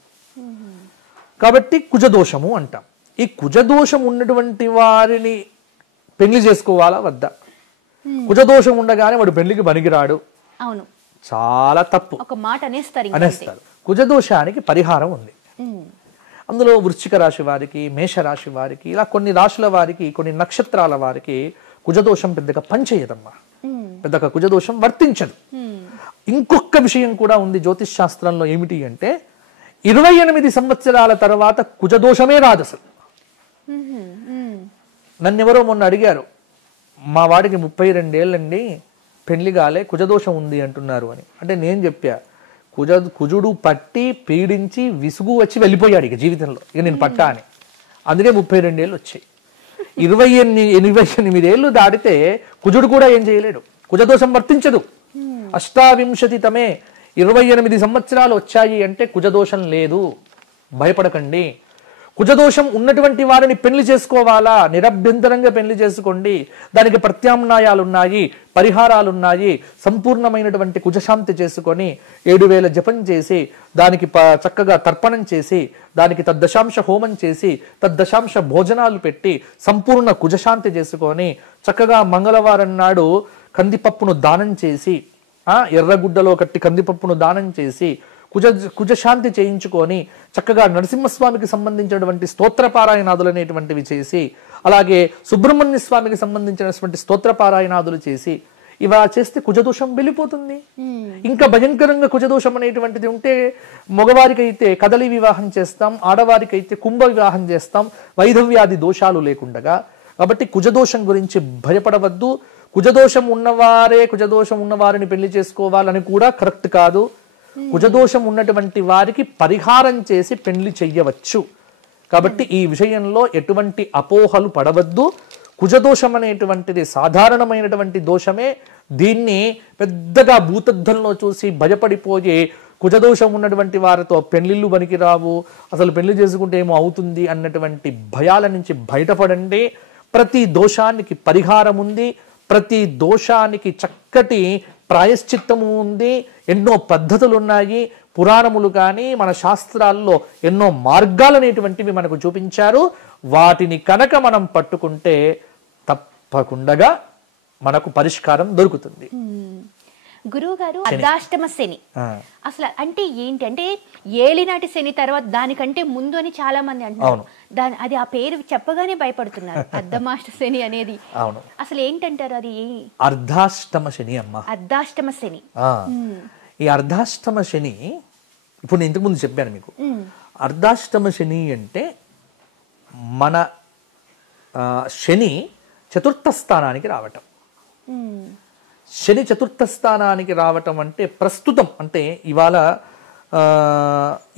కాబట్టి కుజదోషము అంటాం. ఈ కుజదోషం ఉన్నటువంటి వారిని పెళ్లి చేసుకోవాలా వద్దా? కుజదోషం ఉండగానే వాడు పెళ్లికి పనికిరాడు, అవును, చాలా తప్పు, ఒక మాట అనేస్తారు. కుజదోషానికి పరిహారం ఉంది. అందులో వృశ్చిక రాశి వారికి, మేషరాశి వారికి, ఇలా కొన్ని రాశుల వారికి, కొన్ని నక్షత్రాల వారికి కుజదోషం పెద్దగా పనిచేయదమ్మా, పెద్దగా కుజదోషం వర్తించదు. ఇంకొక విషయం కూడా ఉంది జ్యోతిష్ శాస్త్రంలో. ఏమిటి అంటే 28 సంవత్సరాల తర్వాత కుజదోషమే రాదు అసలు. నన్నెవరో మొన్న అడిగారు, మా వాడికి 32 ఏళ్ళండి, పెళ్లి కాలే, కుజదోషం ఉంది అంటున్నారు అని. అంటే నేను చెప్పా, కుజుడు పట్టి పీడించి విసుగు వచ్చి వెళ్ళిపోయాడు ఇక జీవితంలో, ఇక నేను పట్టా అని. అందుకే 32 ఏళ్ళు వచ్చాయి. 28 ఏళ్ళు దాటితే కుజుడు కూడా ఏం చేయలేడు, కుజదోషం వర్తించదు. 28 తమే 28 సంవత్సరాలు వచ్చాయి అంటే కుజదోషం లేదు, భయపడకండి. కుజదోషం ఉన్నటువంటి వారిని పెళ్లి చేసుకోవాలా, నిరభ్యంతరంగా పెళ్లి చేసుకోండి. దానికి ప్రత్యామ్నాయాలు ఉన్నాయి, పరిహారాలు ఉన్నాయి. సంపూర్ణమైనటువంటి కుజశాంతి చేసుకొని 7000 జపం చేసి, దానికి చక్కగా తర్పణం చేసి, దానికి తద్దశాంశ హోమం చేసి, తద్దశాంశ భోజనాలు పెట్టి సంపూర్ణ కుజశాంతి చేసుకొని, చక్కగా మంగళవారం నాడు కందిపప్పును దానం చేసి, ఎర్రగుడ్డలో కట్టి కందిపప్పును దానం చేసి, కుజశాంతి చేయించుకొని చక్కగా నరసింహస్వామికి సంబంధించినటువంటి స్తోత్రపారాయణాదులు అనేటువంటివి చేసి, అలాగే సుబ్రహ్మణ్య స్వామికి సంబంధించినటువంటి స్తోత్రపారాయణాదులు చేసి, ఇవా చేస్తే కుజదోషం వెళ్ళిపోతుంది. ఇంకా భయంకరంగా కుజదోషం అనేటువంటిది ఉంటే మగవారికైతే కదలి వివాహం చేస్తాం, ఆడవారికైతే కుంభ వివాహం చేస్తాం, వైధవ్యాది దోషాలు లేకుండగా. కాబట్టి కుజదోషం గురించి భయపడవద్దు. కుజదోషం ఉన్నవారిని పెళ్లి చేసుకోవాలని కూడా కరెక్ట్ కాదు. కుజదోషం ఉన్నటువంటి వారికి పరిహారం చేసి పెళ్లి చెయ్యవచ్చు. కాబట్టి ఈ విషయంలో ఎటువంటి అపోహలు పడవద్దు. కుజదోషం అనేటువంటిది సాధారణమైనటువంటి దోషమే. దీన్ని పెద్దగా భూతద్దంలో చూసి భయపడిపోయి కుజదోషం ఉన్నటువంటి వారితో పెళ్లిళ్ళు పనికిరావు, అసలు పెళ్లి చేసుకుంటే ఏమో అవుతుంది అన్నటువంటి భయాల నుంచి బయటపడండి. ప్రతి దోషానికి పరిహారం ఉంది, ప్రతి దోషానికి చక్కటి ప్రాయశ్చిత్తము ఉంది, ఎన్నో పద్ధతులు ఉన్నాయి. పురాణములు కానీ మన శాస్త్రాల్లో ఎన్నో మార్గాలు అనేటువంటివి మనకు చూపించారు. వాటిని కనుక మనం పట్టుకుంటే తప్పకుండా మనకు పరిష్కారం దొరుకుతుంది. గురువు గారు, అర్ధాష్టమ శని అసలు అంటే ఏంటి? అంటే ఏలినాటి శని తర్వాత దానికంటే ముందు అని చాలా మంది అంటున్నారు. అది ఆ పేరు చెప్పగానే భయపడుతున్నారు, అర్ధమాష్ట శని అనేది. అసలు ఏంటంటారు అది? అర్ధాష్టమ శని అమ్మా, అర్ధాష్టమ శని. ఈ అర్ధాష్టమ శని ఇప్పుడు నేను ఇంతకు ముందు చెప్పాను మీకు. అర్ధాష్టమ శని అంటే మన శని చతుర్థ స్థానానికి రావటం. శని చతుర్థ స్థానానికి రావటం అంటే ప్రస్తుతం, అంటే ఇవాళ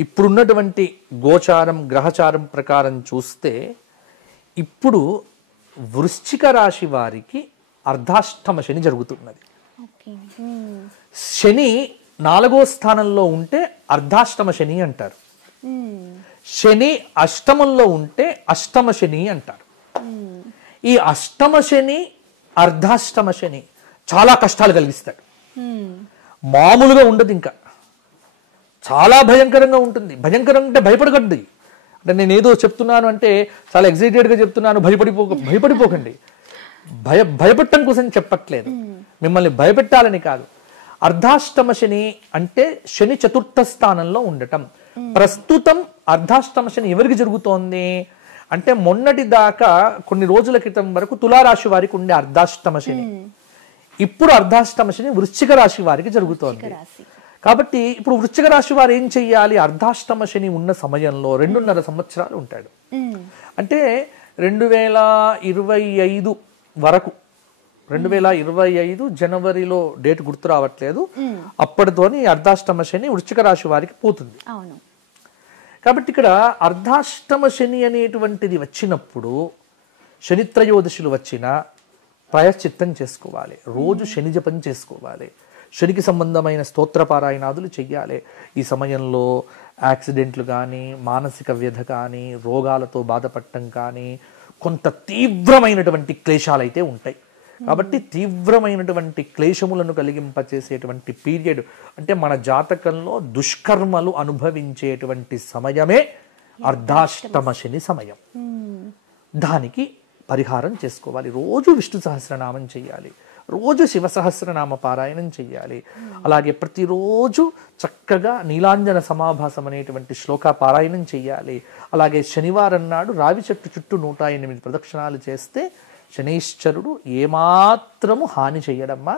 ఇప్పుడున్నటువంటి గోచారం గ్రహచారం ప్రకారం చూస్తే ఇప్పుడు వృశ్చిక రాశి వారికి అర్ధాష్టమ శని జరుగుతున్నది. శని 4వ స్థానంలో ఉంటే అర్ధాష్టమ శని అంటారు. శని అష్టమంలో ఉంటే అష్టమ శని అంటారు. ఈ అష్టమ శని అర్ధాష్టమ శని చాలా కష్టాలు కలిగిస్తాడు. మామూలుగా ఉండదు, ఇంకా చాలా భయంకరంగా ఉంటుంది. భయంకరంగా అంటే భయపడకండి. అంటే నేను ఏదో చెప్తున్నాను అంటే చాలా ఎగ్జైటెడ్గా చెప్తున్నాను, భయపడిపోకండి. భయపెట్టడం కోసం చెప్పట్లేదు, మిమ్మల్ని భయపెట్టాలని కాదు. అర్ధాష్టమ శని అంటే శని చతుర్థ స్థానంలో ఉండటం. ప్రస్తుతం అర్ధాష్టమ శని ఎవరికి జరుగుతోంది అంటే మొన్నటి దాకా కొన్ని రోజుల క్రితం వరకు తులారాశి వారికి ఉండే అర్ధాష్టమ శని ఇప్పుడు అర్ధాష్టమ శని వృశ్చిక రాశి వారికి జరుగుతోంది. కాబట్టి ఇప్పుడు వృశ్చిక రాశి వారు ఏం చెయ్యాలి? అర్ధాష్టమ శని ఉన్న సమయంలో 2.5 సంవత్సరాలు ఉంటాడు. అంటే 2025 వరకు, 2025 జనవరిలో డేట్ గుర్తు రావట్లేదు, అప్పటితోని అర్ధాష్టమ శని వృశ్చిక రాశి వారికి పోతుంది. కాబట్టి ఇక్కడ అర్ధాష్టమ శని అనేటువంటిది వచ్చినప్పుడు శనిత్రయోదశులు వచ్చినా ప్రాయశ్చిత్తం చేసుకోవాలి. రోజు శని జపం చేసుకోవాలి. శనికి సంబంధమైన స్తోత్రపారాయణాదులు చెయ్యాలి. ఈ సమయంలో యాక్సిడెంట్లు కానీ, మానసిక వ్యధ కానీ, రోగాలతో బాధపడటం కానీ, కొంత తీవ్రమైనటువంటి క్లేశాలు అయితే ఉంటాయి. కాబట్టి తీవ్రమైనటువంటి క్లేశములను కలిగింపచేసేటువంటి పీరియడ్ అంటే మన జాతకంలో దుష్కర్మలు అనుభవించేటువంటి సమయమే అర్ధాష్టమ శని సమయం. దానికి పరిహారం చేసుకోవాలి. రోజు విష్ణు సహస్రనామం చెయ్యాలి, రోజు శివ సహస్రనామ పారాయణం చెయ్యాలి. అలాగే ప్రతిరోజు చక్కగా నీలాంజన సమాభాసం అనేటువంటి శ్లోక పారాయణం చెయ్యాలి. అలాగే శనివారం నాడు రావి చెట్టు చుట్టూ 108 ప్రదక్షిణాలు చేస్తే శనీశ్వరుడు ఏమాత్రము హాని చెయ్యడమ్మా.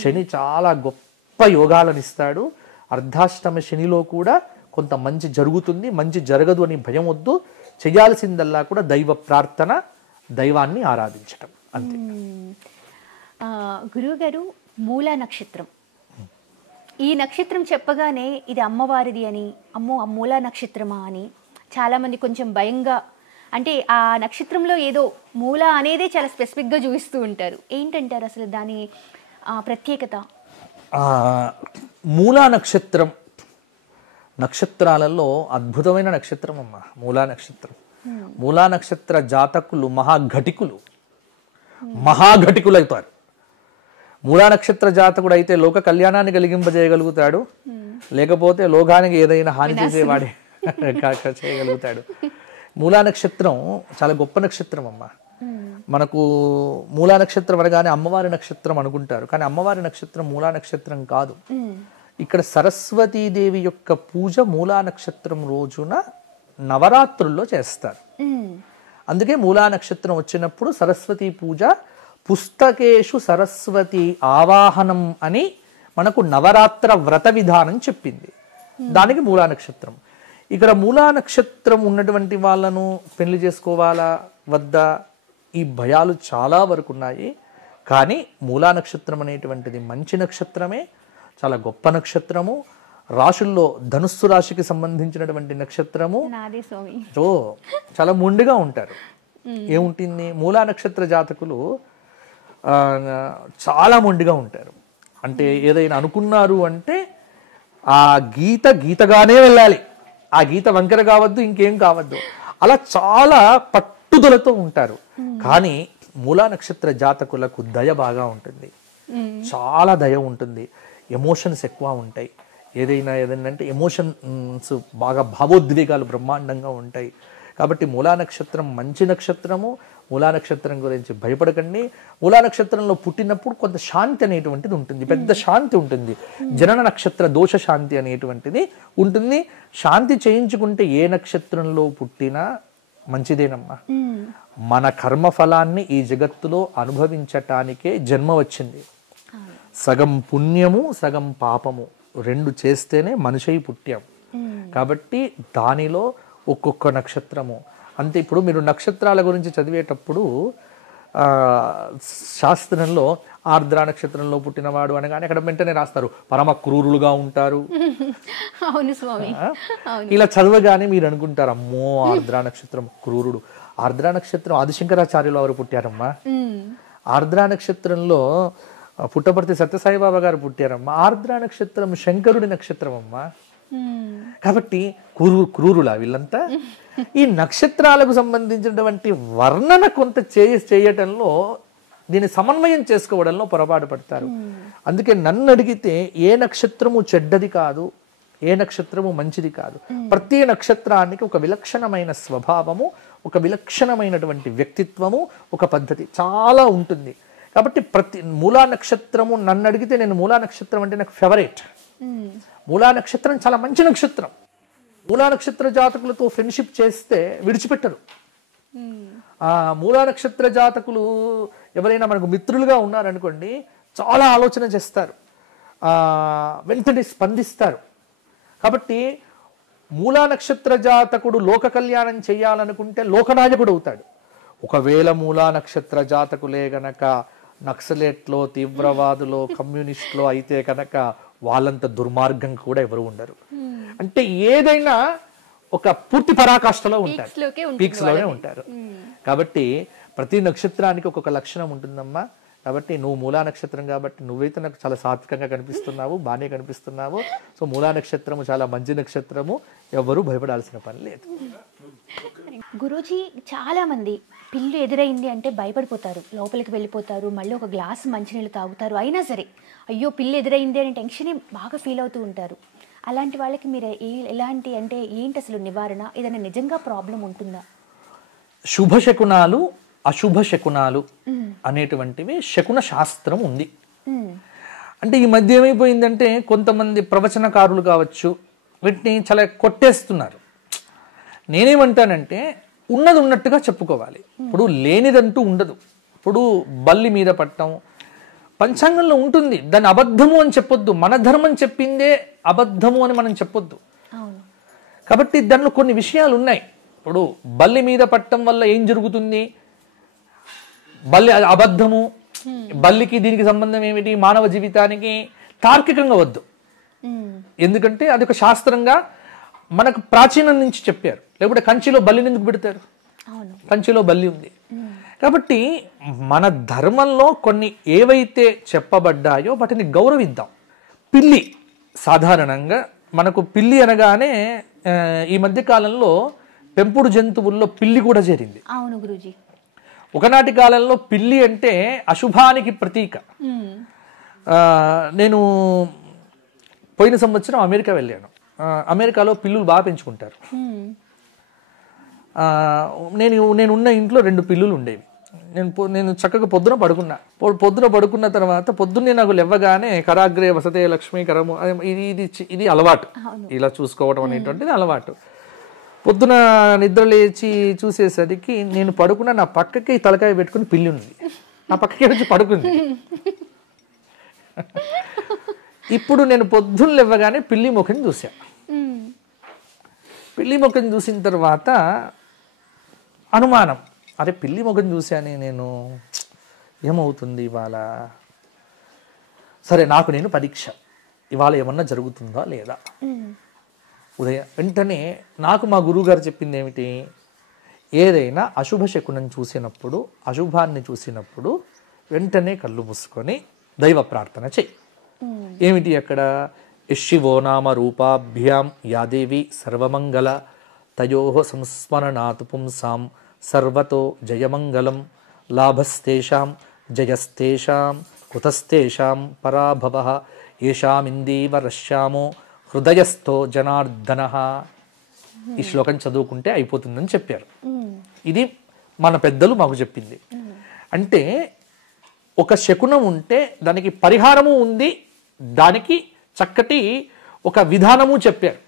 శని చాలా గొప్ప యోగాలను ఇస్తాడు. అర్ధాష్టమ శనిలో కూడా కొంత మంచి జరుగుతుంది, మంచి జరగదు అని భయం వద్దు. చేయాల్సిందల్లా కూడా దైవ ప్రార్థన, దైవాన్ని ఆరాధించటం అంతే. గురువుగారు, మూలా నక్షత్రం, ఈ నక్షత్రం చెప్పగానే ఇది అమ్మవారిది అని, అమ్మో మూలా నక్షత్రమా అని చాలామంది కొంచెం భయంగా, అంటే ఆ నక్షత్రంలో ఏదో మూల అనేదే చాలా స్పెసిఫిక్గా చూపిస్తూ ఉంటారు. ఏంటంటారు అసలు దాని ప్రత్యేకత? మూలా నక్షత్రం నక్షత్రాలలో అద్భుతమైన నక్షత్రం అమ్మ మూలా నక్షత్రం. మూలా నక్షత్ర జాతకులు మహాఘటికులు అవుతారు. మూలా నక్షత్ర జాతకుడు అయితే లోక కళ్యాణాన్ని కలిగింపజేయగలుగుతాడు, లేకపోతే లోకానికి ఏదైనా హాని చేసేవాడే చేయగలుగుతాడు. మూలా నక్షత్రం చాలా గొప్ప నక్షత్రం అమ్మ. మనకు మూలా నక్షత్రం అనగానే అమ్మవారి నక్షత్రం అనుకుంటారు, కానీ అమ్మవారి నక్షత్రం మూలా నక్షత్రం కాదు. ఇక్కడ సరస్వతీదేవి యొక్క పూజ మూలా నక్షత్రం రోజున నవరాత్రుల్లో చేస్తారు. అందుకే మూలా నక్షత్రం వచ్చినప్పుడు సరస్వతీ పూజ, పుస్తకేషు సరస్వతి ఆవాహనం అని మనకు నవరాత్ర వ్రత విధానం చెప్పింది. దానికి మూలా నక్షత్రం. ఇక్కడ మూలా నక్షత్రం ఉన్నటువంటి వాళ్ళను పెళ్లి చేసుకోవాలా వద్దా ఈ భయాలు చాలా వరకు ఉన్నాయి. కానీ మూలా నక్షత్రం అనేటువంటిది మంచి నక్షత్రమే, చాలా గొప్ప నక్షత్రము. రాశుల్లో ధనుస్సు రాశికి సంబంధించినటువంటి నక్షత్రము. చాలా మొండిగా ఉంటారు. ఏముంటుంది, మూలా నక్షత్ర జాతకులు చాలా మొండిగా ఉంటారు. అంటే ఏదైనా అనుకున్నారు అంటే ఆ గీత గీతగానే వెళ్ళాలి, ఆ గీత వంకర కావద్దు, ఇంకేం కావద్దు. అలా చాలా పట్టుదలతో ఉంటారు. కానీ మూలా నక్షత్ర జాతకులకు దయ బాగా ఉంటుంది, చాలా దయ ఉంటుంది, ఎమోషన్స్ ఎక్కువ ఉంటాయి. ఏదైనా అంటే ఎమోషన్స్ బాగా, భావోద్వేగాలు బ్రహ్మాండంగా ఉంటాయి. కాబట్టి మూలా నక్షత్రం మంచి నక్షత్రము. మూలా నక్షత్రం గురించి భయపడకండి. మూలా నక్షత్రంలో పుట్టినప్పుడు కొంత శాంతి అనేటువంటిది ఉంటుంది, పెద్ద శాంతి ఉంటుంది. జనన నక్షత్ర దోష శాంతి అనేటువంటిది ఉంటుంది. శాంతి చేయించుకుంటే ఏ నక్షత్రంలో పుట్టినా మంచిదేనమ్మా. మన కర్మఫలాన్ని ఈ జగత్తులో అనుభవించటానికే జన్మ వచ్చింది. సగం పుణ్యము సగం పాపము రెండు చేస్తేనే మనిషి పుట్టాం. కాబట్టి దానిలో ఒక్కొక్క నక్షత్రము అంతే. ఇప్పుడు మీరు నక్షత్రాల గురించి చదివేటప్పుడు శాస్త్రంలో ఆర్ద్ర నక్షత్రంలో పుట్టినవాడు అనగానే అక్కడ వెంటనే రాస్తారు పరమ క్రూరులుగా ఉంటారు. అవును స్వామి. ఇలా చదవగానే మీరు అనుకుంటారు అమ్మో ఆర్ద్ర నక్షత్రం క్రూరుడు. ఆర్ద్ర నక్షత్రం ఆదిశంకరాచార్యులు వారు పుట్టారమ్మా. ఆర్ద్ర నక్షత్రంలో పుట్టపర్తి సత్యసాయిబాబా గారు పుట్టారమ్మా. ఆర్ద్ర నక్షత్రం శంకరుడి నక్షత్రం అమ్మా. కాబట్టి క్రూరులా వీళ్ళంతా? ఈ నక్షత్రాలకు సంబంధించినటువంటి వర్ణన కొంత చేయటంలో, దీన్ని సమన్వయం చేసుకోవడంలో పొరపాటు పడతారు. అందుకే నన్ను అడిగితే ఏ నక్షత్రము చెడ్డది కాదు, ఏ నక్షత్రము మంచిది కాదు. ప్రతి నక్షత్రానికి ఒక విలక్షణమైన స్వభావము, ఒక విలక్షణమైనటువంటి వ్యక్తిత్వము, ఒక పద్ధతి చాలా ఉంటుంది. కాబట్టి ప్రతి మూలా నక్షత్రము నన్ను అడిగితే, నేను మూలా నక్షత్రం అంటే నాకు ఫేవరెట్. మూలా నక్షత్రం చాలా మంచి నక్షత్రం. మూలా నక్షత్ర జాతకులతో ఫ్రెండ్షిప్ చేస్తే విడిచిపెట్టరు. ఆ మూలా నక్షత్ర జాతకులు ఎవరైనా మనకు మిత్రులుగా ఉన్నారనుకోండి, చాలా ఆలోచన చేస్తారు, వెంటనే స్పందిస్తారు. కాబట్టి మూలా నక్షత్ర జాతకుడు లోక కళ్యాణం చేయాలనుకుంటే లోకనాయకుడు అవుతాడు. ఒకవేళ మూలా నక్షత్ర జాతకులే గనక నక్సలేట్లో, తీవ్రవాదులో, కమ్యూనిస్ట్లో అయితే కనుక వాళ్ళంత దుర్మార్గం కూడా ఎవరు ఉండరు. అంటే ఏదైనా ఒక పూర్తి పరాకాష్ఠలో ఉంటారు, పీక్స్ లోనే ఉంటారు. కాబట్టి ప్రతి నక్షత్రానికి ఒక్కొక్క లక్షణం ఉంటుందమ్మా. కాబట్టి నువ్వు మూలా నక్షత్రం కాబట్టి నువ్వైతే నాకు చాలా సాత్వికంగా కనిపిస్తున్నావు, బాగానే కనిపిస్తున్నావు. సో మూలా నక్షత్రము చాలా మంచి నక్షత్రము, ఎవరు భయపడాల్సిన పని లేదు. గురూజీ, చాలా మంది పిల్లి ఎదురైంది అంటే భయపడిపోతారు, లోపలికి వెళ్ళిపోతారు, మళ్ళీ ఒక గ్లాసు మంచినీళ్ళు తాగుతారు. అయినా సరే అయ్యో పిల్లి ఎదురైంది అని టెన్షన్ బాగా ఫీల్ అవుతూ ఉంటారు. అలాంటి వాళ్ళకి మీరు ఎలాంటి, అంటే ఏంటి అసలు నివారణ? ఏదైనా నిజంగా ప్రాబ్లం ఉంటుందా? శుభ శకునాలు, అశుభ శకునాలు అనేటువంటివి శకున శాస్త్రం ఉంది. అంటే ఈ మధ్య ఏమైపోయిందంటే కొంతమంది ప్రవచనకారులు కావచ్చు, వీటిని చాలా కొట్టేస్తున్నారు. నేనేమంటానంటే ఉన్నది ఉన్నట్టుగా చెప్పుకోవాలి. ఇప్పుడు లేనిదంటూ ఉండదు. ఇప్పుడు బల్లి మీద పట్టడం పంచాంగంలో ఉంటుంది, దాన్ని అబద్ధము అని చెప్పొద్దు. మన ధర్మం చెప్పిందే అబద్ధము అని మనం చెప్పొద్దు. కాబట్టి దానిలో కొన్ని విషయాలు ఉన్నాయి. ఇప్పుడు బల్లి మీద పట్టడం వల్ల ఏం జరుగుతుంది, బల్లి అబద్ధము, బల్లికి దీనికి సంబంధం ఏమిటి, మానవ జీవితానికి తార్కికంగా వద్దు. ఎందుకంటే అది ఒక శాస్త్రంగా మనకు ప్రాచీనం నుంచి చెప్పారు. లేకపోతే కంచిలో బల్లిని ఎందుకు పెడతారు? కంచిలో బల్లి ఉంది. కాబట్టి మన ధర్మంలో కొన్ని ఏవైతే చెప్పబడ్డాయో వాటిని గౌరవిద్దాం. పిల్లి సాధారణంగా మనకు పిల్లి అనగానే ఈ మధ్య కాలంలో పెంపుడు జంతువుల్లో పిల్లి కూడా చేరింది. అవును గురూజీ. ఒకనాటి కాలంలో పిల్లి అంటే అశుభానికి ప్రతీక. నేను పోయిన సంవత్సరం అమెరికా వెళ్ళాను. అమెరికాలో పిల్లులు బాగా పెంచుకుంటారు. నేనున్న ఇంట్లో 2 పిల్లులు ఉండేవి. నేను చక్కగా పొద్దున పడుకున్న తర్వాత పొద్దున్నే నాకు లేవగానే కరాగ్రే వసతే లక్ష్మీ కరము, ఇది అలవాటు, ఇలా చూసుకోవడం అనేటువంటిది అలవాటు. పొద్దున నిద్ర లేచి చూసేసరికి నేను పడుకున్న నా పక్కకి తలకాయ పెట్టుకుని పిల్లి ఉంది, నా పక్కకి వచ్చి పడుకుంది. ఇప్పుడు నేను పొద్దున్న లేవగానే పిల్లి ముఖం చూసా. పిల్లి ముఖం చూసిన తర్వాత అనుమానం, అరే పిల్లి ముఖం చూశానే నేను, ఏమవుతుంది ఇవాళ? సరే నాకు నేను పరీక్ష, ఇవాళ ఏమన్నా జరుగుతుందా లేదా. ఉదయం వెంటనే నాకు మా గురువుగారు చెప్పింది ఏమిటి, ఏదైనా అశుభ శకునం చూసినప్పుడు, అశుభాన్ని చూసినప్పుడు వెంటనే కళ్ళు మూసుకొని దైవ ప్రార్థన చెయ్యి. ఏమిటి అక్కడ, యశివో నామ రూపాభ్యాం యాదేవి సర్వమంగళ తయోః సంస్మరణాత్ పుంసాం సర్వతో జయమంగళం లాభస్తేషాం జయస్తేషాం కుతస్తేషాం పరాభవః ఏషామిందీవ రశ్యామో హృదయస్థో జనార్దనః. ఈ శ్లోకం చదువుకుంటే అయిపోతుందని చెప్పారు. ఇది మన పెద్దలు మాకు చెప్పింది. అంటే ఒక శకునం ఉంటే దానికి పరిహారము ఉంది, దానికి చక్కటి ఒక విధానము చెప్పారు.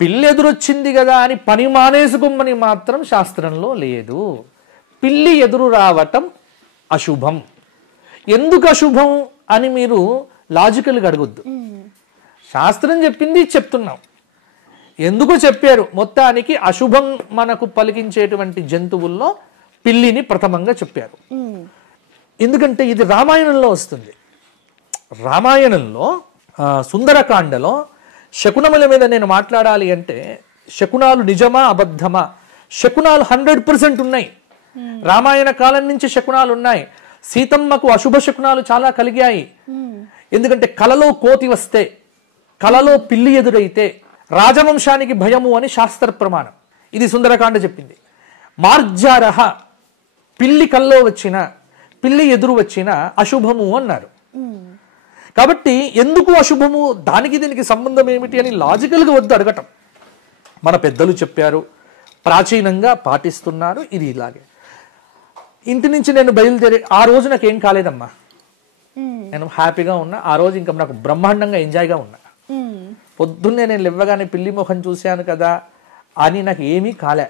పిల్లి ఎదురొచ్చింది కదా అని పని మానేసుకోమని మాత్రం శాస్త్రంలో లేదు. పిల్లి ఎదురు రావటం అశుభం. ఎందుకు అశుభం అని మీరు లాజికల్గా అడగొద్దు. శాస్త్రం చెప్పింది చెప్తున్నాం. ఎందుకు చెప్పారు? మొత్తానికి అశుభం మనకు పలికించేటువంటి జంతువుల్లో పిల్లిని ప్రథమంగా చెప్పారు. ఎందుకంటే ఇది రామాయణంలో వస్తుంది. రామాయణంలో సుందరకాండలో శకునముల మీద నేను మాట్లాడాలి అంటే శకునాలు నిజమా అబద్ధమా? శకునాలు 100% ఉన్నాయి. రామాయణ కాలం నుంచి శకునాలు ఉన్నాయి. సీతమ్మకు అశుభ శకునాలు చాలా కలిగాయి. ఎందుకంటే కలలో కోతి వస్తే, కలలో పిల్లి ఎదురైతే రాజవంశానికి భయము అని శాస్త్ర ప్రమాణం. ఇది సుందరకాండ చెప్పింది. మార్జారహ, పిల్లి కల్లో వచ్చిన, పిల్లి ఎదురు వచ్చిన అశుభము అన్నారు. కాబట్టి ఎందుకు అశుభము, దానికి దీనికి సంబంధం ఏమిటి అని లాజికల్గా వద్దు అడగటం. మన పెద్దలు చెప్పారు, ప్రాచీనంగా పాటిస్తున్నారు. ఇది ఇలాగే. ఇంటి నుంచి నేను బయలుదేరి ఆ రోజు నాకు ఏం కాలేదమ్మా, నేను హ్యాపీగా ఉన్నా. ఆ రోజు ఇంకా నాకు బ్రహ్మాండంగా ఎంజాయ్గా ఉన్నా. పొద్దున్నే నేను లేవగానే పిల్లి ముఖం చూశాను కదా అని నాకు ఏమీ కాలే.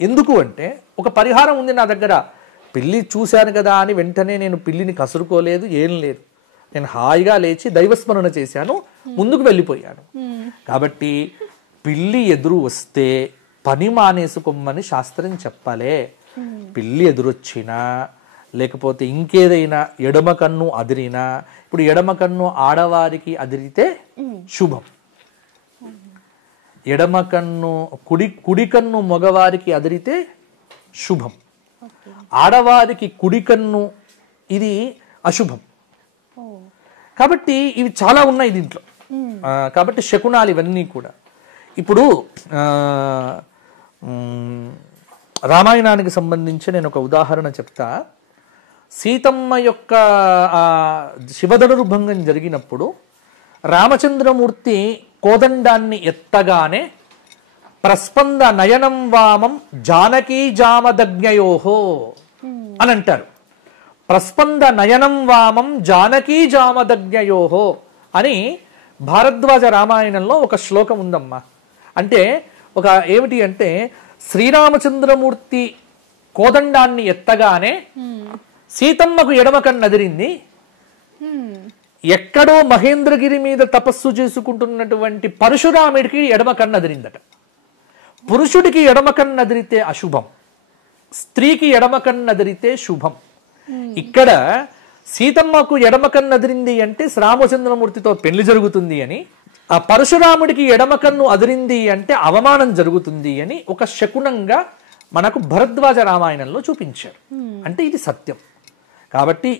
ఎందుకు అంటే ఒక పరిహారం ఉంది నా దగ్గర. పిల్లి చూశాను కదా అని వెంటనే నేను పిల్లిని కసురుకోలేదు, ఏం లేదు. నేను హాయిగా లేచి దైవస్మరణ చేశాను, ముందుకు వెళ్ళిపోయాను. కాబట్టి పిల్లి ఎదురు వస్తే పని మానేసుకోమని శాస్త్రం చెప్పాలే. పిల్లి ఎదురొచ్చినా లేకపోతే ఇంకేదైనా ఎడమ కన్ను అదిరినా, ఇప్పుడు ఎడమ కన్ను ఆడవారికి అదిరితే శుభం, ఎడమ కన్ను కుడి కన్ను మగవారికి అదిరితే శుభం, ఆడవారికి కుడి కన్ను ఇది అశుభం. కాబట్టి ఇవి చాలా ఉన్నాయి దీంట్లో. కాబట్టి శకునాలు ఇవన్నీ కూడా. ఇప్పుడు రామాయణానికి సంబంధించి నేను ఒక ఉదాహరణ చెప్తా. సీతమ్మ యొక్క శివధనుర్భంగం జరిగినప్పుడు రామచంద్రమూర్తి కోదండాన్ని ఎత్తగానే ప్రస్పంద నయనం వామం జానకీ జామదగ్నయోహో అని అంటారు. ప్రస్పంద నయనం వామం జానకీ జామదగ్నయోహో అని భారద్వాజ రామాయణంలో ఒక శ్లోకం ఉందమ్మా. అంటే ఒక ఏమిటి అంటే శ్రీరామచంద్రమూర్తి కోదండాన్ని ఎత్తగానే సీతమ్మకు ఎడమ కన్ను అదిరింది. ఎక్కడో మహేంద్రగిరి మీద తపస్సు చేసుకుంటున్నటువంటి పరశురాముడికి ఎడమ కన్ను అదిరిందట. పురుషుడికి ఎడమ కన్ను అదిరితే అశుభం, స్త్రీకి ఎడమ కన్ను అదిరితే శుభం. ఇక్కడ సీతమ్మకు ఎడమ కన్ను అదిరింది అంటే రామచంద్రమూర్తితో పెళ్లి జరుగుతుంది అని, ఆ పరశురాముడికి ఎడమ కన్ను అదిరింది అంటే అవమానం జరుగుతుంది అని ఒక శకునంగా మనకు భరద్వాజ రామాయణంలో చూపించారు. అంటే ఇది సత్యం. కాబట్టి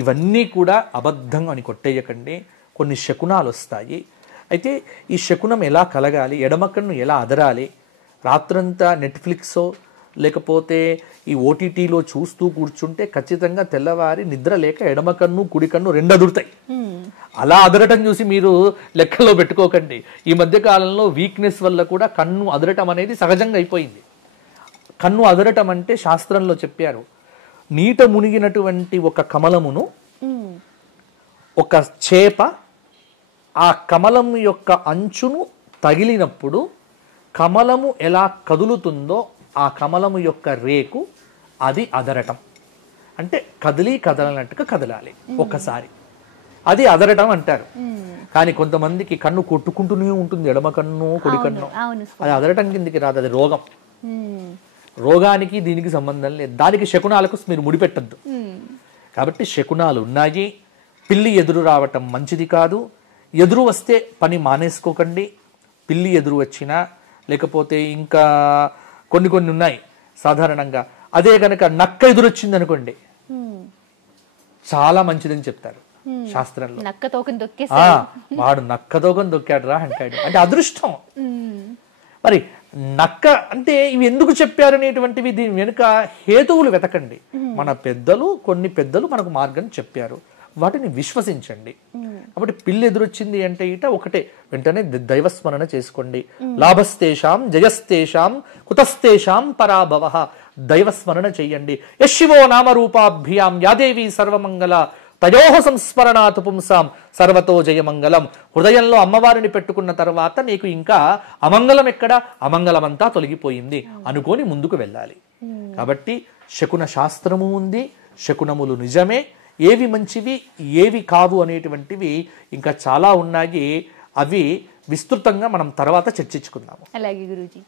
ఇవన్నీ కూడా అబద్ధం అని కొట్టేయకండి. కొన్ని శకునాలు వస్తాయి. అయితే ఈ శకునం ఎలా కలగాలి, ఎడమ కన్ను ఎలా అదరాలి? రాత్రంతా నెట్ఫ్లిక్సో లేకపోతే ఈ ఓటీటీలో చూస్తూ కూర్చుంటే ఖచ్చితంగా తెల్లవారి నిద్ర లేక ఎడమ కన్ను కుడి కన్ను రెండు అదురుతాయి. అలా అదరటం చూసి మీరు లెక్కలో పెట్టుకోకండి. ఈ మధ్య కాలంలో వీక్నెస్ వల్ల కూడా కన్ను అదరటం అనేది సహజంగా అయిపోయింది. కన్ను అదరటం అంటే శాస్త్రంలో చెప్పారు, నీట మునిగినటువంటి ఒక కమలమును ఒక చేప ఆ కమలం యొక్క అంచును తగిలినప్పుడు కమలము ఎలా కదులుతుందో ఆ కమలము యొక్క రేకు అది అదరటం. అంటే కదలనట్టుగా కదలాలి ఒకసారి, అది అదరటం అంటారు. కానీ కొంతమందికి కన్ను కొట్టుకుంటూనే ఉంటుంది, ఎడమ కన్ను కుడి కన్ను, అది అదరటం కిందికి రాదు, అది రోగం. రోగానికి దీనికి సంబంధం లేదు. దానికి శకునాలకు మీరు ముడిపెట్టద్దు. కాబట్టి శకునాలు ఉన్నాయి. పిల్లి ఎదురు రావటం మంచిది కాదు. ఎదురు వస్తే పని మానేసుకోకండి. పిల్లి ఎదురు వచ్చినా లేకపోతే ఇంకా కొన్ని ఉన్నాయి సాధారణంగా. అదే కనుక నక్క ఎదురొచ్చింది అనుకోండి, చాలా మంచిదని చెప్తారు. శాస్త్రంలో. నక్క తోకని ఆ, దొక్కేసాడు. వాడు నక్కదోగం దొక్కాడు రా అంటాడు. అంటే అదృష్టం. మరి నక్క అంటే ఇవి ఎందుకు చెప్పారు అనేటువంటివి దీని వెనుక హేతువులు వెతకండి. మన పెద్దలు, కొన్ని పెద్దలు మనకు మార్గం చెప్పారు, వాటిని విశ్వసించండి. కాబట్టి పిల్లి ఎదురొచ్చింది అంటే ఇట ఒకటే, వెంటనే దైవస్మరణ చేసుకోండి. లాభస్తేషాం జయస్తేషాం కుతస్తేషాం పరాభవ. దైవస్మరణ చెయ్యండి. యశివో నామరూపాభ్యాం యాదేవి సర్వమంగళ తయోహ సంస్మరణాత్ పుంసాం సర్వతో జయమంగళం. హృదయంలో అమ్మవారిని పెట్టుకున్న తర్వాత నీకు ఇంకా అమంగళం ఎక్కడ, అమంగళమంతా తొలగిపోయింది అనుకొని ముందుకు వెళ్ళాలి. కాబట్టి శకున శాస్త్రము ఉంది, శకునములు నిజమే, ఏవి మంచివి ఏవి కావు అనేటువంటివి ఇంకా చాలా ఉన్నాయి. అవి విస్తృతంగా మనం తర్వాత చర్చించుకుందాము. అలాగే గురూజీ.